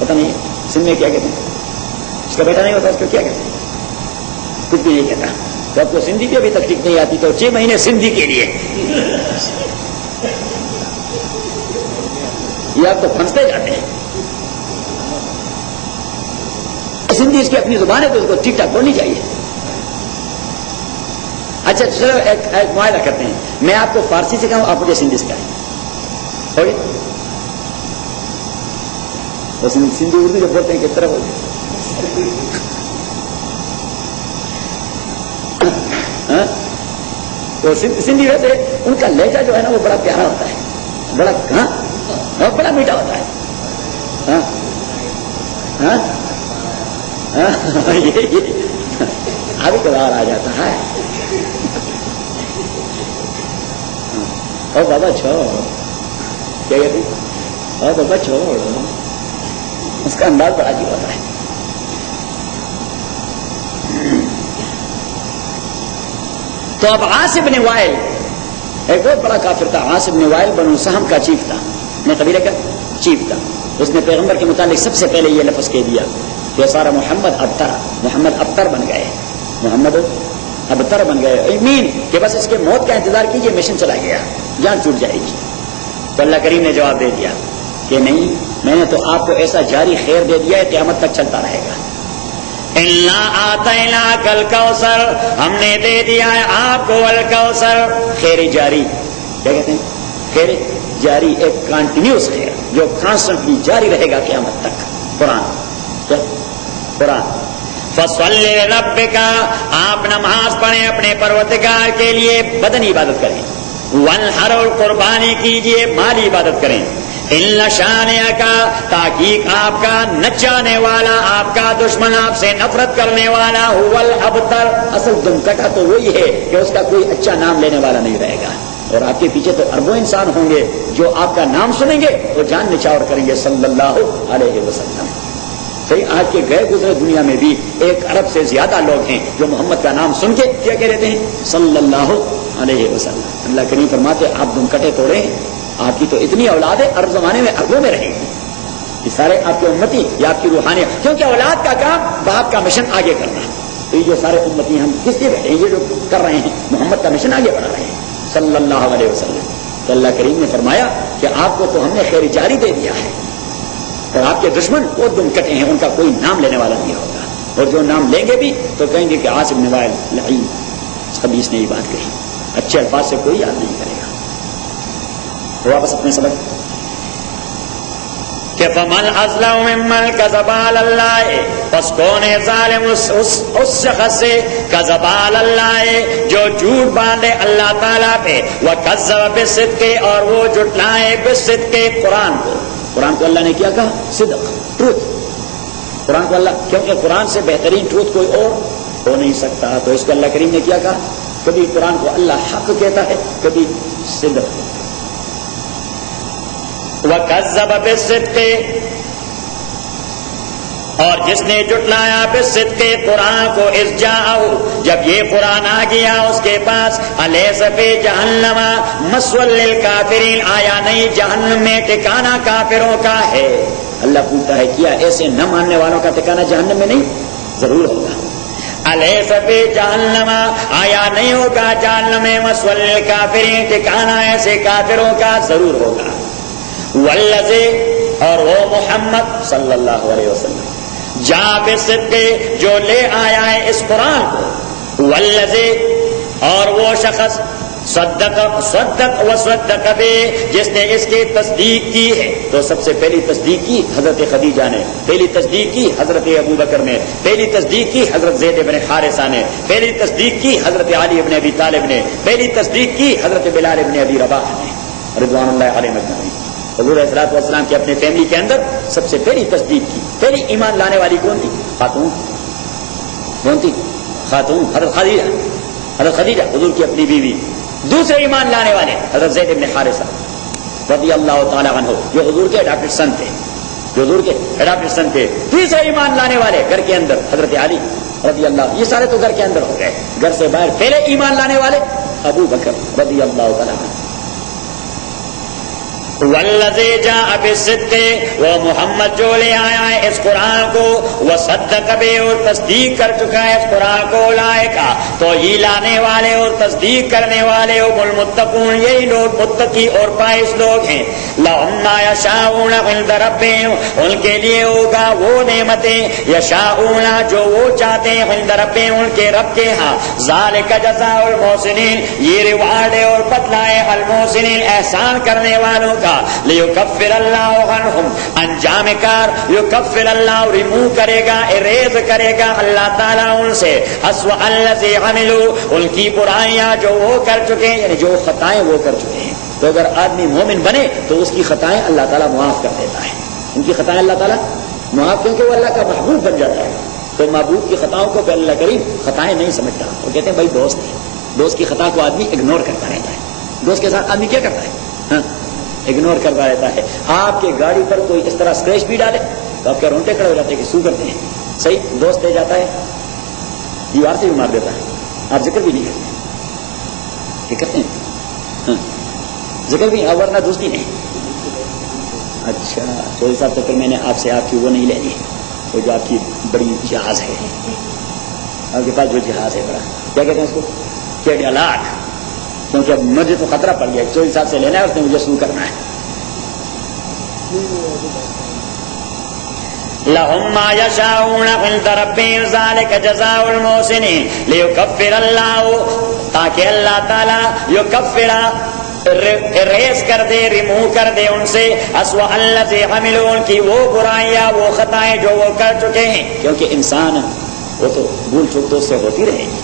پتہ نہیں سندھ میں کیا کہتے ہیں؟ اس کا بیٹا نہیں ہوتا اس کو کیا کہتے ہیں؟ کچھ بھی نہیں کہتا. تو آپ کو سندھی بھی ابھی تک ٹھیک نہیں آتی تو 6 مہینے سندھی کے لیے یہ آپ تو پھنستے جاتے ہیں. سندھی اس کی اپنی زبان ہے تو اس کو ٹھیک ٹھاک بولنی چاہیے. اچھا چلو ایک معاہدہ کرتے ہیں, میں آپ کو فارسی سکھاؤں, آپ مجھے سندھی سکھائیں, ہو گیا؟ تو سندھی اردو جب بولتے ہیں کس طرح بولتے ہیں؟ تو سندھی ویسے ان کا لہجہ جو ہے نا وہ بڑا پیارا ہوتا ہے, بڑا میٹھا ہوتا ہے. ابھی تو باہر آ جاتا ہے. اور بابا چھوڑ, کیا کہتے ہیں, اور بابا چھوڑ, اس کا انداز بڑا عجیب ہوتا ہے. تو اب عاص بن وائل ایک بہت بڑا کافر تھا. عاص بن وائل بنو سہم کا چیف تھا, اپنے قبیلے کا چیف تھا. اس نے پیغمبر کے متعلق سب سے پہلے یہ لفظ کہہ دیا کہ سارا محمد ابتر بن گئے, محمد ابتر بن گئے. امین کہ بس اس کے موت کا انتظار کیجئے, مشن چلا گیا, جان چھوٹ جائے گی. تو اللہ کریم نے جواب دے دیا کہ نہیں, میں نے تو آپ کو ایسا جاری خیر دے دیا ہے قیامت تک چلتا رہے گا. اِنَّا آتَيْنَاكَ الْكَوْثَرَ, ہم نے دے دیا ہے آپ کو الکوثر, خیر جاری. کیا کہتے ہیں؟ خیر جاری, ایک کنٹینیوس خیر جو کانسٹنٹلی جاری رہے گا قیامت تک. قرآن فَصَلِّ لِرَبِّكَ, آپ نماز پڑھیں اپنے پروردگار کے لیے, بدنی عبادت کریں. وَانْحَرْ, قربانی کیجئے, مالی عبادت کریں. إِنَّ شَانِئَكَ, تحقیق آپ کا نچانے والا, آپ کا دشمن, آپ سے نفرت کرنے والا, هُوَ الْأَبْتَرُ, اصل دم کٹا تو وہی ہے کہ اس کا کوئی اچھا نام لینے والا نہیں رہے گا. اور آپ کے پیچھے تو اربوں انسان ہوں گے جو آپ کا نام سنیں گے وہ جان نچھاور کریں گے صلی اللہ علیہ وسلم. صحیح, آج کے گئے گزرے دنیا میں بھی 1 ارب سے زیادہ لوگ ہیں جو محمد کا نام سن کے کیا کہہ رہتے ہیں, صلی اللہ علیہ وسلم. اللہ کریم فرماتے آپ دم کٹے توڑے ہیں, آپ کی تو اتنی اولاد ہے ارب زمانے میں اربوں میں رہیں گی. یہ سارے آپ کے امتی یا آپ کی روحانیت, کیونکہ اولاد کا کام باپ کا مشن آگے کرنا. تو یہ جو سارے امتی ہم کس لیے بیٹھے ہیں, یہ جو کر رہے ہیں محمد کا مشن آگے بڑھا رہے ہیں صلی اللہ علیہ وسلم. تو اللہ کریم نے فرمایا کہ آپ کو تو ہم نے خیر جاری دے دیا ہے, اور آپ کے دشمن وہ دم کٹے ہیں, ان کا کوئی نام لینے والا نہیں ہوگا. اور جو نام لیں گے بھی تو کہیں گے کہ عاص بن وائل لعین, خبیث نے یہ بات کہی. اچھے الفاظ سے کوئی یاد نہیں کرے گا. واپس اپنے سبق کہ فَمَنْ أَظْلَمُ مِمَّنْ كَذَبَ عَلَى اللَّهِ, پس کون ہے ظالم اس شخص سے کذب علی اللہ, جو جھوٹ باندھے اللہ تعالیٰ پہ, وَكَذَّبَ بِالصِّدْقِ, اور وہ جھٹلائے بِالصِّدْقِ, قرآن کو اللہ نے کیا کہا, صدق, ٹروتھ. قرآن کو اللہ, کیونکہ قرآن سے بہترین ٹروتھ کوئی اور ہو نہیں سکتا. تو اس کو اللہ کریم نے کیا کہا, کبھی قرآن کو اللہ حق کہتا ہے, کبھی صدق. وَكَذَّبَ بِالصِّدْقِ, اور جس نے جھٹلایا بِالصِّدْقِ, قرآن کو, اِذْ جَاءَهُ, جب یہ قرآن آ گیا اس کے پاس, أَلَيْسَ فِي جَهَنَّمَ مَثْوًى لِلْكَافِرِينَ, آیا نہیں جہنم میں ٹھکانہ کافروں کا ہے. اللہ پوچھتا ہے کیا ایسے نہ ماننے والوں کا ٹھکانہ جہنم میں نہیں؟ ضرور ہوگا. أَلَيْسَ فِي جَهَنَّمَ, آیا نہیں ہوگا جہنم میں مَثْوًى لِلْكَافِرِينَ, ٹھکانہ ایسے کافروں کا ضرور ہوگا. والذی, اور وہ محمد صلی اللہ علیہ وسلم, جاء بالصدق, جو لے آیا ہے اس قرآن کو. والذی, اور وہ شخص, صدق وصدق بہ, جس نے اس کی تصدیق کی ہے. تو سب سے پہلی تصدیق کی حضرت خدیجہ نے, پہلی تصدیق کی حضرت ابوبکر نے, پہلی تصدیق کی حضرت زید بن حارثہ نے, پہلی تصدیق کی حضرت علی بن ابی طالب نے, پہلی تصدیق کی حضرت بلال بن ابی رباح نے رضوان اللہ علیہم اجمعین. حضور علیہ الصلوۃ والسلام کی اپنے فیملی کے اندر سب سے پہلی تصدیق کی, پہلی ایمان لانے والی کون تھی؟ خاتون. کون تھی؟ خاتون, حضرت خدیجہ حضور کی اپنی بیوی. دوسرے ایمان لانے والے حضرت زید بن حارثہ رضی اللہ تعالی عنہ, جو حضور کے اڈاپٹڈ سن تھے. تیسرے ایمان لانے والے گھر کے اندر حضرت علی رضی اللہ, یہ سارے تو گھر کے اندر ہو گئے. گھر سے باہر پہلے ایمان لانے والے ابو بکر رضی اللہ تعالی عنہ. والذی جاء بالصدق، وہ محمد جو لے آیا ہے اس قرآن کو، وصدق بہ، اور تصدیق کر چکا ہے اس قرآن کو، اولئک، تو یہ لانے والے اور تصدیق کرنے والے هم المتقون، یہی لوگ متقی اور پائز لوگ ہیں۔ لهم ما یشاءون عند ربهم، ان کے لیے ہوگا وہ نعمتیں، یشاءون جو وہ چاہتے ہیں، عند ربهم ان کے رب کے ہاں، ذالک جزاء المحسنین، یہ ریوارڈ ہے اور بدلہ ہے المحسنین، احسان کرنے والوں کا۔ لیکفر اللہ عنہم، انجام کار، یکفر اللہ، ریمو کرے گا، اریز کرے گا اللہ تعالیٰ ان سے، اسوأ الذی عملوا، ان کی برائیاں جو وہ کر چکے ہیں، یعنی جو خطائیں وہ کر چکے ہیں۔ تو اگر آدمی مومن بنے تو اس کی خطائیں اللہ تعالیٰ معاف کر دیتا ہے، ان کی خطائیں اللہ تعالیٰ معاف، کیونکہ وہ اللہ کا محبوب بن جاتا ہے۔ تو محبوب کی خطاؤں کو پھر اللہ کریم خطائیں نہیں سمجھتا، وہ کہتے ہیں بھائی دوست ہے، دوست کی خطا کو آدمی اگنور کرتا رہتا ہے۔ دوست کے ساتھ آدمی کیا کرتا ہے؟ اگنور کرتا رہتا ہے۔ آپ کے گاڑی پر کوئی اس طرح اسکریچ بھی ڈالے تو آپ کے رونٹے کھڑے ہو جاتے ہیں کہ سو کرتے ہیں، صحیح، دوست لے جاتا ہے، دیوار سے بھی مار دیتا ہے، آپ ذکر بھی نہیں کرتے، کیا کرتے ہیں؟ ذکر بھی، ورنہ دوستی نہیں۔ اچھا چودھری صاحب، تو پھر میں نے آپ سے آپ کی وہ نہیں لینی، وہ جو آپ کی بڑی جہاز ہے، آپ کے پاس جو جہاز ہے بڑا، کیا کہتے ہیں اس کو؟ کیڈیلاک، کیونکہ اب مجھے تو خطرہ پڑ گیا، چودھری صاحب سے لینا ہے، اس نے مجھے سو کرنا ہے۔ لهم ما یشاءون عند ربهم ذلک جزاء المحسنین لیکفر اللہ، تاکہ اللہ تعالیٰ یکفر، ریز کر دے، ریمو کر دے ان سے، اسوأ الذی عملوا، ان کی وہ برائیاں، وہ خطائیں جو وہ کر چکے ہیں، کیونکہ انسان وہ تو بھول چوک تو اس سے ہوتی رہے گی۔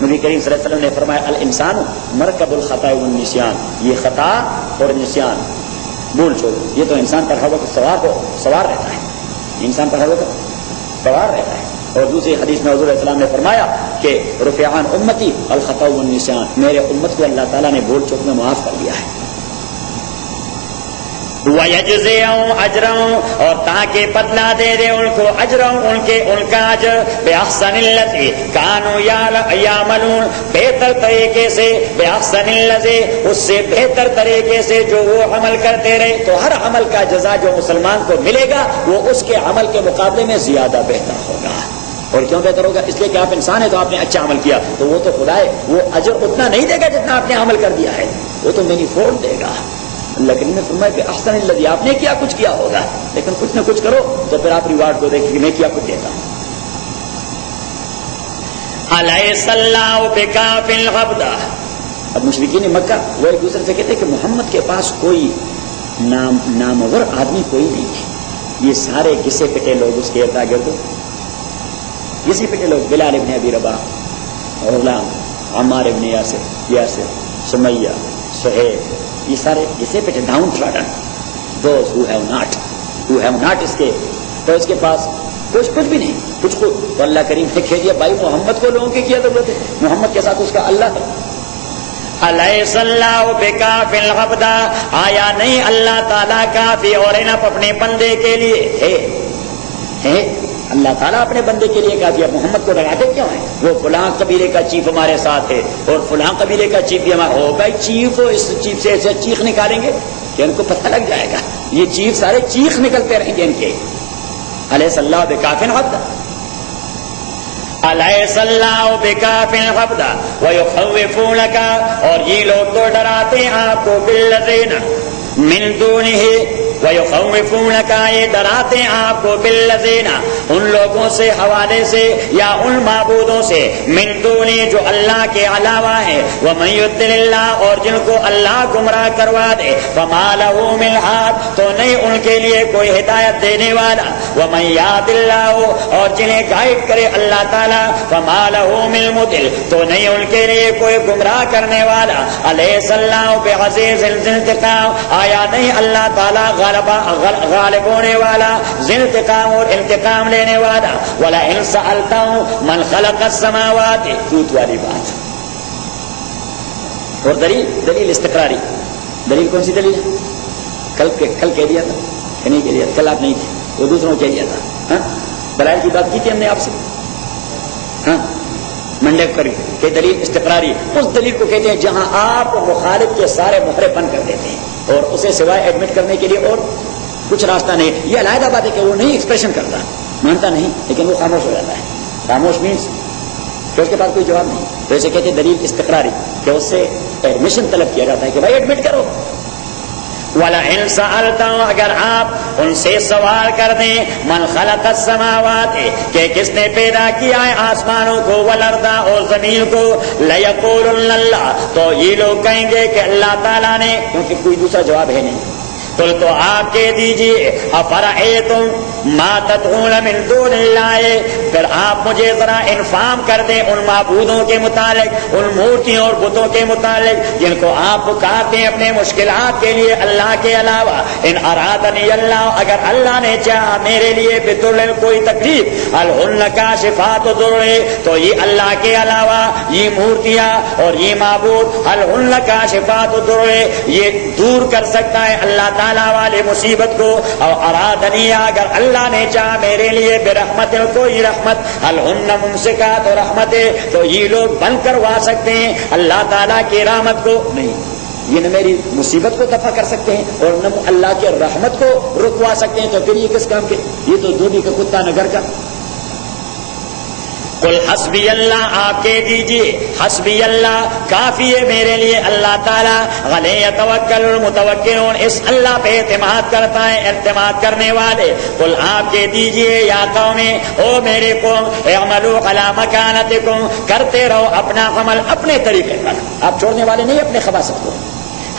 نبی کریم صلی اللہ علیہ وسلم نے فرمایا الانسان مرکب الخطا والنسیان، یہ خطا اور نسیان، بھول چوک، یہ تو انسان پر ہر وقت سوار رہتا ہے، انسان پر ہر وقت سوار رہتا ہے۔ اور دوسری حدیث میں حضور علیہ السلام نے فرمایا کہ رفع عن امتی الخطا والنسیان، میرے امت کو اللہ تعالیٰ نے بھول چوک میں معاف کر دیا ہے۔ وَيَجْزِيَهُمْ أَجْرَهُمْ، اور تاکہ بدلہ دے دے ان کو، اجرہم، ان کا اجر، بِأَحْسَنِ الَّذِي كَانُوا يَعْمَلُونَ، بہتر طریقے سے، بِأَحْسَنِ الَّذِي، اس سے بہتر طریقے سے جو وہ عمل کرتے رہے۔ تو ہر عمل کا جزا جو مسلمان کو ملے گا وہ اس کے عمل کے مقابلے میں زیادہ بہتر ہوگا۔ اور کیوں بہتر ہوگا؟ اس لیے کہ آپ انسان ہیں تو آپ نے اچھا عمل کیا، تو وہ تو خدا ہے، وہ اجر اتنا نہیں دے گا جتنا آپ نے عمل کر دیا ہے، وہ تو مینیفولڈ دے گا۔ اللہ کریم نے فرمایا کہ احسن الذی، آپ نے کیا کچھ کیا ہوگا، لیکن کچھ نہ کچھ کرو تو پھر آپ ریوارڈ کو دیکھیں کہ میں کیا کچھ دیتا ہوں۔ الیس اللہ بکاف العبد، اب مشرکین مکہ وہ ایک دوسرے سے کہتے ہیں کہ محمد کے پاس کوئی نامور آدمی کوئی نہیں ہے، یہ سارے گھسے پٹے لوگ اس کے ارد گرد، گھسے پٹے لوگ، بلال ابن ابی رباح، غلام، عمار ابن یاسر، سمیہ، سہیل، یہ سارے جسے پہ downtrodden, those who have not اس کے، تو اس کے پاس کچھ بھی نہیں، کچھ خود، تو اللہ کریم نے کہہ دیا بھائی محمد کو لوگوں کی کیا ضرورت ہے، محمد کے ساتھ اس کا اللہ ہے۔ الیس اللہ بکاف العبد، آیا نہیں اللہ تعالیٰ کافی اور انف اپنے بندے کے لیے ہے، اللہ تعالیٰ اپنے بندے کے لیے کافی ہے۔ محمد کو ڈراتے کیوں ہیں؟ وہ فلاں قبیلے کا چیف ہمارے ساتھ ہے اور فلاں قبیلے کا چیف بھی ہمارا ہو، بھائی چیف، اس چیف سے ایسے چیخ نکالیں گے کہ ان کو پتہ لگ جائے گا، یہ چیف سارے چیخ نکلتے رہیں گے ان کے۔ الیس اللہ بکاف العبد، الیس اللہ بکاف العبد ویخوفونک، اور یہ لوگ تو ڈراتے ہیں آپ کو، بالذین من دونہ، وَيُخَوِّفُونَكَ، یہ ڈراتے ہیں آپ کو، بالذین، ان لوگوں سے، حوالے سے، یا ان معبودوں سے، من دونی، جو اللہ کے علاوہ ہے، وَمَن يُضْلِلِ اللَّهُ، اور جن کو اللہ گمراہ کروا دے، فَمَا لَهُ مِنْ هَادٍ، تو نہیں ان کے لیے کوئی ہدایت دینے والا، وَمَن يَهْدِ اللَّهُ، اور جنہیں گائیڈ کرے اللہ تعالیٰ، فَمَا لَهُ مِنْ مُضِلٍّ، تو نہیں ان کے لیے کوئی گمراہ کرنے والا۔ الیس اللہ بعزیز ذی انتقام، آیا نہیں اللہ تعالیٰ غالب ہونے والا، ذی انتقام اور انتقام لینے والا۔ وَلَئِن سَأَلْتَهُم مَّنْ خَلَقَ السَّمَاوَاتِ، توت والی بات۔ اور دلیل استقراری، دلیل کون سی دلیل ہے؟ کل کہہ دیا تھا کہ نہیں کہہ دیا؟ کل آپ نہیں تھے، وہ دوسروں کہہ دیا تھا۔ دلائل کی بات کی تھی ہم نے آپ سے، ہاں منڈیپ کی دلیل استقراری، اس دلیل کو کہتے ہیں جہاں آپ مخالف کے سارے مہرے بند کر دیتے ہیں اور اسے سوائے ایڈمٹ کرنے کے لیے اور کچھ راستہ نہیں. یہ علیحدہ بات ہے کہ وہ نہیں ایکسپریشن کرتا، مانتا نہیں، لیکن وہ خاموش ہو جاتا ہے. خاموش مینس کہ اس کے پاس کوئی جواب نہیں. تو اسے کہتے ہیں دلیل استقراری کہ اس سے ایڈمیشن طلب کیا جاتا ہے کہ بھائی ایڈمٹ کرو. وَلَئِن سَأَلْتَهُمْ، اگر آپ ان سے سوال کر دیں من خلق السماوات کہ کس نے پیدا کیا ہے آسمانوں کو، والارض اور زمین کو، لَيَقُولُنَّ اللَّهُ تو یہ لوگ کہیں گے کہ اللہ تعالیٰ نے، کیونکہ کوئی دوسرا جواب ہے نہیں. قل تو آپ کہہ دیجئے افرأیتم ما تدعون من دون اللہ، پھر آپ مجھے ذرا انفارم کر دیں ان معبودوں کے متعلق، ان مورتیوں اور بتوں کے متعلق جن کو آپ پکارتے ہیں اپنے مشکلات کے لیے اللہ کے علاوہ. ان ارادنی اللہ، اگر اللہ نے چاہا میرے لیے بضر کوئی تکلیف، هل هن کاشفات ضر، تو یہ اللہ کے علاوہ یہ مورتیاں اور یہ معبود هل هن کاشفات ضر یہ دور کر سکتا ہے اللہ تعالیٰ والے مصیبت کو. اور ارادنی اگر اللہ نے چاہا میرے لیے برحمت کوئی رحمت، هل هن ممسکات رحمت تو یہ لوگ بند کروا سکتے ہیں اللہ تعالیٰ کی رحمت کو نہیں. یہ نہ میری مصیبت کو دفع کر سکتے ہیں اور نہ اللہ کے رحمت کو رکوا سکتے ہیں، تو پھر یہ کس کام کے؟ یہ تو دودھی کا کتا نہ گھر کا. قل حسبی اللہ، آپ کہہ دیجئے حسبی اللہ کافی ہے میرے لیے اللہ تعالیٰ. علیہ یتوکل المتوکلون، اس اللہ پہ اعتماد کرتا ہے اعتماد کرنے والے. قل آپ کہہ دیجئے یا قوم، او میرے قوم، اعملوا علی مکانتکم، کرتے رہو اپنا عمل اپنے طریقے پر، آپ چھوڑنے والے نہیں اپنے خباثت کو.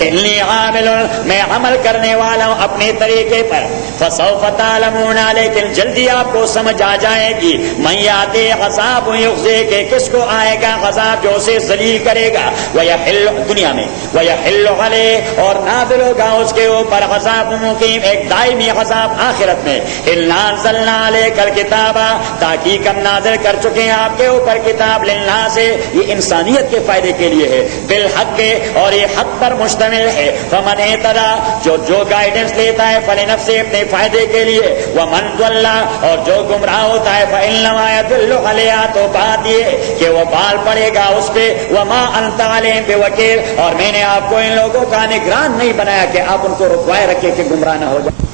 انی عامل، میں عمل کرنے والا ہوں اپنے طریقے پر. فسوف تعلمون، لیکن جلدی آپ کو سمجھ آ جائے گی. من یاتی عذاب یخزی، کہ کس کو آئے گا عذاب جو اسے ذلیل کرے گا. ویحل، دنیا میں، ویحل علیہ، اور نازل ہوگا اس کے اوپر عذاب مقیم، ایک دائمی عذاب آخرت میں. انا انزلنا علیک الکتاب، تحقیق ہم نازل کر چکے ہیں آپ کے اوپر کتاب، للناس، یہ انسانیت کے فائدے کے لیے ہے، بالحق، اور یہ حق پر مشتمل ہے. فمن اہتدی، جو گائیڈنس لیتا ہے فلنفسہ، اپنے فائدے کے لیے. ومن ضل، اور جو گمراہ ہوتا ہے فانما یضل علیہا، تو بات یہ کہ وہ بال پڑے گا اس پہ. وما انت علیہم بوکیل، اور میں نے آپ کو ان لوگوں کا نگران نہیں بنایا کہ آپ ان کو رکوائے رکھے کہ گمراہ نہ ہو جائے.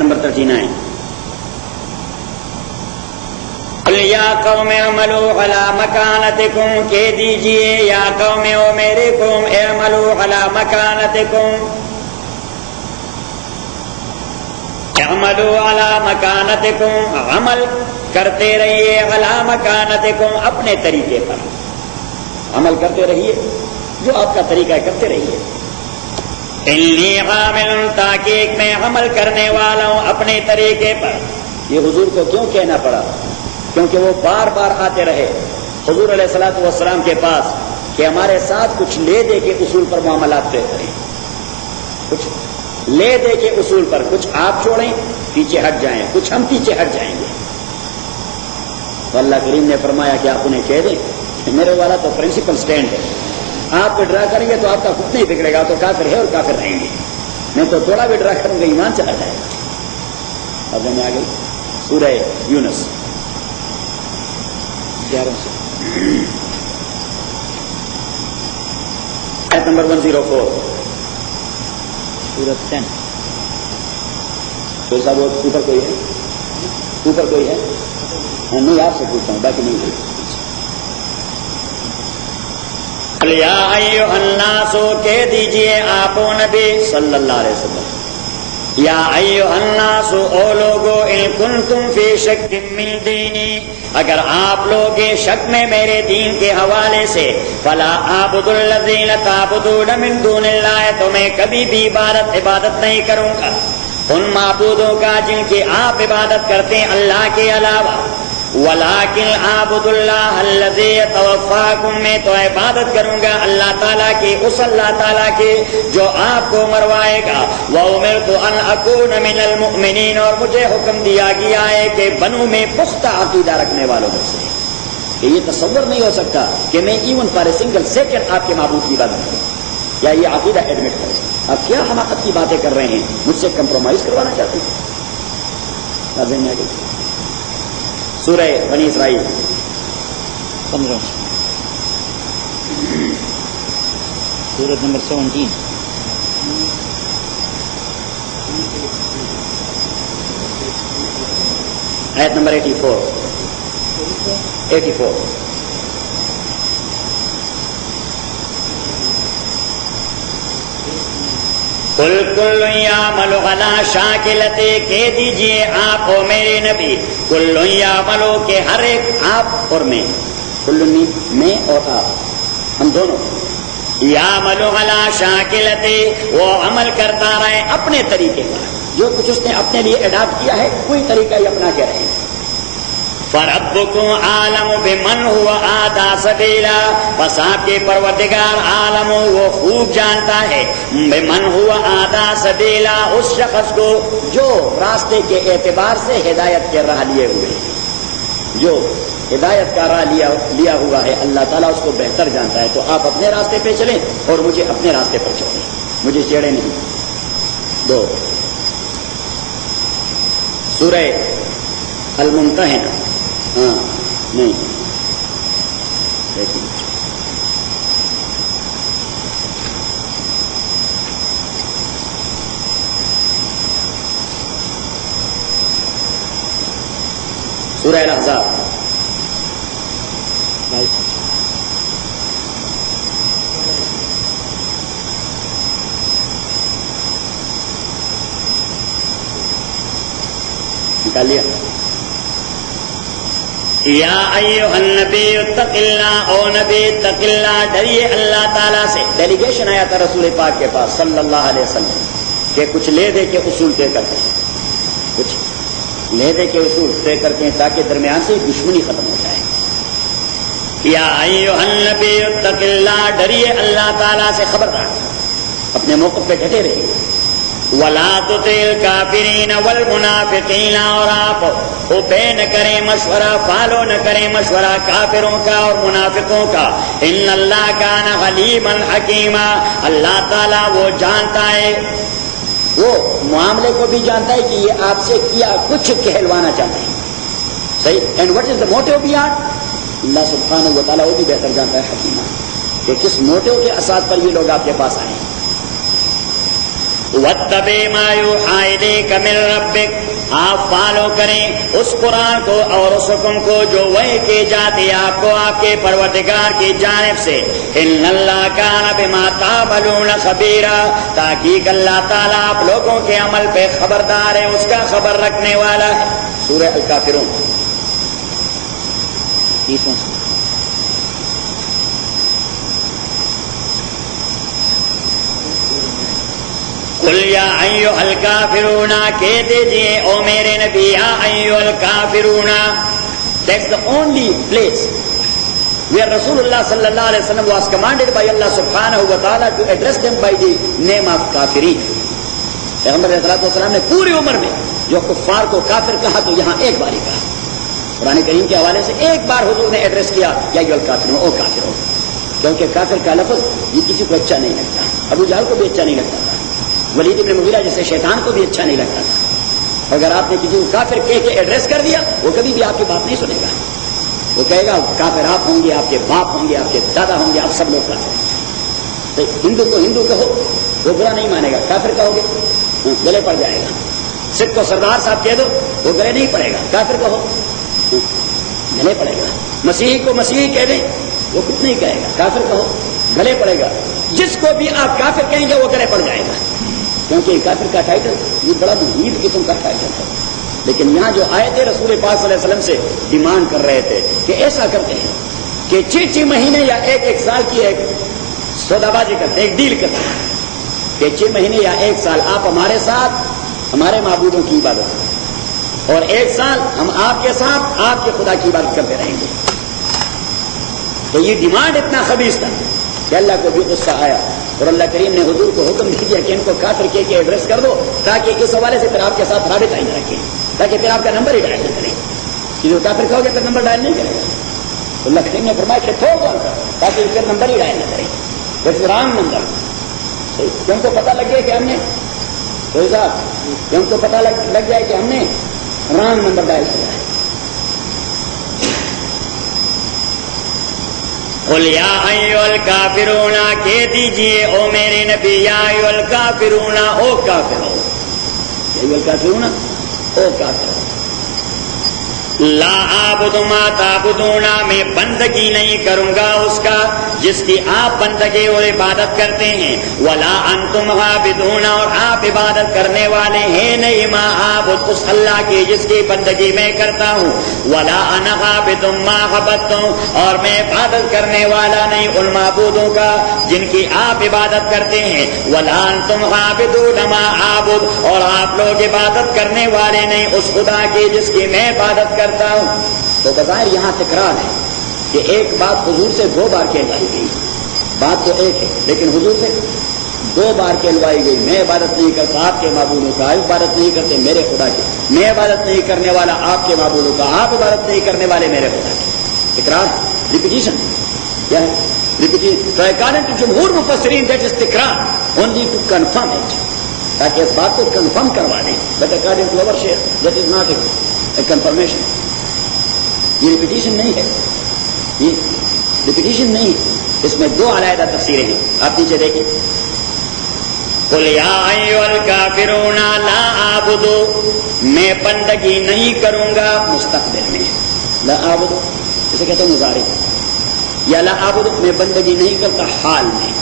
نمبر 39 یا قوم اعملوا علی مکانتکم، کہہ دیجئے یا قوم، او میرے قوم، اعملوا علی مکانتکم، اعملوا علی مکانتکم، عمل کرتے رہیے، علی مکانتکم، اپنے طریقے پر عمل کرتے رہیے، جو آپ کا طریقہ ہے کرتے رہیے. انی عامل، تاکہ میں عمل کرنے والا ہوں اپنے طریقے پر. یہ حضور کو کیوں کہنا پڑا؟ کیونکہ وہ بار بار آتے رہے حضور علیہ الصلوۃ والسلام کے پاس کہ ہمارے ساتھ کچھ لے دے کے اصول پر معاملات طے کریں، کچھ لے دے کے اصول پر، کچھ آپ چھوڑیں پیچھے ہٹ جائیں، کچھ ہم پیچھے ہٹ جائیں گے. تو اللہ کریم نے فرمایا کہ آپ انہیں کہہ دیں کہ میرے والا تو پرنسپل سٹینڈ ہے، آپ کو ڈرا کریں گے تو آپ کا خود نہیں بگڑے گا، تو کافر ہے اور کافر رہیں گے. میں تو تھوڑا بھی ڈرا کروں گا ایمان چلا جائے گا. اب میں آ گئی سورہ یونس 11 سے آیت نمبر 104 سورۃ 10. تو صاحب اوپر کوئی ہے؟ اوپر کوئی ہے؟ نہیں، آپ سے پوچھتا ہوں، باقی نہیں کوئی. یا ایھا الناس، کہہ دیجئے آپ نبی صلی اللہ علیہ وسلم، یا ایھا الناس، او لوگو، ان کنتم فی شک من دینی، اگر آپ لوگ شک میں میرے دین کے حوالے سے، فلا اعبد الذین تعبدون من دون اللہ، تو میں کبھی بھی عبادت نہیں کروں گا ان معبودوں کا جن کی آپ عبادت کرتے ہیں اللہ کے علاوہ. ولیکن اعبد اللہ الذی یتوفاکم، میں تو عبادت کروں گا اللہ تعالیٰ کی، اس اللہ تعالیٰ کی جو آپ کو مروائے گا. وامرت ان اکون من المؤمنین، اور مجھے حکم دیا گیا ہے کہ بنوں میں پختہ عقیدہ رکھنے والوں میں سے. کہ یہ تصور نہیں ہو سکتا کہ میں even for a single second آپ کے معبود کی عبادت کروں، یا یہ عقیدہ ایڈمٹ کریں. آپ کیا حماقت کی باتیں کر رہے ہیں، مجھ سے کمپرومائز کروانا چاہتے ہیں. سورہ بنی اسرائیل 15 سورت نمبر 17 آیت نمبر 84 کل کل یعمل علی شاکلتے، کہہ دیجئے آپ او میرے نبی، کل یعمل کہ ہر ایک آپ اور میں، کل میں اور آپ ہم دونوں، یعمل علی شاکلتے وہ عمل کرتا رہے اپنے طریقے پر، جو کچھ اس نے اپنے لیے اڈاپٹ کیا ہے کوئی طریقہ ہی اپنا کے رہے. فَرَبُّكُمْ عَالَمُ بِمَنْ هُوَ أَهْدَىٰ سَبِيلًا، بس آپ کے پروردگار عالم وہ خوب جانتا ہے، بِمَنْ هُوَ أَهْدَىٰ سَبِيلًا اس شخص کو جو راستے کے اعتبار سے ہدایت کے راہ لیے ہوئے، جو ہدایت کا راہ لیا ہوا ہے اللہ تعالیٰ اس کو بہتر جانتا ہے. تو آپ اپنے راستے پہ چلیں اور مجھے اپنے راستے پر چھوڑیں، مجھے چھیڑے نہیں. 2 سورہ الممتحنہ، ہاں نہیں سورہ الاحزاب 22 نکال لیا. یا ایھا النبی اتق اللہ، او نبی اتق اللہ، ڈریے اللہ تعالیٰ سے. ڈیلیگیشن آیا تھا رسول پاک کے پاس صلی اللہ علیہ وسلم کہ کچھ لے دے کے اصول طے کرتے ہیں، کچھ لے دے کے اصول طے کرتے ہیں تاکہ درمیان سے دشمنی ختم ہو جائے. یا ایھا النبی اتق اللہ، ڈریے اللہ تعالیٰ سے، خبردار اپنے موقف پہ ڈٹے رہیے. وَلَا تُطِعِ الْكَافِرِينَ وَالْمُنَافِقِينَ، اور آپ اوبے نہ کریں مشورہ، فالو نہ کریں مشورہ کافروں کا اور منافقوں کا. ان اللہ کان حلیما حکیما، اللہ تعالیٰ وہ جانتا ہے، وہ معاملے کو بھی جانتا ہے کہ یہ آپ سے کیا کچھ کہلوانا چاہتے ہیں. صحیح. And what is the motive behind, Allah سبحانہ و تعالیٰ وہ بھی بہتر جانتا ہے حکیمہ کہ کس موٹیو کے اساس پر یہ لوگ آپ کے پاس آئے ہیں. وَاتَّبِعْ مَا يُوحَىٰ إِلَيْكَ مِن رَّبِّكَ، آپ فالو کریں اس قرآن کو اور اس حکم کو جو وحی کی جاتی آپ کو آپ کے پروردگار کی جانب سے. إِنَّ اللَّهَ كَانَ بِمَا تَعْمَلُونَ خَبِيرًا، تحقیق اللہ تعالیٰ آپ لوگوں کے عمل پہ خبردار ہے، اس کا خبر رکھنے والا ہے. سورہ الکافرون 30 قل یا ایھا الکافرون، کہہ دیجئے او میرے نبی، یا ایھا الکافرون. That's the only place where Rasulullah sallallahu alaihi wasallam was commanded by Allah subhanahu wa ta'ala to address them by the name of کافرین. پیغمبر علیہ الصلوۃ والسلام نے پوری عمر میں جو کفار کو کافر کہا تو یہاں ایک بار ہی کہا. قرآن کریم کے حوالے سے ایک بار حضور نے ایڈریس کیا یا ایھا الکافرون، او کافروں، کیونکہ کافر کا لفظ یہ کسی کو اچھا نہیں لگتا. ابو جہل کو بھی اچھا نہیں لگتا تھا، ولید بن مغیرہ جیسے شیطان کو بھی اچھا نہیں لگتا تھا. اگر آپ نے کسی کو کافر کہہ کے ایڈریس کر دیا وہ کبھی بھی آپ کی بات نہیں سنے گا. وہ کہے گا کافر آپ ہوں گے، آپ کے باپ ہوں گے، آپ کے دادا ہوں گے، آپ سب لوگ کافر ہیں. ہندو کو ہندو کہو وہ برا نہیں مانے گا، کافر کہو گے گلے پڑ جائے گا. سکھ کو سردار صاحب کہہ دو وہ گلے نہیں پڑے گا، کافر کہو گلے پڑے گا. مسیحی کو مسیحی کہہ دیں وہ کچھ نہیں کہے گا، کافر کہو گلے پڑے گا. جس کو بھی آپ کافر کہیں گے وہ گلے پڑ جائے گا، کیونکہ کافر کا ٹائٹل یہ بڑا مزید قسم کا ٹائٹل ہے. لیکن یہاں جو آئے تھے رسول پاک صلی اللہ علیہ وسلم سے ڈیمانڈ کر رہے تھے کہ ایسا کرتے ہیں کہ 6 مہینے یا ایک سال کی ایک سودا بازی کرتے ہیں، ایک ڈیل کرتے ہیں کہ 6 مہینے یا 1 سال آپ ہمارے ساتھ ہمارے معبودوں کی عبادت کریں اور 1 سال ہم آپ کے ساتھ آپ کے خدا کی عبادت کرتے رہیں گے. تو یہ ڈیمانڈ اتنا خبیث تھا کہ اللہ کو بھی غصہ آیا اور اللہ کریم نے حضور کو حکم دیا کہ ان کو کافر کہہ کے ایڈریس کر دو تاکہ اس حوالے سے پھر آپ کے ساتھ رابطہ ہی نہ رکھیں، تاکہ پھر آپ کا نمبر ہی ڈائل نہ کریں. جو کافر کہو گے پھر نمبر ڈائل نہیں کرے گا. تو اللہ کریم نے فرمایا کہ تھوڑ کون کر تاکہ پھر نمبر ہی ڈائل نہ کریں. رانگ نمبر کہ ہم کو پتہ لگ گیا کہ ہم نے کہ ہم کو پتہ لگ جائے کہ ہم نے رانگ نمبر ڈائل کیا ہے. قل یا ایھا الکافرون، کہہ دیجئے او میرے نبی، یا ایھا الکافرون، او کافرو، یا ایھا الکافرون، او کافرو، لا اعبد ما تعبدون، میں بندگی نہیں کروں گا اس کا جس کی آپ بندگی اور عبادت کرتے ہیں، ولا انتم عابدون، اور آپ عبادت کرنے والے ہیں نہیں، ما اعبد، اس اللہ کی جس کی بندگی میں کرتا ہوں، ولا انا عابد ما عبدتم، اور میں عبادت کرنے والا نہیں ان معبودوں کا جن کی آپ عبادت کرتے ہیں، ولا انتم عابدون ما اعبد، اور آپ لوگ عبادت کرنے والے نہیں اس خدا کی جس کی میں عبادت کرتا ہوں۔ تو بظاہر یہاں تکرار ہے کہ ایک بات حضور سے 2 بار کہلوائی گئی، بات تو ایک ہے لیکن حضور سے 2 بار کہلوائی گئی، میں عبادت نہیں کرتا آپ کے معبودوں کا، آپ عبادت نہیں کرتے میرے خدا کی، میں عبادت نہیں کرنے والا آپ کے معبودوں کا، آپ عبادت نہیں کرنے والے میرے خدا کی۔ تکرار، ریپیٹیشن، کیا ہے ریپیٹیشن؟ تو اکارڈنگ ٹو جمہور مفسرین دیٹ از تکرار اونلی ٹو کنفرم اٹ، تاکہ اس بات کو کنفرم کروا دیں، but according to over Sheikh that is not a confirmation, یہ ریپیٹیشن نہیں ہے، یہ ریپیٹیشن نہیں ہے، اس میں 2 علیحدہ تفسیریں ہیں، آپ نیچے دیکھیں، قل یا ایھا الکافرون لا اعبد، میں بندگی نہیں کروں گا مستقبل میں، لا اعبد اسے کہتے ہیں مضارع، یا لا اعبد میں بندگی نہیں کرتا حال میں،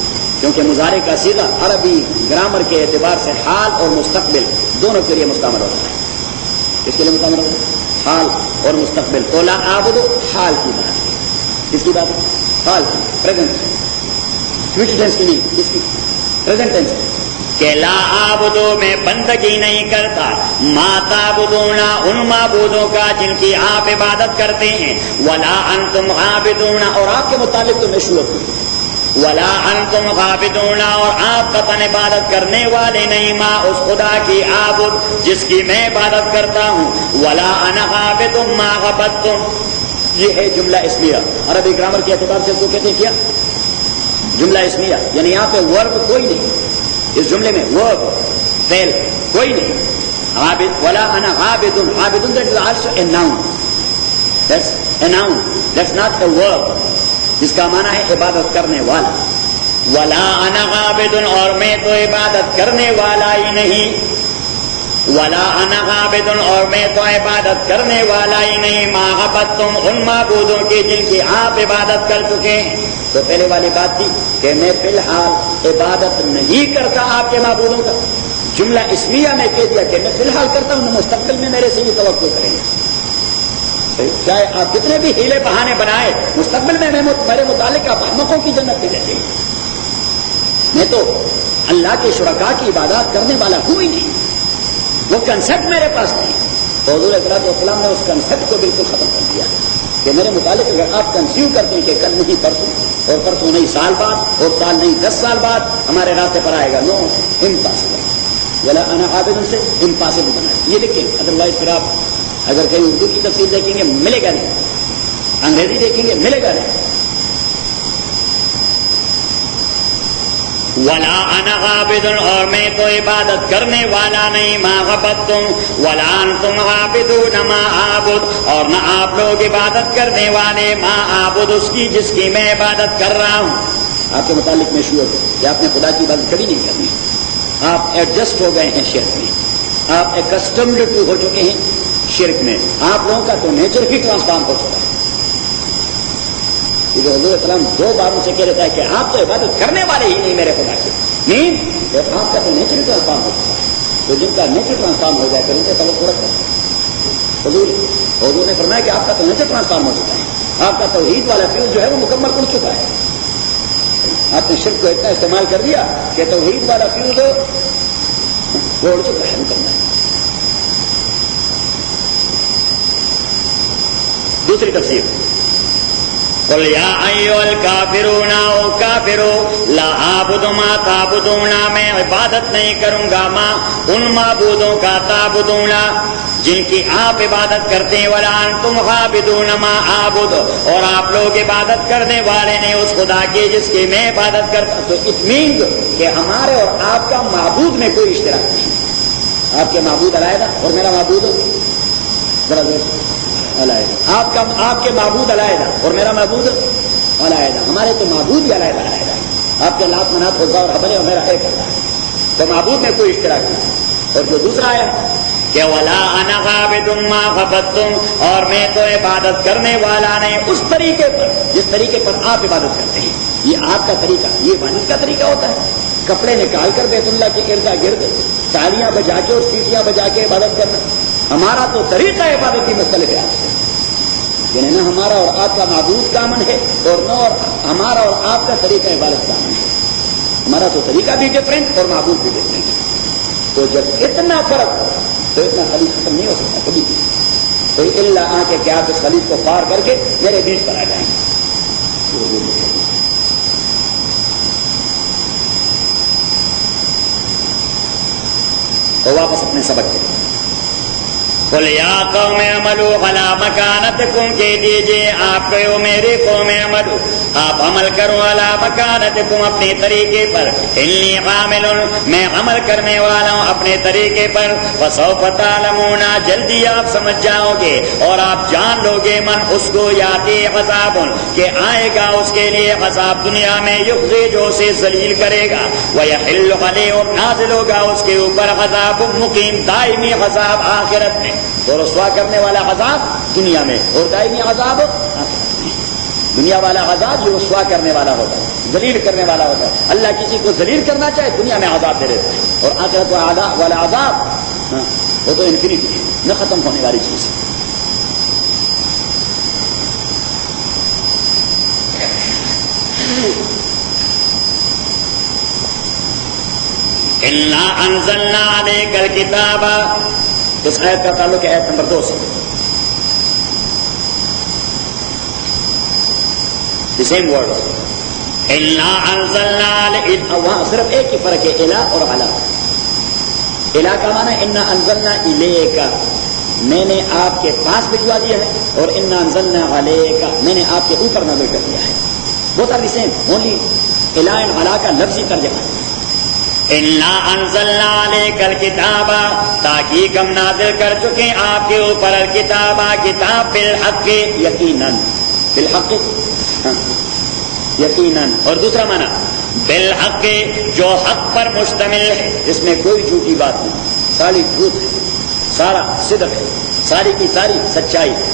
کیونکہ مضارع کا صیغہ عربی گرامر کے اعتبار سے حال اور مستقبل دونوں کے لیے مستعمل ہوتا ہے۔ اس کے لیے مستعمل ہوتا ہے حال اور مستقبل، تو لا اعبد حال کی بات ہے، کس کی بات ہے؟ حال کی، پریزنٹ، فیوچر ٹینس کی نہیں، کس کی؟ پریزنٹ ٹینس کہ لا اعبد میں بندگی نہیں کرتا، ما تعبدون ان معبودوں کا جن کی آپ عبادت کرتے ہیں، ولا انتم عابدون، اور آپ کے متعلق تو میں شروع ہوں، ولا انتم عابدون، اور آپ قطعاً عبادت کرنے والے نہیں، ما اس خدا کی عابد جس کی میں عبادت کرتا ہوں، ولا انا عابد ما عبدتم، یہ ہے جملہ اسمیہ، عربی گرامر کے اعتبار سے تو کہتے ہیں کیا جملہ اسمیہ، یعنی یہاں پہ ورب کوئی نہیں، اس جملے میں ورب فعل کوئی نہیں، عابد، ولا انا عابد، عابد that is also a noun، that's a noun، that's not a verb، جس کا معنی ہے عبادت کرنے والا، ولا انا عابد، اور میں تو عبادت کرنے والا ہی نہیں، ولا انا عابد، اور میں تو عبادت کرنے والا ہی نہیں، ما عبدتم ان معبودوں کی جن کی آپ عبادت کر چکے ہیں۔ تو پہلے والی بات تھی کہ میں فی الحال عبادت نہیں کرتا آپ کے معبودوں کا، جملہ اسمیہ میں کہہ دیا کہ میں فی الحال کرتا ہوں، مستقبل میں میرے سے یہ توقع کریں گے، چاہے آپ کتنے بھی ہیلے بہانے بنائے، مستقبل میں میرے متعلق آپ احمقوں کی جنت میں رہیں گے، میں تو اللہ کے شرکاء کی عبادات کرنے والا ہوں ہی نہیں، وہ کنسپٹ میرے پاس نہیں۔ تو حضور صلی اللہ علیہ وسلم نے اس کنسپٹ کو بالکل ختم کر دیا کہ میرے متعلق اگر آپ کنسیو کرتے ہیں کہ کل نہیں پرسوں، اور پرسوں نہیں سال بعد، اور سال نہیں 10 سال بعد ہمارے راستے پر آئے گا، نو، امپاسبل، ولا انا عابد سے امپاسبل بنا یہ لکھیں، ادروائز پھر آپ اگر کہیں اردو کی تفسیر دیکھیں گے ملے گا نہیں، انگریزی دیکھیں گے ملے گا نہیں، ولا انا عابد، اور میں تو عبادت کرنے والا نہیں، ما عبدتم، ولا انتم عابدون ما اعبد، اور نہ آپ لوگ عبادت کرنے والے، ما اعبد اس کی جس کی میں عبادت کر رہا ہوں۔ آپ کے متعلق میں شیور ہوں کہ آپ نے خدا کی عبادت کبھی نہیں کرنی، آپ ایڈجسٹ ہو گئے ہیں شرک میں، آپ ایکسٹمڈ ٹو ہو چکے ہیں شرک میں، آپ لوگوں کا تو نیچر ہی ٹرانسفارم ہو چکا ہے۔ حضور السلام 2 بار سے کہہ رہتا ہے کہ آپ تو عبادت کرنے والے ہی نہیں میرے خدا کے، نہیں، آپ کا تو نیچر ٹرانسفارم ہو چکا ہے، تو جن کا نیچر ٹرانسفارم ہو جائے پھر ان سے توقع رکھتا ہے۔ حضور نے فرمایا کہ آپ کا تو نیچر ٹرانسفارم ہو چکا ہے، آپ کا توحید والا فیوز جو ہے وہ مکمل اڑ چکا ہے، آپ نے شرک کو اتنا استعمال کر دیا کہ توحید والا فیوز وہ اڑ چکا ہے مکمل۔ دوسری تفسیر، قل یا ایھا الکافرون، او کافرو، لا اعبد ما تعبدون، میں عبادت نہیں کروں گا ما ان معبودوں کا، تعبدون جن کی آپ عبادت کرتے ہیں، ولا انتم عابدون ما اعبد، اور آپ لوگ عبادت کرنے والے نہیں اس خدا کی جس کی میں عبادت کرتا ہوں۔ تو اٹ مینز کہ ہمارے اور آپ کا معبود میں کوئی اشتراک نہیں، آپ کے معبود علیحدہ اور میرا معبود ذرا علیحدہ، آپ کے معبود علیحدہ اور میرا معبود علیحدہ، ہمارے تو معبود بھی علیحدہ علیحدہ ہے. آپ کے لات منات عزا اور حبل اور میرا ایک اللہ ہے، تو معبود میں کوئی اشتراک نہیں. اور جو دوسرا ہے کہ ولا انا عابد ما عبدتم، اور میں تو عبادت کرنے والا نہیں اس طریقے پر جس طریقے پر آپ عبادت کرتے ہیں. یہ آپ کا طریقہ، یہ عبادت کا طریقہ ہوتا ہے. کپڑے نکال کر بیت اللہ کے اردا گرد تالیاں بجا کے اور سیٹیاں بجا کے عبادت کرنا. ہمارا تو طریقہ عبادت کی مختلف ہے آپ سے، یعنی نہ ہمارا اور آپ کا معبود کامن ہے اور نہ اور ہمارا اور آپ کا طریقہ عبادت کامن ہے. ہمارا تو طریقہ بھی ڈفرینٹ اور معبود بھی ڈفرینٹ ہے. تو جب اتنا فرق ہو تو اتنا خلیج ختم نہیں ہو سکتا کبھی بھی. کوئی اللہ آ کے کہ آپ اس خلیج کو پار کر کے میرے بیچ پر آ جائیں گے. تو واپس اپنے سبق کے قل یا قوم اعملوا علی مکانتکم، کہہ دیجیے آپ کہو میرے قوم اعملوا، آپ عمل کرو علی مکانتکم اپنے طریقے پر، انی عامل میں عمل کرنے والا ہوں اپنے طریقے پر، فسوف تعلمون جلدی آپ سمجھ جاؤ گے اور آپ جان لو گے من اس کو یاتی عذاب کہ آئے گا اس کے لیے عذاب دنیا میں یخزی جو اسے ذلیل کرے گا، ویحل علیہ اور نازل ہوگا اس کے اوپر عذاب مقیم دائمی عذاب آخرت میں. تو رسوا کرنے والا عذاب دنیا میں اور دائمی عذاب آخرت میں. دنیا والا عذاب جو رسوا کرنے والا ہوتا ہے، ذلیل کرنے والا ہوتا ہے. اللہ کسی کو ذلیل کرنا چاہے دنیا میں عذاب دے دیتا ہے، اور آخرت والا عذاب وہ تو انفینیٹی ہے، نہ ختم ہونے والی چیز ہے. انا انزلنا علیک الکتاب، اس آیت کا تعلق ہے آیت نمبر 2 سے. دی سیم ورڈ انا انزلنا علیک، وہاں صرف ایک ہی فرق ہے، الا اور علی. الا کا معنی انا انزلنا الیک، میں نے آپ کے پاس بھجوا دیا ہے، اور انا انزلنا علیک میں نے آپ کے اوپر نازل کر دیا ہے. بہت آر دی سیم، اونلی الا اینڈ علی کا لفظی ترجمہ ہے. انا انزلنا علیک الکتاب، تحقیق ہم نازل کر چکے آپ کے اوپر الکتاب کتاب، بالحق یقیناً، بالحق یقیناً. اور دوسرا معنی بالحق جو حق پر مشتمل ہے، اس میں کوئی جھوٹی بات نہیں، ساری جھوٹ ہے، سارا صدق ہے، ساری کی ساری سچائی ہے.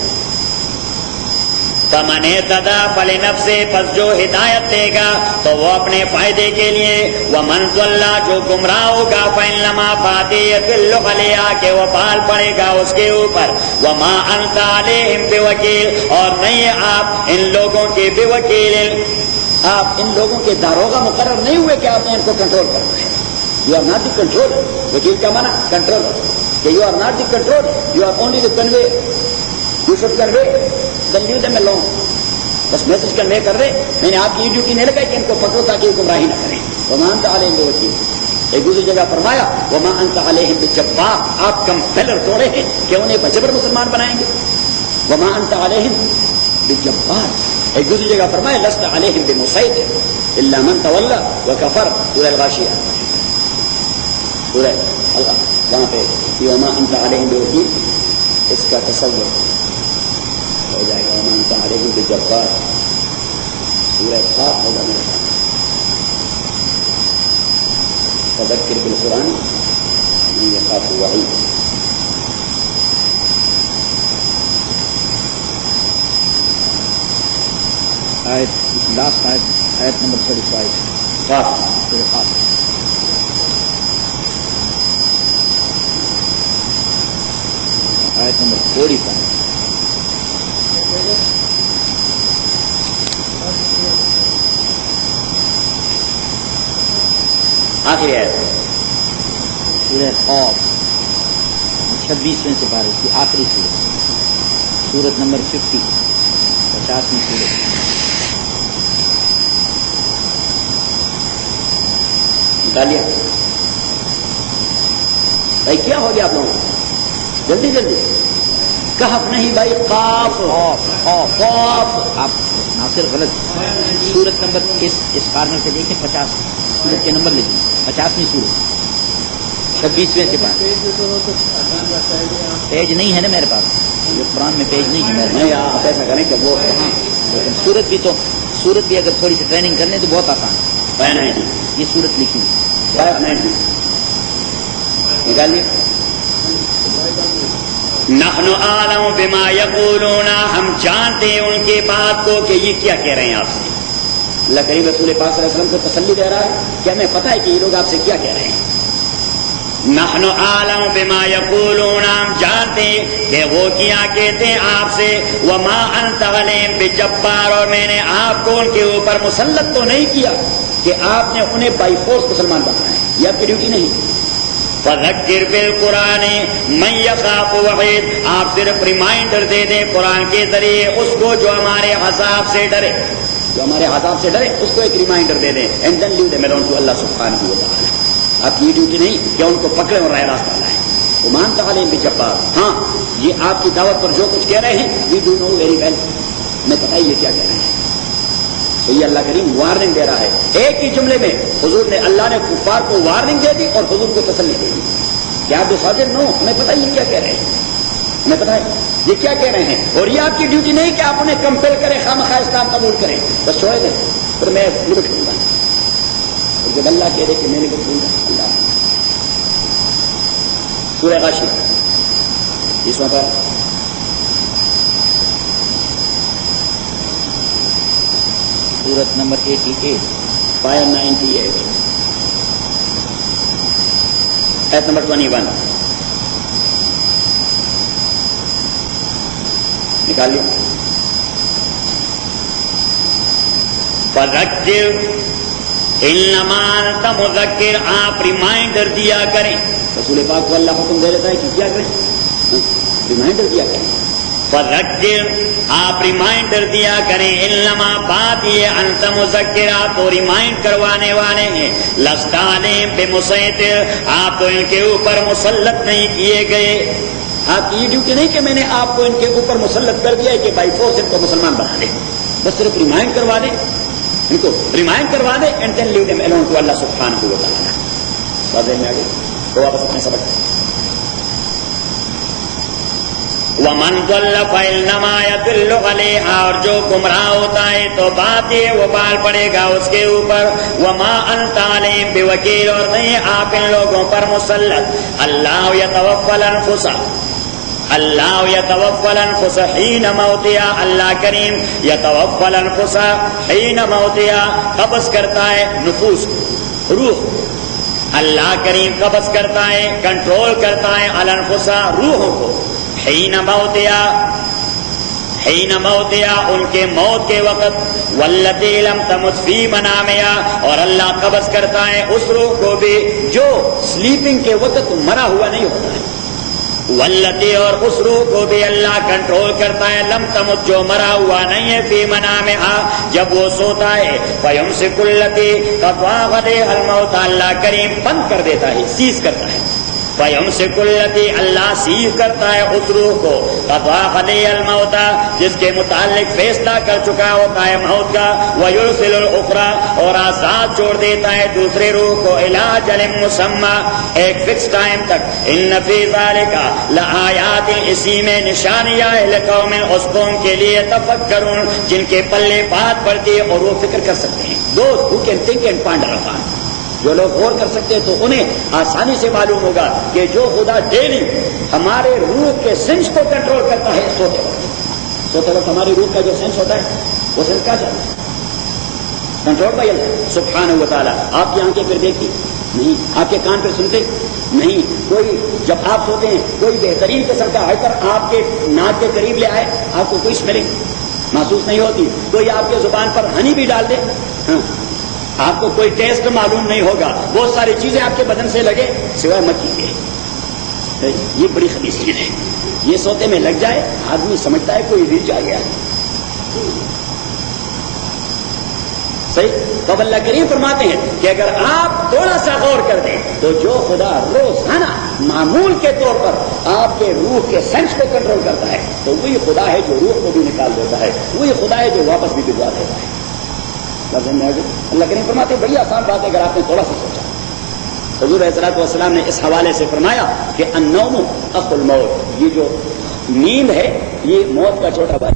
فمن اہتدی فلنفسہ، پس جو ہدایت دے گا تو وہ اپنے فائدے کے لیے، ومن ضل جو گمراہ ہوگا فانما یضل علیہا کہ وہ بال پڑے گا اس کے اوپر، وما انت علیہم بوکیل اور نہیں آپ ان لوگوں کے بوکیل، آپ ان لوگوں کے داروغہ مقرر نہیں ہوئے کہ آپ نے ان کو کنٹرول کرنا ہے. You are not the control. وکیل کا معنی کنٹرول، کہ you are not the control, you are only the convey. You should convey leave them alone. بس میسج کنوے کر رہے. میں نے آپ کی یہ ڈیوٹی نہیں لگائی کہ ان کو پکڑو تاکہ یہ گمراہی نہ کریں. وما انت علیہم بوکیل. ایک دوسری جگہ فرمایا وما انت علیہم بجبار، آپ کمپیلر توڑے ہیں کہ انہیں بجبر مسلمان بنائیں گے. وما انت علیہم بجبار. ایک دوسری جگہ فرمایا لست علیہم بمسیطر الا من تولی وکفر. سورہ الغاشیہ، سورہ وہاں پہ وما انت علیہم بوکیل، اس کا تصور ہو جائے گا. وما انت علیہم بجبار، سورہ خاف ہوگا میرے ساتھ. فذکر بالقرآن من یخاف وعید. لاسٹ آیت نمبر 35 خاف. آیت نمبر 45. آخری آیت سورہ خوف 26ویں سپارے کی آخری سورت، سورت نمبر 50، 50ویں سورت. نکالیے بھائی. کیا ہو گیا آپ لوگوں کو؟ جلدی جلدی. کہف نہیں بھائی، قاف. خوف. آپ ناصر غلط. سورت نمبر اس کارنر سے دیکھیں، 50 سورت کے نمبر لکھیں. 50ویں سورت 26ویں سپارے. پیج نہیں ہے نا میرے پاس، یہ قرآن میں پیج نہیں ہے میرے. نہیں آپ ایسا کریں کہ وہ لیکن سورت بھی تو سورت بھی اگر تھوڑی سی ٹریننگ کر لیں تو بہت آسان ہے. پایا نہیں جی یہ سورت لکھی ہوئی. پایا نہیں جی نکالیے. نحن اعلم بما یقولون، ہم جانتے ہیں ان کے بات کو کہ یہ کیا کہہ رہے ہیں آپ سے. اللہ کریم رسول پاک صلی اللہ علیہ وسلم کو تسلی دے رہا ہے کہ ہمیں پتہ ہے کہ یہ لوگ آپ سے کیا کہہ رہے ہیں. نحن اعلم بما یقولون، ہم جانتے ہیں کہ وہ کیا کہتے ہیں آپ سے. وما انت علیہم بجبار، اور میں نے آپ کو ان کے اوپر مسلط تو نہیں کیا کہ آپ نے انہیں بائی فورس مسلمان بنانا ہے، یہ آپ کی ڈیوٹی نہیں. فذکر بالقرآن من یخاف وعید، آپ صرف ریمائنڈر دے دیں قرآن کے ذریعے اس کو جو ہمارے عذاب سے ڈرے، جو ہمارے عذاب سے ڈرے اس کو ایک ریمائنڈر دے دیں. And then leave them alone to Allah سبحانہ و تعالی. آپ کی ڈیوٹی نہیں کہ ان کو پکڑے اور راہ راستہ لائیں. وہ مانتا علیہم بجبار، ہاں یہ آپ کی دعوت پر جو کچھ کہہ رہے ہیں we do know very well, ہمیں پتہ ہی یہ کیا کہہ رہے ہیں. تو یہ اللہ کریم وارننگ دے رہا ہے. ایک ہی جملے میں حضور نے، اللہ نے کفار کو وارننگ دے دی اور حضور کو تسلی دے دی. کیا آپ صادق نو، ہمیں پتہ ہی یہ کیا کہہ رہے ہیں، ہمیں پتہ ہے یہ کیا کہہ رہے ہیں. اور یہ آپ کی ڈیوٹی نہیں کہ آپ انہیں کمپیل کریں، خامخواہ اسلام قبول کریں. بس چھوڑے دیں پھر میں لمٹ لوں گا. اور جب اللہ کہہ دے کہ میں نے لمٹ لوں گا، اللہ سورہ غاشیہ اس وقت سورت نمبر 88 پایا 98 ایت نمبر 21 نکال لیا. فذکر انما انت مذکر، آپ ریمائنڈر دیا کریں. رسول پاک کو اللہ حکم دے دیتا ہے کہ کیا کریں، ریمائنڈر دیا کریں. فذکر، آپ ریمائنڈر دیا کریں. انما بات یہ انت مذکر، آپ تو ریمائنڈ کروانے والے ہیں. لست علیہم بمسیطر، آپ تو ان کے اوپر مسلط نہیں کیے گئے. آپ کی ڈیوٹی نہیں کہ میں نے آپ کو ان کے اوپر مسلط کر دیا ہے کہ بائی فورس ان کو مسلمان بنا دیں. بس صرف ریمائنڈ کروا دیں، ان کو ریمائنڈ کروا دیں. And then leave them alone to Allah سبحانہ و تعالی. واضح میں آگے تو واپس اپنے سبق. ومن ضل فإنما يضل عليها، اور جو گمراہ ہوتا ہے تو بات یہ وہ بال پڑے گا اس کے اوپر. وما انت علیہم بوکیل، اور نہیں آپ ان لوگوں پر مسلط. اللہ یتوفی الانفس، اللہ یتوفی الانفس حین موتها، اللہ کریم یتوفی الانفس حین موتها، قبض کرتا ہے نفوس کو، روح. اللہ کریم قبض کرتا ہے، کنٹرول کرتا ہے الانفس روحوں کو. حین موتیا ان کے موت کے وقت. واللتی لم تمت فی منامها، اور اللہ قبض کرتا ہے اس روح کو بھی جو سلیپنگ کے وقت مرا ہوا نہیں ہوتا ہے. واللتی، اور اس روح کو بھی اللہ کنٹرول کرتا ہے. لم تمت، جو مرا ہوا نہیں ہے. فی منامها، جب وہ سوتا ہے. فیمسک التی قضى علیہا الموت، اللہ کریم بند کر دیتا ہے، سیز کرتا ہے. فیمسک التی، اللہ سیز کرتا ہے اس روح کو. قضى علیہا الموت، جس کے متعلق فیصلہ کر چکا ہوتا ہے موت کا. ویرسل الاخرى، اور آزاد چھوڑ دیتا ہے دوسرے روح کو. الی اجل مسمى، ایک فکس ٹائم تک. ان فی ذلک لآیات، اسی میں نشانیاں ہے. لقوم، اس قوم کے لیے. تفکرون، جن کے پلے بات پڑتی ہے اور وہ فکر کر سکتے ہیں. Those who can think and ponder upon, جو لوگ غور کر سکتے ہیں تو انہیں آسانی سے معلوم ہوگا کہ جو خدا ڈیلی ہمارے روح کے سینس کو کنٹرول کرتا ہے سوتے وقت ہماری روح کا جو سینس ہوتا ہے وہ سینس کہاں جاتا ہے؟ کنٹرول بائی اللہ سبحانہ و تعالیٰ. آپ کی آنکھیں پھر دیکھتی نہیں، آپ کے کان پھر سنتے نہیں. کوئی جب آپ سوتے ہیں کوئی بہترین قسم کا ہائپر آپ کے ناک کے قریب لے آئے، آپ کو کوئی اسمیلنگ محسوس نہیں ہوتی. کوئی آپ کے زبان پر ہنی بھی ڈال دے، ہاں آپ کو کوئی ٹیسٹ معلوم نہیں ہوگا. بہت ساری چیزیں آپ کے بدن سے لگے سوائے مکھی کے. یہ بڑی خبیث چیز ہے. یہ سوتے میں لگ جائے آدمی سمجھتا ہے کوئی ریچھ آ گیا. صحیح. تو اللہ کریم فرماتے ہیں کہ اگر آپ تھوڑا سا غور کر دیں تو جو خدا روزانہ معمول کے طور پر آپ کے روح کے سینس کو کنٹرول کرتا ہے تو وہی خدا ہے جو روح کو بھی نکال دیتا ہے. وہی خدا ہے جو واپس بھی بھجوا دیتا ہے. اللہ کریم فرماتے ہیں بڑی آسان بات ہے اگر آپ نے تھوڑا سا سوچا. حضور علیہ الصلوۃ والسلام نے اس حوالے سے فرمایا کہ النوم اخو الموت، یہ جو نیند ہے یہ موت کا چھوٹا بھائی.